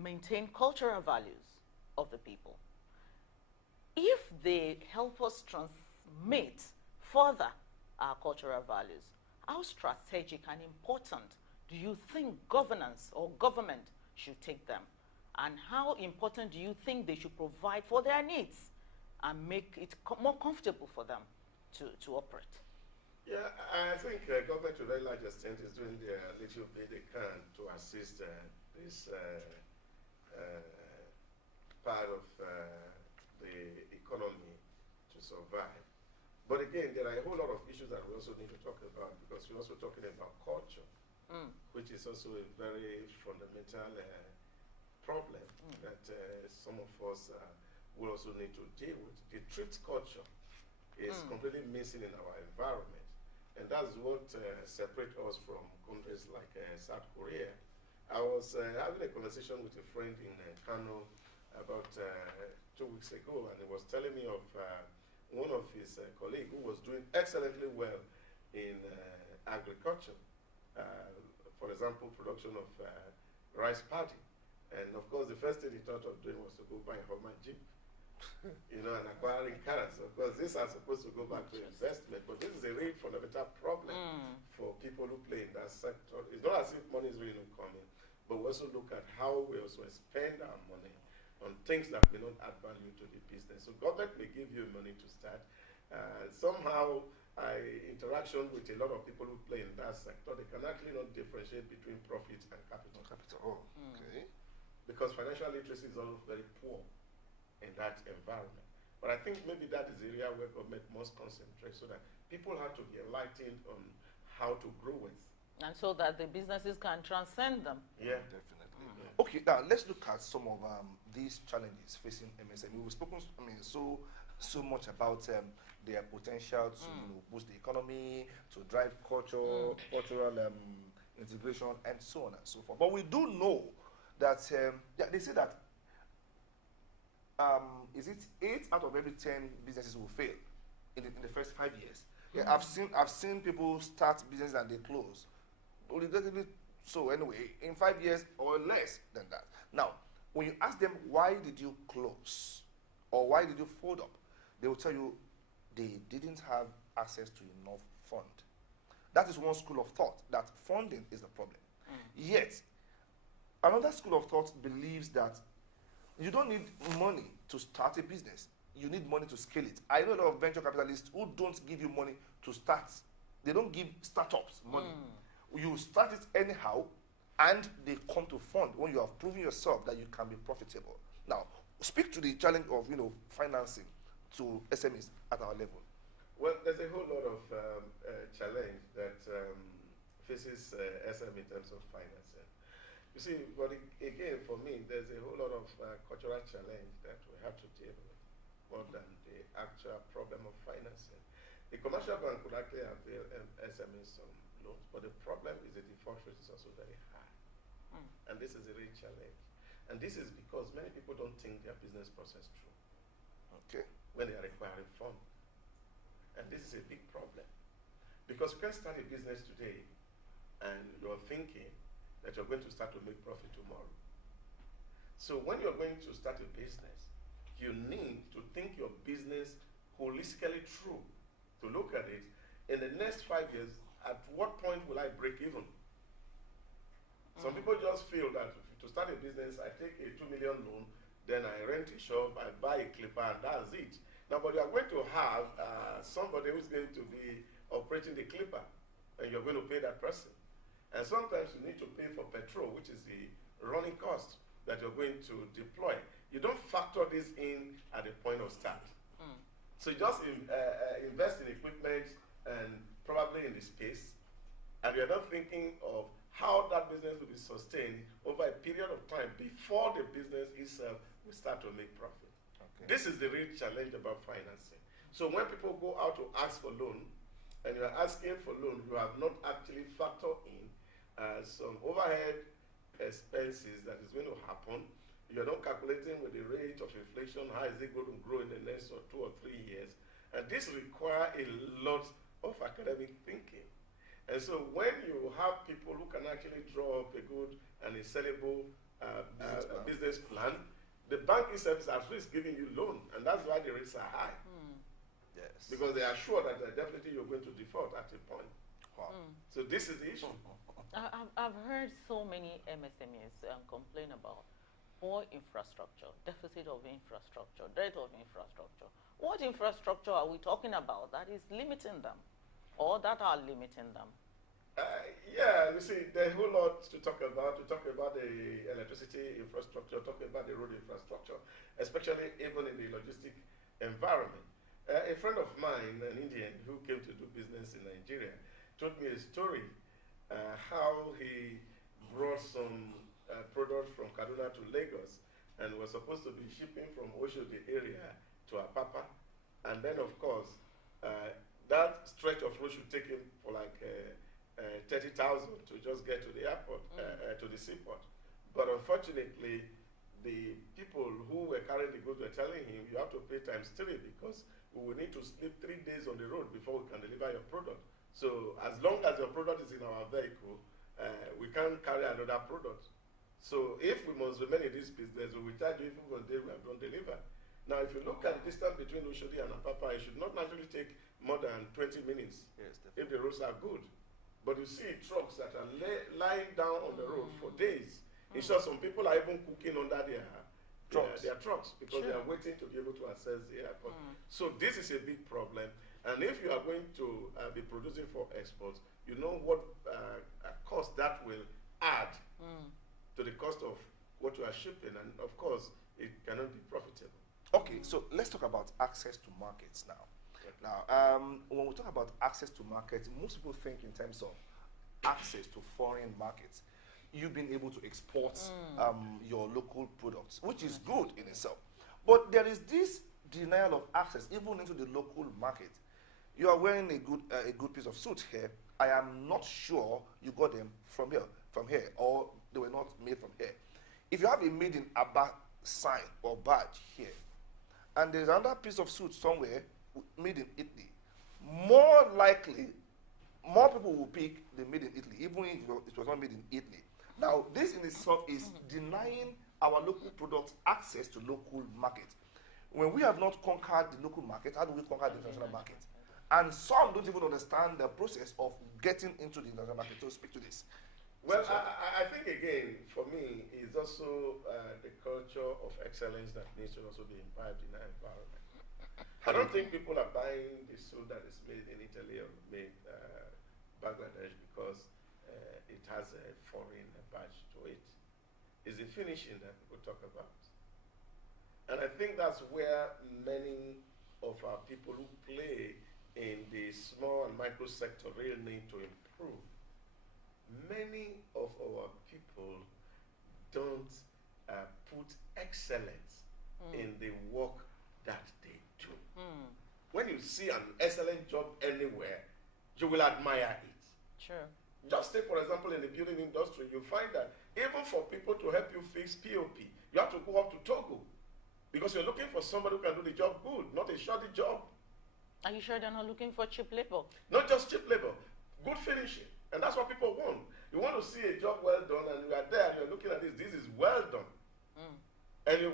maintain cultural values of the people. If they help us transmit further our cultural values, how strategic and important do you think governance or government should take them? And how important do you think they should provide for their needs and make it more comfortable for them to operate? Yeah, I think government to a very large extent is doing the little bit they can to assist this part of the economy to survive. But again, there are a whole lot of issues that we also need to talk about, because we're also talking about culture, which is also a very fundamental problem that some of us will also need to deal with. The thrift culture is completely missing in our environment. And that's what separates us from countries like South Korea. I was having a conversation with a friend in Kano about 2 weeks ago, and he was telling me of one of his colleagues who was doing excellently well in agriculture. For example, production of rice paddy. And of course, the first thing he thought of doing was to go buy a Hummer Jeep. And acquiring cars. Of course, these are supposed to go back to investment, but this is a really fundamental problem for people who play in that sector. It's not as if money is really not coming, but we also look at how we also spend our money on things that may not add value to the business. So government may give you money to start. Somehow, interaction with a lot of people who play in that sector, they can actually not differentiate between profit and capital. Okay. Because financial literacy is all very poor in that environment. But I think maybe that is the area where government must concentrate so that people have to be enlightened on how to grow with. And so that the businesses can transcend them. Yeah, definitely. Okay, now let's look at some of these challenges facing MSME. We've spoken, so much about their potential to boost the economy, to drive cultural integration, and so on and so forth. But we do know that they say that is it 8 out of every 10 businesses will fail in the first 5 years. Yeah, I've seen people start businesses and they close. Relatively so anyway, in 5 years or less than that. Now, when you ask them why did you close or why did you fold up, they will tell you they didn't have access to enough fund. That is one school of thought, that funding is the problem. Yet, another school of thought believes that you don't need money to start a business. You need money to scale it. I know a lot of venture capitalists who don't give you money to start. They don't give startups money. You start it anyhow, and they come to fund when you have proven yourself that you can be profitable. Now, speak to the challenge of financing to SMEs at our level. Well, there's a whole lot of challenge that faces SM in terms of financing. You see, but again, for me, there's a whole lot of cultural challenge that we have to deal with more than the actual problem of financing. The commercial bank could actually avail SMEs some loans, but the problem is the default rate is also very high. And this is a real challenge. And this is because many people don't think their business process through. Okay. When they are requiring funds. And this is a big problem. Because you can start a business today and you're thinking that you're going to start to make profit tomorrow. So when you're going to start a business, you need to think your business holistically through, to look at it in the next 5 years, at what point will I break even? Some people just feel that to start a business, I take a 2 million loan, then I rent a shop, I buy a clipper, and that's it. Now, but you are going to have somebody who's going to be operating the clipper, and you're going to pay that person. And sometimes you need to pay for petrol, which is the running cost that you're going to deploy. You don't factor this in at the point of start. So you just invest in equipment and probably in the space, and you're not thinking of how that business will be sustained over a period of time before the business itself will start to make profit. Okay. This is the real challenge about financing. So when people go out to ask for loan, and you're asking for loan, you have not actually factored in some overhead expenses that is going to happen. You're not calculating with the rate of inflation, how is it going to grow in the next 2 or 3 years. And this requires a lot of academic thinking. And so when you have people who can actually draw up a good and a sellable business plan, the bank itself is at least giving you loan, and that's why the rates are high. Yes. Because they are sure that definitely you're going to default at a point. Wow. So this is the issue. I've heard so many MSMEs complain about poor infrastructure, deficit of infrastructure, debt of infrastructure. What infrastructure are we talking about that is limiting them, or that are limiting them? Yeah, you see, there's a whole lot to talk about. We talk about the electricity infrastructure, talk about the road infrastructure, especially even in the logistic environment. A friend of mine, an Indian who came to do business in Nigeria, told me a story how he brought some products from Kaduna to Lagos and was supposed to be shipping from Oshodi area to Apapa. And then, of course, that stretch of road should take him for like 30,000 to just get to the airport, to the seaport. But unfortunately, the people who were carrying the goods were telling him, you have to pay ×3 because we will need to sleep 3 days on the road before we can deliver your product. So as long as your product is in our vehicle, we can't carry another product. So if we must remain in this business, we will charge you even on the day we have not delivered. Now, if you look at the distance between Oshodi and Apapa, it should not naturally take more than 20 minutes if the roads are good. But you see trucks that are lying down on the road for days. In short, some people are even cooking under their trucks because they are waiting to be able to access the airport. So this is a big problem. And if you are going to be producing for exports, you know what cost that will add to the cost of what you are shipping. And of course, it cannot be profitable. Okay, so So let's talk about access to markets now. Now, when we talk about access to markets, most people think in terms of access to foreign markets. You've been able to export your local products, which is good in itself. But there is this denial of access even into the local market. You are wearing a good piece of suit here. I am not sure you got them from here, or they were not made from here. If you have a made in Aba sign or badge here, and there's another piece of suit somewhere made in Italy, more likely, more people will pick the made in Italy, even if it was not made in Italy. Now, this in itself is denying our local products access to local markets. When we have not conquered the local market, how do we conquer the international market? And some don't even understand the process of getting into the international market. So speak to this. Well, I think, again, for me, it's also the culture of excellence that needs to also be imbibed in our environment. I don't think people are buying the suit that is made in Italy or made Bangladesh because it has a foreign badge to it. It's the finishing that people talk about. And I think that's where many of our people who play in the small and micro sector really need to improve. Many of our people don't put excellence in the work that they do. When you see an excellent job anywhere, you will admire it. Sure. Just take, for example, in the building industry, you find that even for people to help you fix POP, you have to go up to Togo because you're looking for somebody who can do the job good, not a shoddy job. Are you sure they're not looking for cheap labor? Not just cheap labor, good finishing. And that's what people want. You want to see a job well done, and you are there and you're looking at this. This is well done. And you,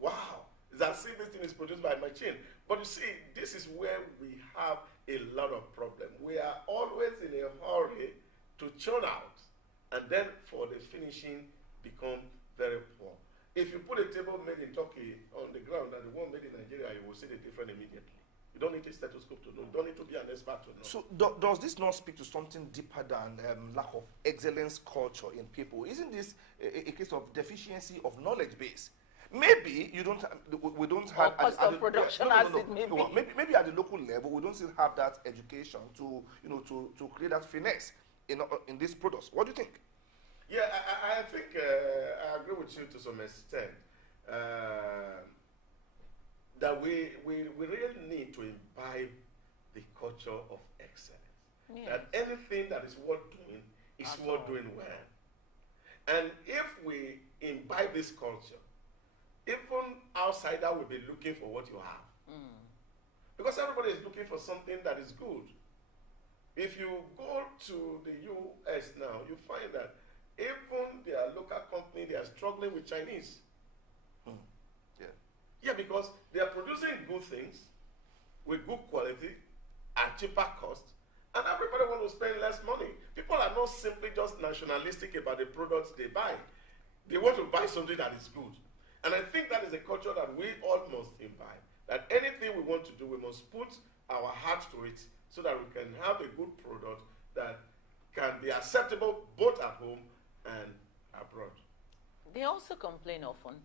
wow, it's as if this thing is produced by machine. But you see, this is where we have a lot of problems. We are always in a hurry to churn out, and then for the finishing become very poor. If you put a table made in Turkey on the ground and the one made in Nigeria, you will see the difference immediately. You don't need a stethoscope to know. You don't need to be an expert to know. So does this not speak to something deeper than lack of excellence culture in people? Isn't this a case of deficiency of knowledge base? Maybe you don't. We don't have cost of production. Maybe at the local level we don't still have that education to to create that finesse in these products. What do you think? Yeah, I think I agree with you to some extent. That we really need to imbibe the culture of excellence. Yes. That anything that is worth doing is worth doing well. And if we imbibe this culture, even outsider will be looking for what you have. Because everybody is looking for something that is good. If you go to the US now, you find that even their local company, they are struggling with Chinese. Yeah, because they are producing good things with good quality at cheaper cost, and everybody wants to spend less money. People are not simply just nationalistic about the products they buy. They want to buy something that is good. And I think that is a culture that we all must imbibe. That anything we want to do, we must put our heart to it so that we can have a good product that can be acceptable both at home and abroad. They also complain often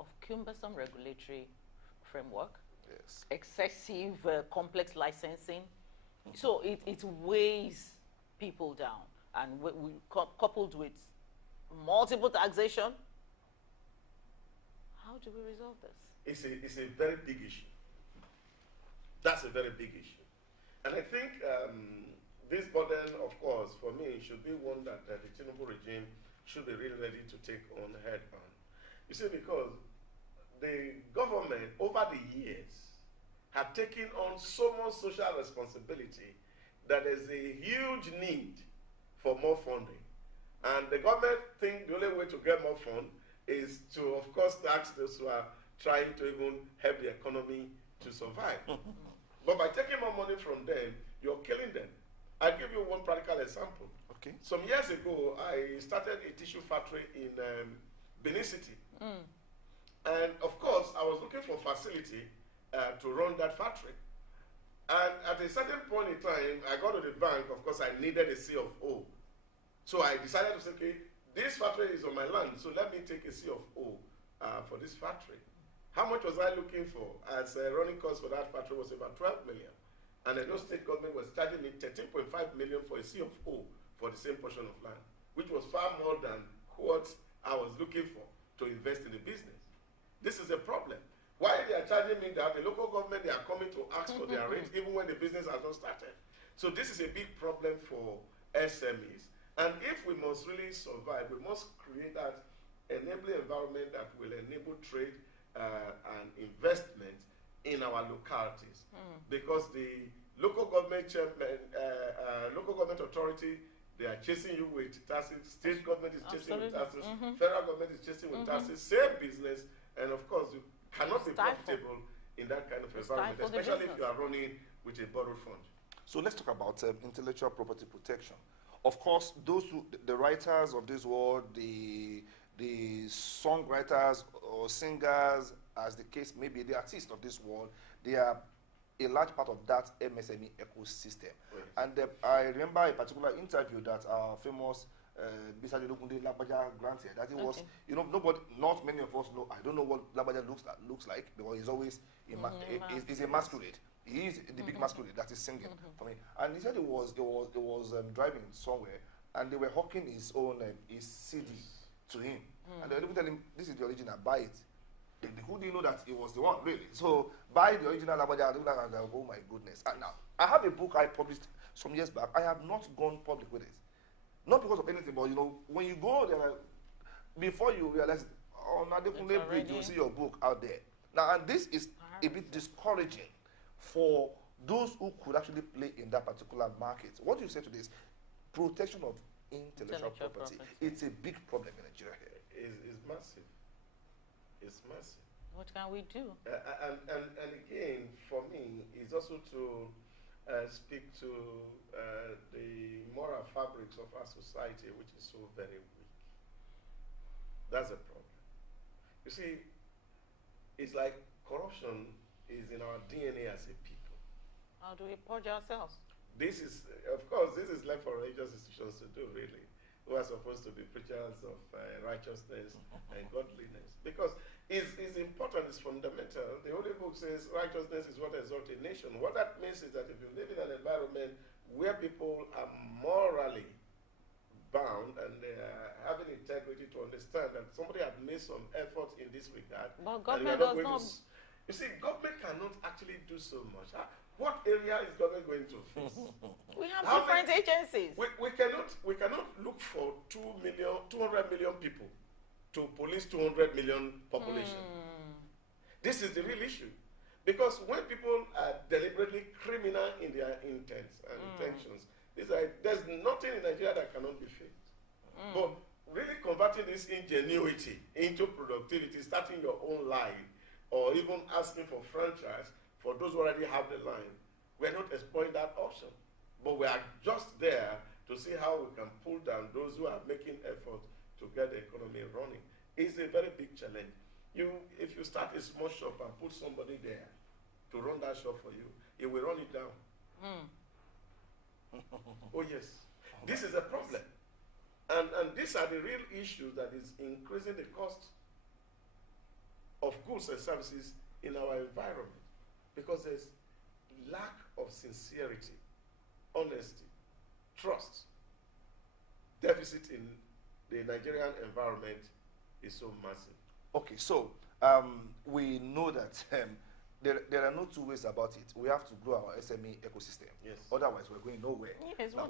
of cumbersome regulatory framework, excessive complex licensing. So it weighs people down, and coupled with multiple taxation. How do we resolve this? It's a very big issue. That's a very big issue. And I think this burden, of course, for me, should be one that the Tinubu regime should be really ready to take on head on. You see, because the government over the years have taken on so much social responsibility that there's a huge need for more funding. And the government think the only way to get more fund is to, of course, tax those who are trying to even help the economy to survive. But by taking more money from them, you're killing them. I'll give you one practical example. Okay. Some years ago, I started a tissue factory in Benin City. And of course, I was looking for facility to run that factory. And at a certain point in time, I got to the bank. Of course, I needed a C of O. So I decided to say, okay, this factory is on my land, so let me take a C of O for this factory. How much was I looking for? As running cost for that patrol was about 12 million. And the state government was charging me 13.5 million for a C of O for the same portion of land, which was far more than what I was looking for to invest in the business. This is a problem. Why they are charging me that? The local government, they are coming to ask for their rent even when the business has not started. So this is a big problem for SMEs. And if we must really survive, we must create that enabling environment that will enable trade and investment in our localities. Because the local government chairman, local government authority, they are chasing you with taxes. State government is chasing with taxes. Federal government is chasing with taxes. Same business, and of course, you cannot be profitable in that kind of environment, especially if you are running with a borrowed fund. So let's talk about intellectual property protection. Of course, those who, the writers of this world, the songwriters or singers, as the case may be, the artists of this world, they are a large part of that MSME ecosystem. Yes. And I remember a particular interview that our famous Bisadi Lukunde Labaja granted, that it was, you know, not many of us know, I don't know what Labaja looks like, because he's always, he's a masquerade. He is the big masquerade that is singing for me. And he said it was driving somewhere, and they were hawking his own his CD to him. And they were telling him, this is the original, buy it. Who didn't know that it was the one, really? So, buy the original Labaja, and oh my goodness. And now, I have a book I published some years back. I have not gone public with it. Not because of anything, but, you know, when you go there, before you realize, oh, now they can bridge, you'll see your book out there. Now, and this is a bit discouraging for those who could actually play in that particular market. What do you say to this? Protection of intellectual property. It's a big problem in Nigeria here. It's massive. It's massive. What can we do? And again, for me, it's also to speak to the moral fabrics of our society, which is so very weak. That's a problem. You see, it's like corruption is in our DNA as a people. How do we purge ourselves? This is, of course, this is left for religious institutions to do, really, who are supposed to be preachers of righteousness and godliness. Because it's important, it's fundamental. The Holy Book says righteousness is what exalts a nation. What that means is that if you live in an environment where people are morally bound and they are having integrity to understand that somebody had made some effort in this regard. But government does not. You see, government cannot actually do so much. What area is government going to face? We have different agencies. We cannot look for 200 million people to police 200 million population. This is the real issue. Because when people are deliberately criminal in their intents and intentions, there's nothing in Nigeria that cannot be faked. But really converting this ingenuity into productivity, starting your own line, or even asking for franchise for those who already have the line, we're not exploring that option. But we are just there to see how we can pull down those who are making effort to get the economy running. It's a very big challenge. If you start a small shop and put somebody there to run that shop for you, it will run it down. Oh yes, this is a problem. And these are the real issues that is increasing the cost of goods and services in our environment, because there's lack of sincerity, honesty, trust. Deficit in the Nigerian environment is so massive. Okay, so we know that there are no two ways about it. We have to grow our SME ecosystem. Yes. Otherwise, we're going nowhere. Yes. Now,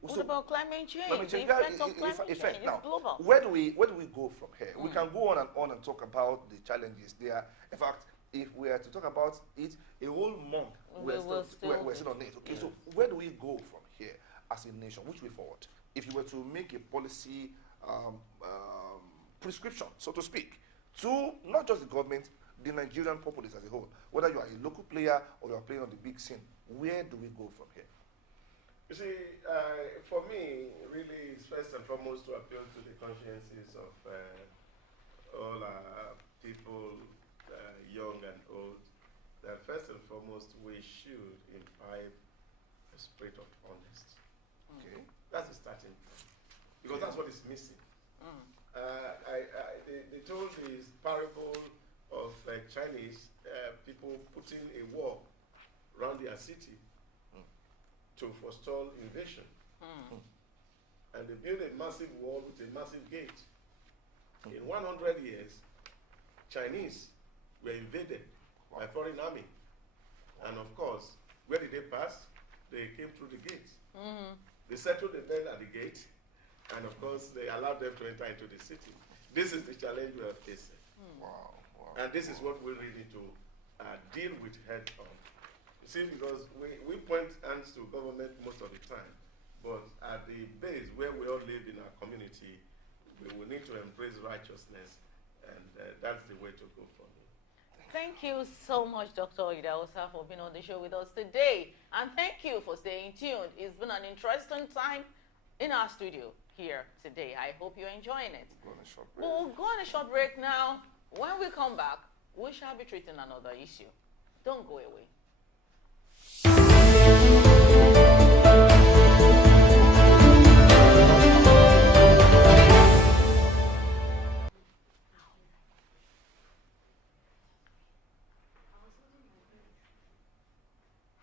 what about climate change? Climate change, the effect of climate change now, is global. Where do we go from here? We can go on and talk about the challenges there. In fact, if we are to talk about it a whole month, we're still on it. Okay, so where do we go from here as a nation? Which way forward? If you were to make a policy prescription, so to speak, to not just the government, the Nigerian populace as a whole, whether you are a local player or you are playing on the big scene, where do we go from here? You see, for me, really, it's first and foremost to appeal to the consciences of all people, young and old, that first and foremost we should imbibe a spirit of honesty. Okay, that's the starting point, because that's what is missing. They told this parable of Chinese people putting a wall around their city to forestall invasion. And they built a massive wall with a massive gate. In 100 years, Chinese were invaded by foreign army. And of course, where did they pass? They came through the gates. They settled the men at the gate, and of course, they allowed them to enter into the city. This is the challenge we are facing. And this is what we really need to deal with head on. You see, because we point hands to government most of the time, but at the base where we all live in our community, we will need to embrace righteousness, and that's the way to go for me. Thank you so much, Dr. Idahosa, for being on the show with us today. And thank you for staying tuned. It's been an interesting time in our studio here today. I hope you're enjoying it. We'll go on a short break now. When we come back, we shall be treating another issue. Don't go away.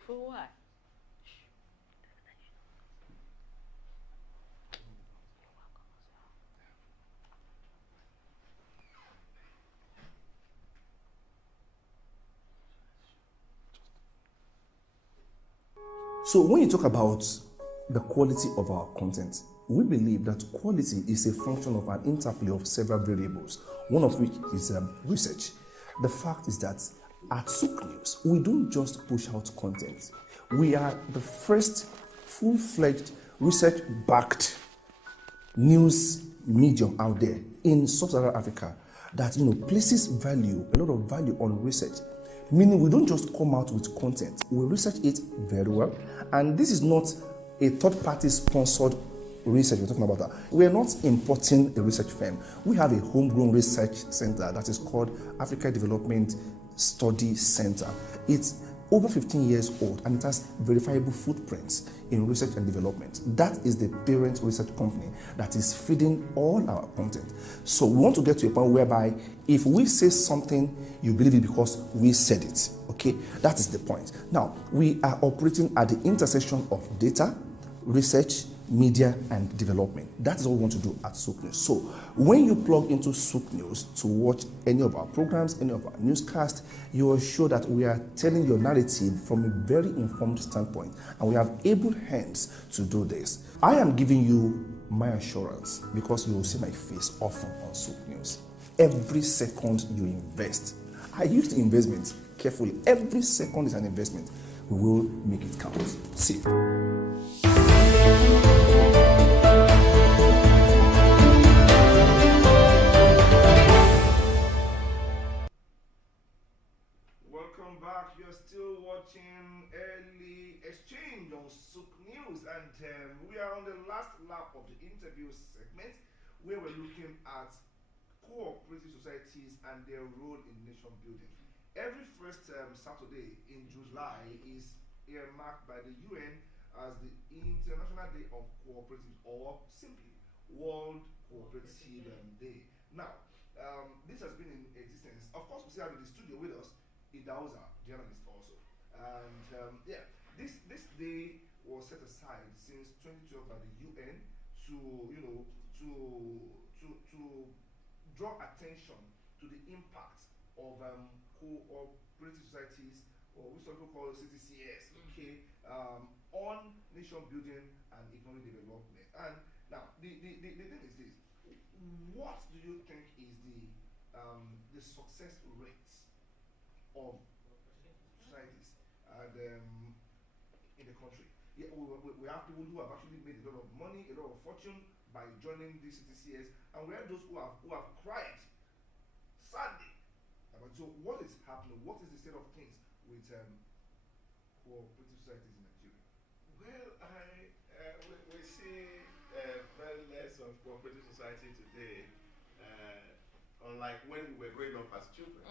For what? So when you talk about the quality of our content, we believe that quality is a function of an interplay of several variables, one of which is research. The fact is that at Souk News, we don't just push out content. We are the first full-fledged research-backed news medium out there in sub-Saharan Africa that places a lot of value on research. Meaning we don't just come out with content, we research it very well. And this is not a third-party sponsored research we're talking about. That. We are not importing a research firm. We have a homegrown research center that is called Africa Development Study Center. It's over 15 years old and it has verifiable footprints in research and development. That is the parent research company that is feeding all our content. So we want to get to a point whereby if we say something, you believe it because we said it. Okay, that is the point. Now, we are operating at the intersection of data, research, media, and development. That is what we want to do at Souk News. So when you plug into Souk News to watch any of our programs, any of our newscasts, you will show that we are telling your narrative from a very informed standpoint, and we have able hands to do this. I am giving you my assurance because you will see my face often on Souk News. Every second you invest, I use the investment carefully. Every second is an investment. We will make it count. See. Welcome back. You're still watching Early Exchange on Souk News, and we are on the last lap of the interview segment where we're looking at cooperative societies and their role in nation building. Every first Saturday in July is earmarked by the UN as the International Day of Cooperatives, or simply World Cooperative Day. Now, this has been in existence. Of course, we still have in the studio with us Idahosa, journalist also. And this day was set aside since 2012 by the UN to draw attention to the impact of cooperative societies, or we some people call CTCS, okay, on nation building and economic development. And now the thing is this: what do you think is the success rates of societies and in the country? Yeah, we have people who have actually made a lot of money, a lot of fortune by joining the CTCS, and we have those who have cried sadly. So what is happening? What is the state of things with cooperative societies in Nigeria? Well, we see very less of cooperative society today, unlike when we were growing up as children.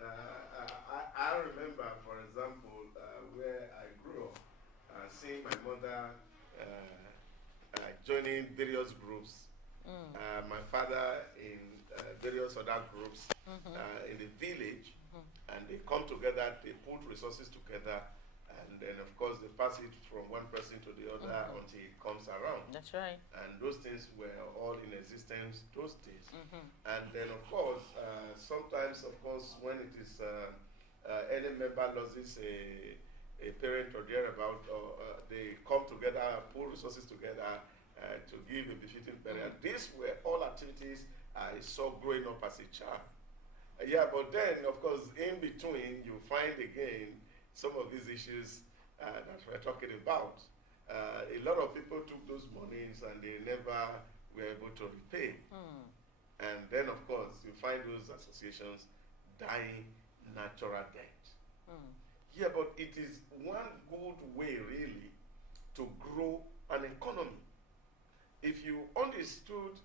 I remember, for example, where I grew up, seeing my mother joining various groups, my father in various other groups in the village, they come together, they put resources together, and then of course they pass it from one person to the other until it comes around. That's right. And those things were all in existence those days. And then of course, sometimes of course when it is any member loses a parent or thereabout, or they come together, pull resources together to give a befitting burial. These were all activities I saw growing up as a child. Yeah, but then, of course, in between, you find again some of these issues that we're talking about. A lot of people took those monies and they never were able to repay. And then, of course, you find those associations dying natural death. Yeah, but it is one good way, really, to grow an economy. If you understood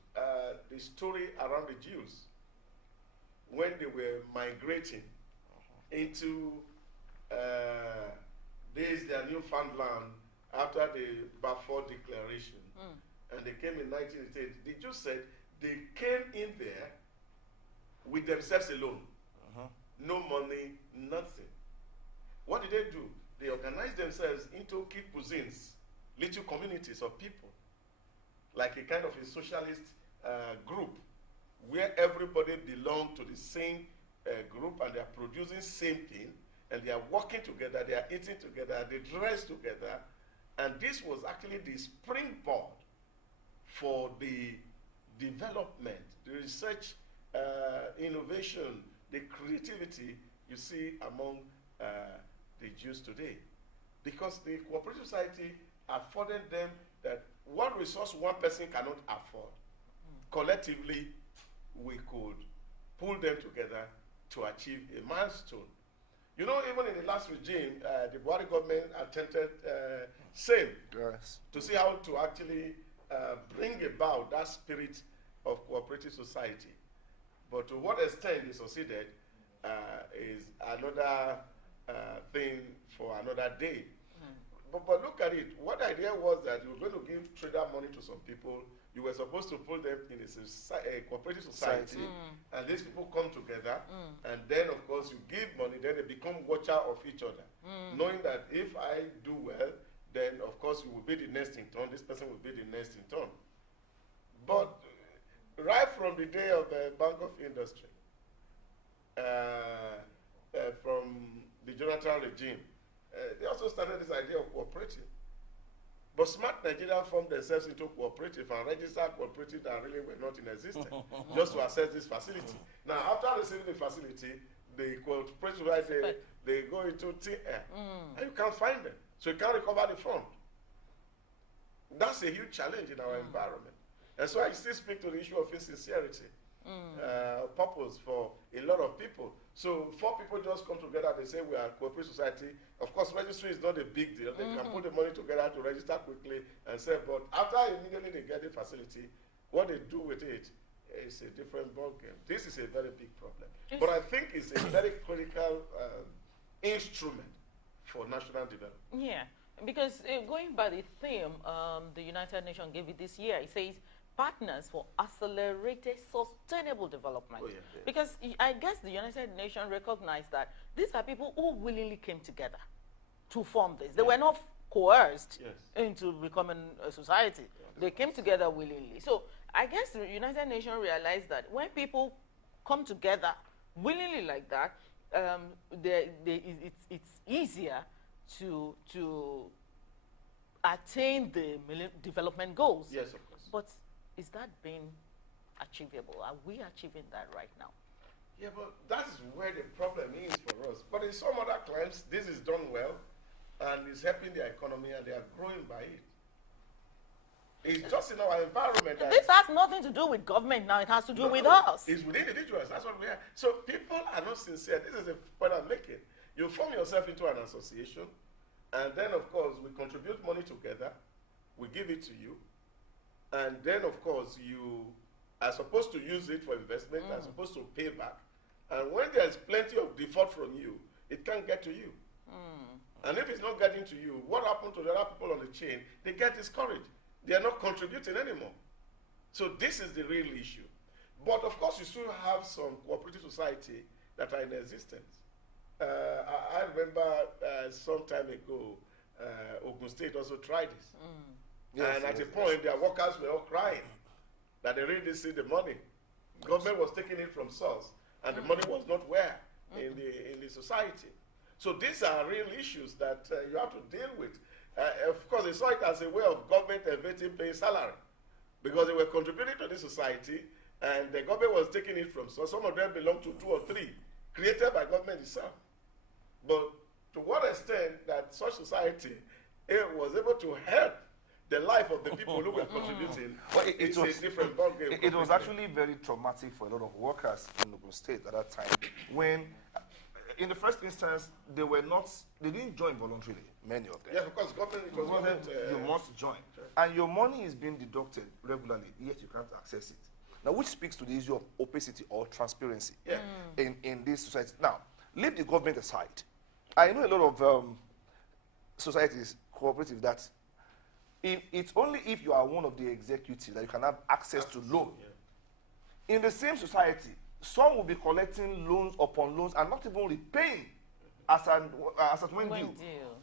the story around the Jews, when they were migrating into their Newfoundland after the Balfour Declaration, and they came in 1988, the Jews said they came in there with themselves alone. No money, nothing. What did they do? They organized themselves into kibbuzins, little communities of people, like a kind of a socialist group, where everybody belonged to the same group, and they are producing same thing, and they are working together, they are eating together, they dress together, and this was actually the springboard for the development, the research, innovation, the creativity you see among the Jews today. Because the cooperative society afforded them that what resource one person cannot afford, collectively we could pull them together to achieve a milestone. You know, even in the last regime, the Buhari government attempted same to see how to actually bring about that spirit of cooperative society. But to what extent they succeeded is another thing for another day. But look at it. What idea was that you were going to give trader money to some people. You were supposed to put them in a cooperative society, and these people come together, and then, of course, you give money, then they become watcher of each other, knowing that if I do well, then, of course, you will be the next in turn, this person will be the next in turn. But right from the day of the Bank of Industry, from the Jonathan regime, they also started this idea of cooperative. But smart Nigerians formed themselves into cooperative and registered cooperative that really were not in existence, just to access this facility. Now, after receiving the facility, the cooperative, they go into thin air, and you can't find them. So you can't recover the fund. That's a huge challenge in our environment. And so I still speak to the issue of insincerity, purpose for a lot of people. So 4 people just come together, they say we are a cooperative society. Of course, registry is not a big deal. They can put the money together to register quickly and say, but after immediately they get the facility, what they do with it is a different ballgame. This is a very big problem. But I think it's a very critical instrument for national development. Yeah, because going by the theme the United Nations gave it this year, it says partners for accelerated sustainable development. Because I guess the United Nations recognized that these are people who willingly came together to form this. They were not coerced into becoming a society. They came together willingly. So I guess the United Nations realized that when people come together willingly like that, it's easier to attain the development goals. Yes, of course. But is that being achievable? Are we achieving that right now? Yeah, but that is where the problem is for us. But in some other climes, this is done well, and it's helping their economy, and they are growing by it. It's just in our environment. This has nothing to do with government now. It has to do with us. It's with individuals. That's what we are. So people are not sincere. This is the point I'm making. You form yourself into an association, and then, of course, we contribute money together. We give it to you. And then, of course, you are supposed to use it for investment, are supposed to pay back. And when there's plenty of default from you, it can't get to you. And if it's not getting to you, what happened to the other people on the chain? They get discouraged. They are not contributing anymore. So this is the real issue. But, of course, you still have some cooperative society that are in existence. I remember some time ago, Ogun State also tried this. Yes, and at yes, a point, their workers were all crying that they really didn't see the money. Government was taking it from source, and the money was not where in the society. So these are real issues that you have to deal with. Of course, they saw it as a way of government evading paying salary, because they were contributing to the society, and the government was taking it from source. Some of them belong to 2 or 3, created by government itself. But to what extent that such society was able to help the life of the people who were contributing, Well, it's a different ballgame. It was actually very traumatic for a lot of workers in Ogun State at that time when, in the first instance, they didn't join voluntarily, many of them. Yeah, because government, it was government, you must join. And your money is being deducted regularly, yet you can't access it. Now, which speaks to the issue of opacity or transparency in this society. Now, leave the government aside. I know a lot of societies, cooperatives, that it's only if you are one of the executives that you can have access to loan. In the same society, some will be collecting loans upon loans and not even repaying as at when due.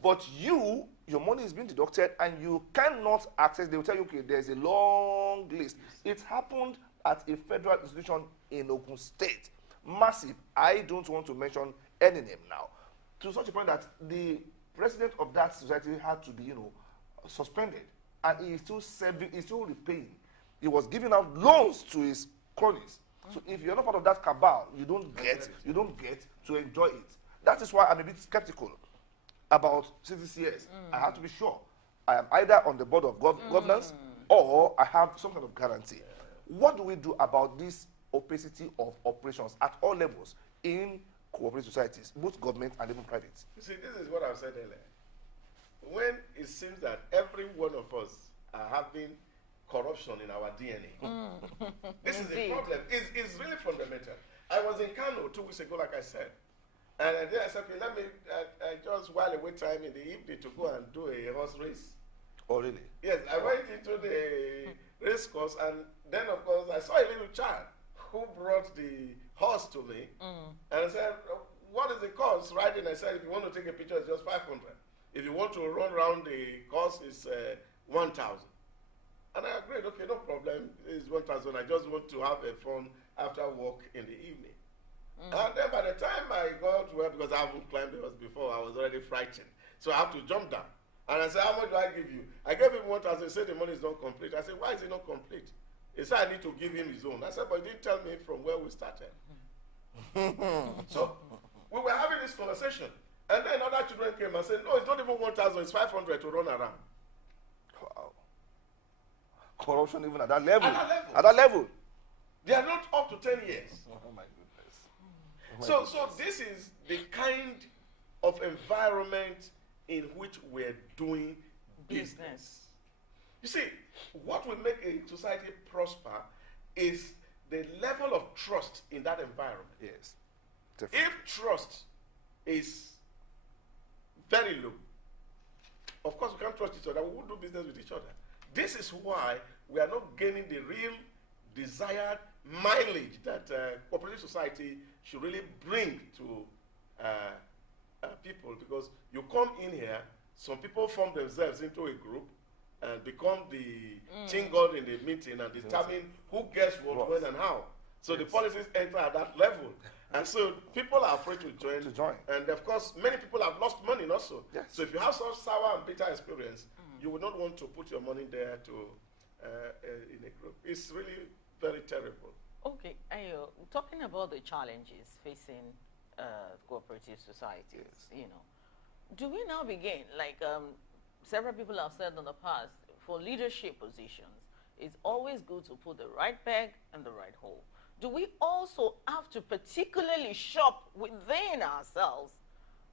But your money is being deducted and you cannot access. They will tell you, okay, there's a long list. It happened at a federal institution in Ogun State. Massive. I don't want to mention any name now. To such a point that the president of that society had to be, suspended, and he is still serving, he's still repaying. He was giving out loans to his cronies. So if you're not part of that cabal, you don't get to enjoy it. That is why I'm a bit skeptical about CTCS. I have to be sure I am either on the board of governance or I have some kind of guarantee. What do we do about this opacity of operations at all levels in cooperative societies, both government and even private? You see, this is what I've said earlier. When it seems that every one of us are having corruption in our DNA, this is a problem. It's really fundamental. I was in Kano 2 weeks ago, like I said, and then I said, okay, let me just while away time in the evening to go and do a horse race. Oh, really? Yes, I went into the race course, and then, of course, I saw a little child who brought the horse to me, and I said, what is the cost riding? I said, if you want to take a picture, it's just 500. If you want to run around the course, it's 1,000. And I agreed, okay, no problem, it's 1,000. I just want to have a fun after work in the evening. And then by the time I got to where, because I haven't climbed the horse before, I was already frightened. So I have to jump down. And I said, how much do I give you? I gave him 1,000. He said the money is not complete. I said, why is it not complete? He said, I need to give him his own. I said, but he didn't tell me from where we started. So we were having this conversation. And then other children came and said, no, it's not even 1,000, it's 500 to run around. Wow. Corruption even at that level. At that level. At that level. They are not up to 10 years. Oh my goodness. So this is the kind of environment in which we're doing business. You see, what will make a society prosper is the level of trust in that environment. Yes. Definitely. If trust is very low, of course we can't trust each other. We won't do business with each other. This is why we are not gaining the real desired mileage that cooperative society should really bring to people, because you come in here, some people form themselves into a group and become the king god in the meeting and determine who gets what, when, and how. So the policies enter at that level. And so people are afraid to join. And of course, many people have lost money also. Yes. So if you have such sour and bitter experience, you would not want to put your money there to in a group. It's really very terrible. Okay, talking about the challenges facing cooperative societies, do we now begin, like several people have said in the past, for leadership positions, it's always good to put the right peg in the right hole. Do we also have to particularly shop within ourselves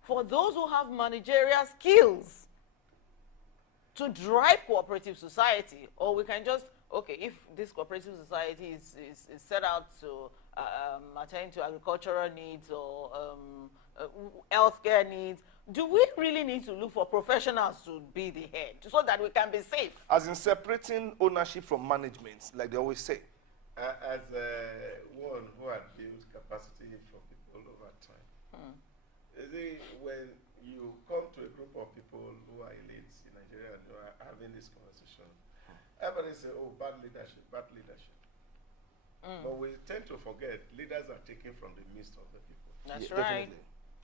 for those who have managerial skills to drive cooperative society? Or we can just, okay, if this cooperative society is set out to attend to agricultural needs or healthcare needs, do we really need to look for professionals to be the head so that we can be safe? As in separating ownership from management, like they always say. As one who had built capacity for people over time, you come to a group of people who are elites in Nigeria and you are having this conversation, everybody say, oh, bad leadership, bad leadership. But we tend to forget leaders are taken from the midst of the people. That's right.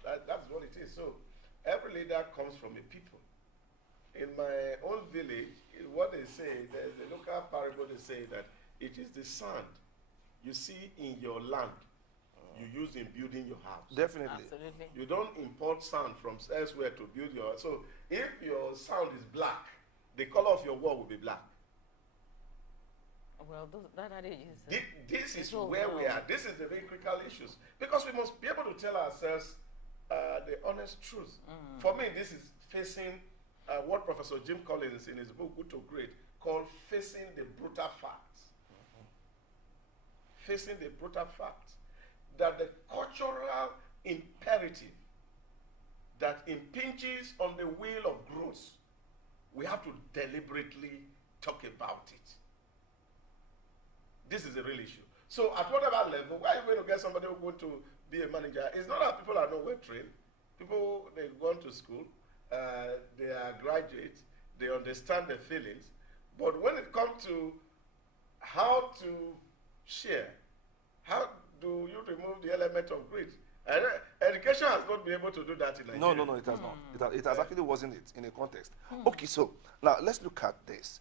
That's what it is. So every leader comes from a people. In my own village, what they say, there's a local parable, they say that it is the sand you see in your land you use in building your house. Definitely. Absolutely. You don't import sand from elsewhere to build your house. So if your sand is black, the color of your wall will be black. Well, that is... This is where we are. This is the very critical issues. Because we must be able to tell ourselves the honest truth. For me, this is facing what Professor Jim Collins in his book, Good to Great, called facing the brutal facts. Facing the brutal facts. That the cultural imperative that impinges on the wheel of growth, we have to deliberately talk about it. This is a real issue. So at whatever level, why are you going to get somebody who's going to be a manager? It's not that people are not well trained. People, they've gone to school, they are graduates, they understand their feelings. But when it comes to how to share, how do you remove the element of greed? Education has not been able to do that in Nigeria. No, it has not. It has actually wasn't it in a context. Okay, so now let's look at this.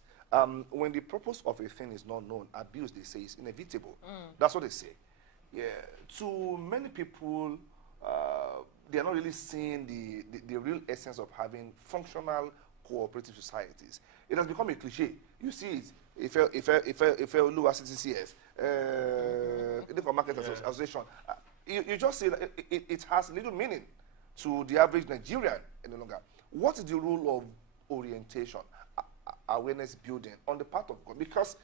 When the purpose of a thing is not known, abuse, they say, is inevitable. That's what they say. Yeah. To many people, they are not really seeing the real essence of having functional cooperative societies. It has become a cliche. You see it. If you look at CTCS, the Market Association, you just see that it has little meaning to the average Nigerian any longer. What is the role of orientation, awareness building on the part of God? Because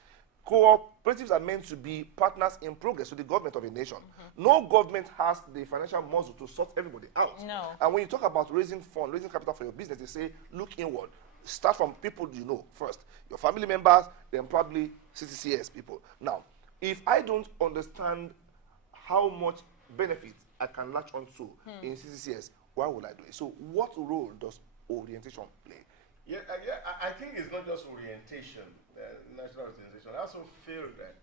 cooperatives are meant to be partners in progress to the government of a nation. No government has the financial muscle to sort everybody out. No. And when you talk about raising funds, raising capital for your business, they say, look inward. Start from people you know first. Your family members, then probably CTCS people. Now, if I don't understand how much benefit I can latch onto in CTCS, why would I do it? So what role does orientation play? Yeah, I think it's not just orientation, national organization. I also feel that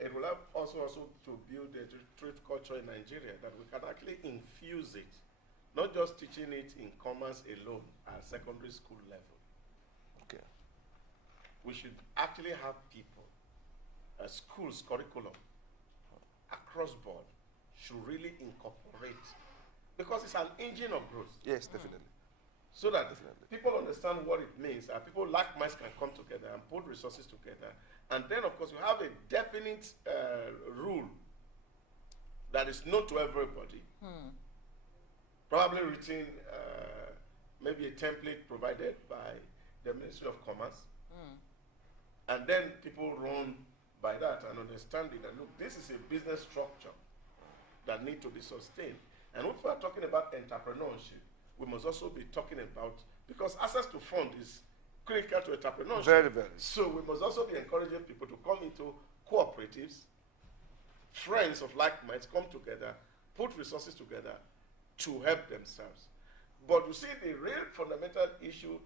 it will help also to build the trade culture in Nigeria, that we can actually infuse it, not just teaching it in commerce alone at secondary school level. Okay. We should actually have people, schools curriculum across board should really incorporate, because it's an engine of growth. Yes, definitely. So that people understand what it means, and people like minds can come together and put resources together. And then, of course, you have a definite rule that is known to everybody. Probably written, maybe a template provided by the Ministry of Commerce. And then people run by that and understanding that, look, this is a business structure that needs to be sustained. And if we are talking about entrepreneurship, we must also be talking about, because access to fund is critical to entrepreneurship. Very, very. So we must also be encouraging people to come into cooperatives, friends of like minds come together, put resources together to help themselves. But you see, the real fundamental issue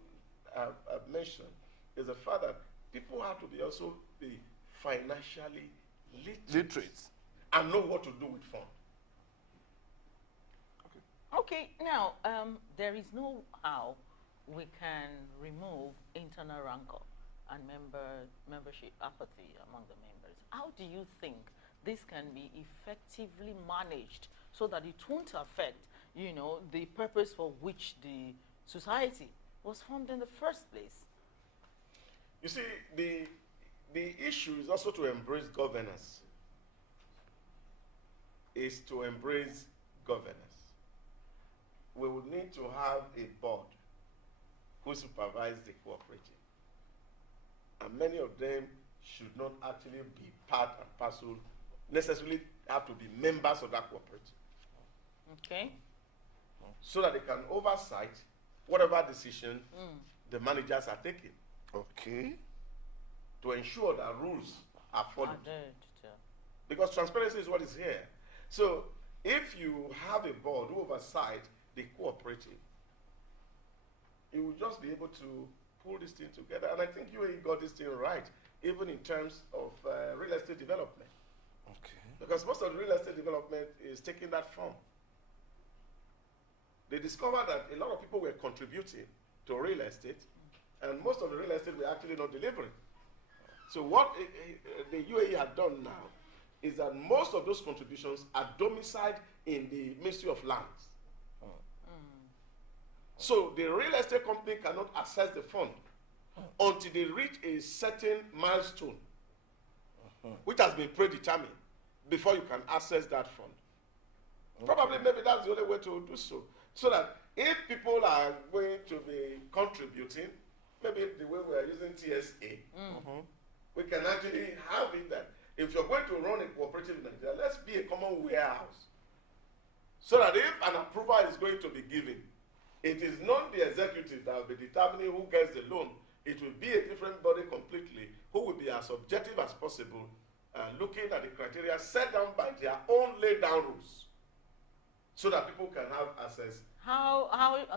I've mentioned is the fact that people have to be also be financially literate and know what to do with funds. Okay, now, there is no how we can remove internal rancor and membership apathy among the members. How do you think this can be effectively managed so that it won't affect, you know, the purpose for which the society was formed in the first place? You see, the issue is also to embrace governance. Is to embrace governance. We would need to have a board who supervise the cooperative. And many of them should not actually be part and parcel, necessarily have to be members of that cooperative. Okay. So that they can oversight whatever decision the managers are taking. Okay. To ensure that rules are followed. Because transparency is what is here. So if you have a board who oversight the cooperative, you will just be able to pull this thing together. And I think UAE got this thing right, even in terms of real estate development. Okay. Because most of the real estate development is taking that form. They discovered that a lot of people were contributing to real estate, and most of the real estate were actually not delivering. So what the UAE had done now is that most of those contributions are domiciled in the Ministry of Lands. So the real estate company cannot access the fund until they reach a certain milestone, which has been predetermined, before you can access that fund. Probably maybe that's the only way to do so. So that if people are going to be contributing, maybe the way we are using TSA, we can actually have it that if you're going to run a cooperative in Nigeria, let's be a common warehouse. So that if an approval is going to be given, it is not the executive that will be determining who gets the loan. It will be a different body completely who will be as objective as possible, looking at the criteria set down by their own laid down rules, so that people can have access. How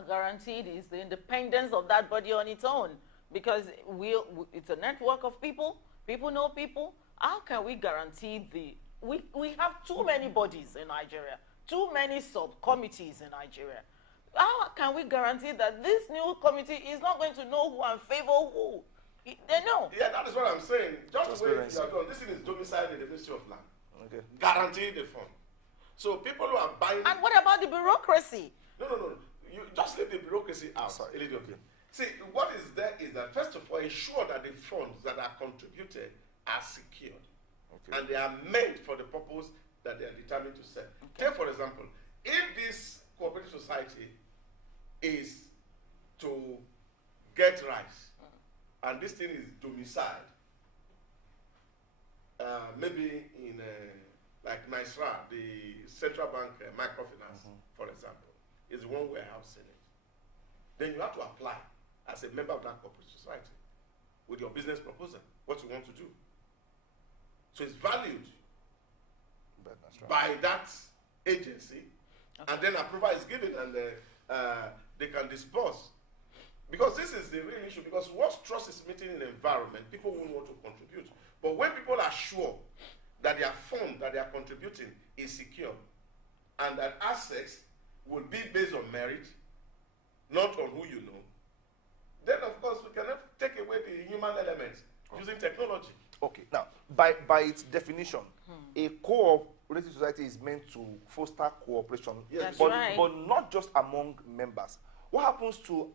guaranteed is the independence of that body on its own? Because it's a network of people. People know people. How can we guarantee we have too many bodies in Nigeria, too many subcommittees in Nigeria. How can we guarantee that this new committee is not going to know who and favor who? They know. Yeah, that is what I'm saying. Just the way you are done. This thing is domiciled in the Ministry of Land. Okay. Guarantee the fund. So people who are buying. And what about the bureaucracy? No. You just leave the bureaucracy out a little bit. See, what is there is that, first of all, ensure that the funds that are contributed are secured. Okay. And they are meant for the purpose that they are determined to serve. Okay. Take, for example, if this cooperative society is to get rice, and this thing is domiciled, maybe in like NISRA, the Central Bank Microfinance, for example, is one warehouse in it. Then you have to apply as a member of that cooperative society with your business proposal, what you want to do. So it's valued by that agency, and then approval is given, and they can disperse. Because this is the real issue, because once trust is meeting in the environment, people won't want to contribute. But when people are sure that their fund that they are contributing is secure, and that access will be based on merit, not on who you know, then of course we cannot take away the human elements using technology. Okay, now, by its definition, a cooperative society is meant to foster cooperation, but not just among members. What happens to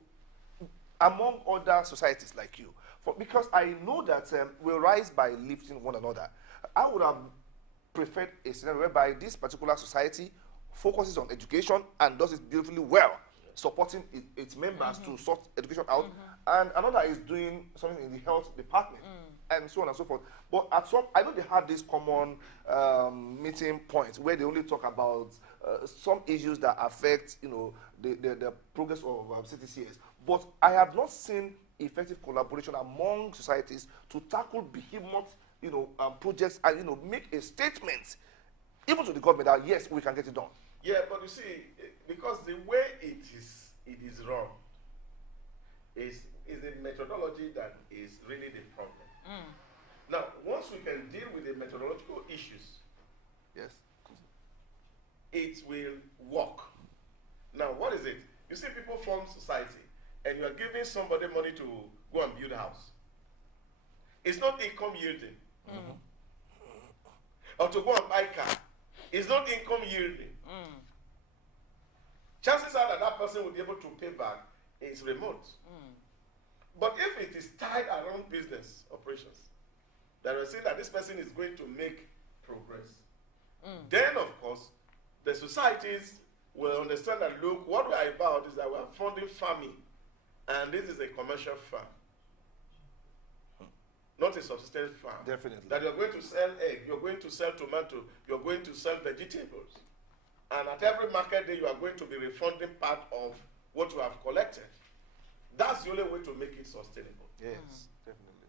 among other societies like you? Because I know that we rise by lifting one another. I would have preferred a scenario whereby this particular society focuses on education and does it beautifully well, supporting its members to sort education out, and another is doing something in the health department, and so on and so forth. But at some, I know they have this common meeting points where they only talk about some issues that affect, the progress of CTCS. But I have not seen effective collaboration among societies to tackle behemoth, projects and make a statement, even to the government, that yes, we can get it done. Yeah, but you see, because the way it is run is the methodology that is really the problem. Now, once we can deal with the methodological issues, yes, it will work. Now, what is it? You see, people form society, and you are giving somebody money to go and build a house. It's not income yielding. Or to go and buy a car. It's not income yielding. Chances are that person will be able to pay back is remote. But if it is tied around business operations, that will say that this person is going to make progress, then of course the societies will understand that, look, what we are about is that we are funding farming, and this is a commercial farm, not a subsistence farm. Definitely. That you're going to sell egg, you're going to sell tomato, you're going to sell vegetables. And at every market day, you are going to be refunding part of what you have collected. That's the only way to make it sustainable. Yes, definitely.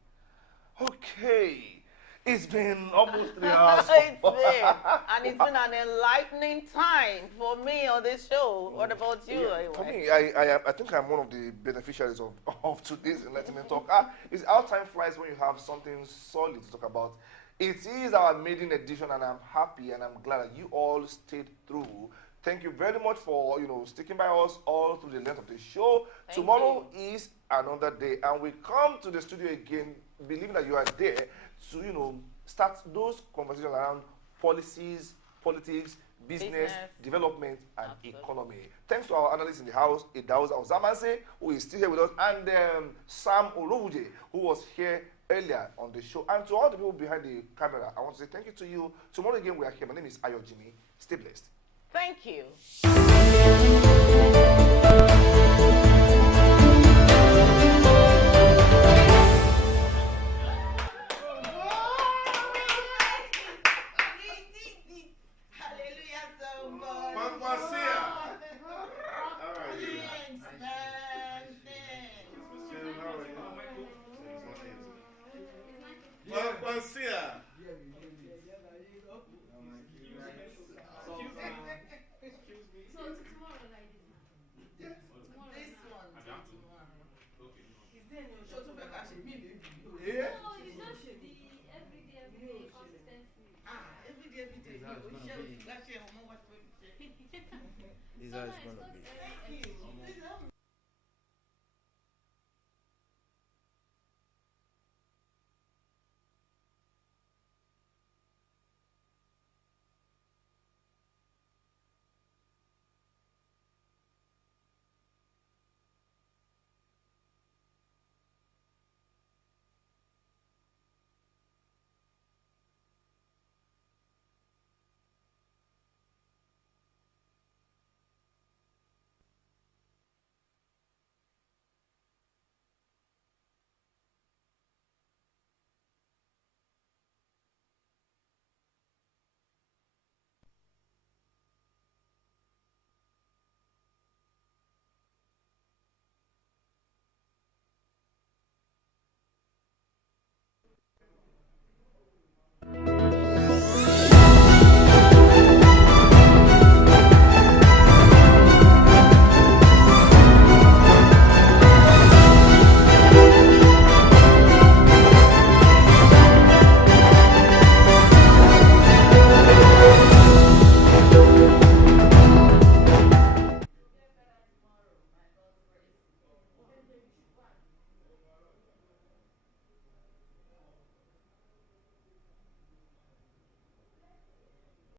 Okay. It's been almost 3 hours. It's been. And it's been an enlightening time for me on this show. What about you? Yeah, for me, I think I'm one of the beneficiaries of today's Enlightenment Talk. It's our time flies when you have something solid to talk about. It is our maiden edition, and I'm happy and I'm glad that you all stayed through. Thank you very much for sticking by us all through the length of the show. Tomorrow is another day, and we come to the studio again, believing that you are there to start those conversations around policies, politics, business, development, and economy. Thanks to our analysts in the house, Idaoza Ozamanse, who is still here with us, and Sam Olowuje, who was here earlier on the show. And to all the people behind the camera, I want to say thank you to you. Tomorrow again, we are here. My name is Ayo Jimmy. Stay blessed. Thank you. Is how it's gonna be.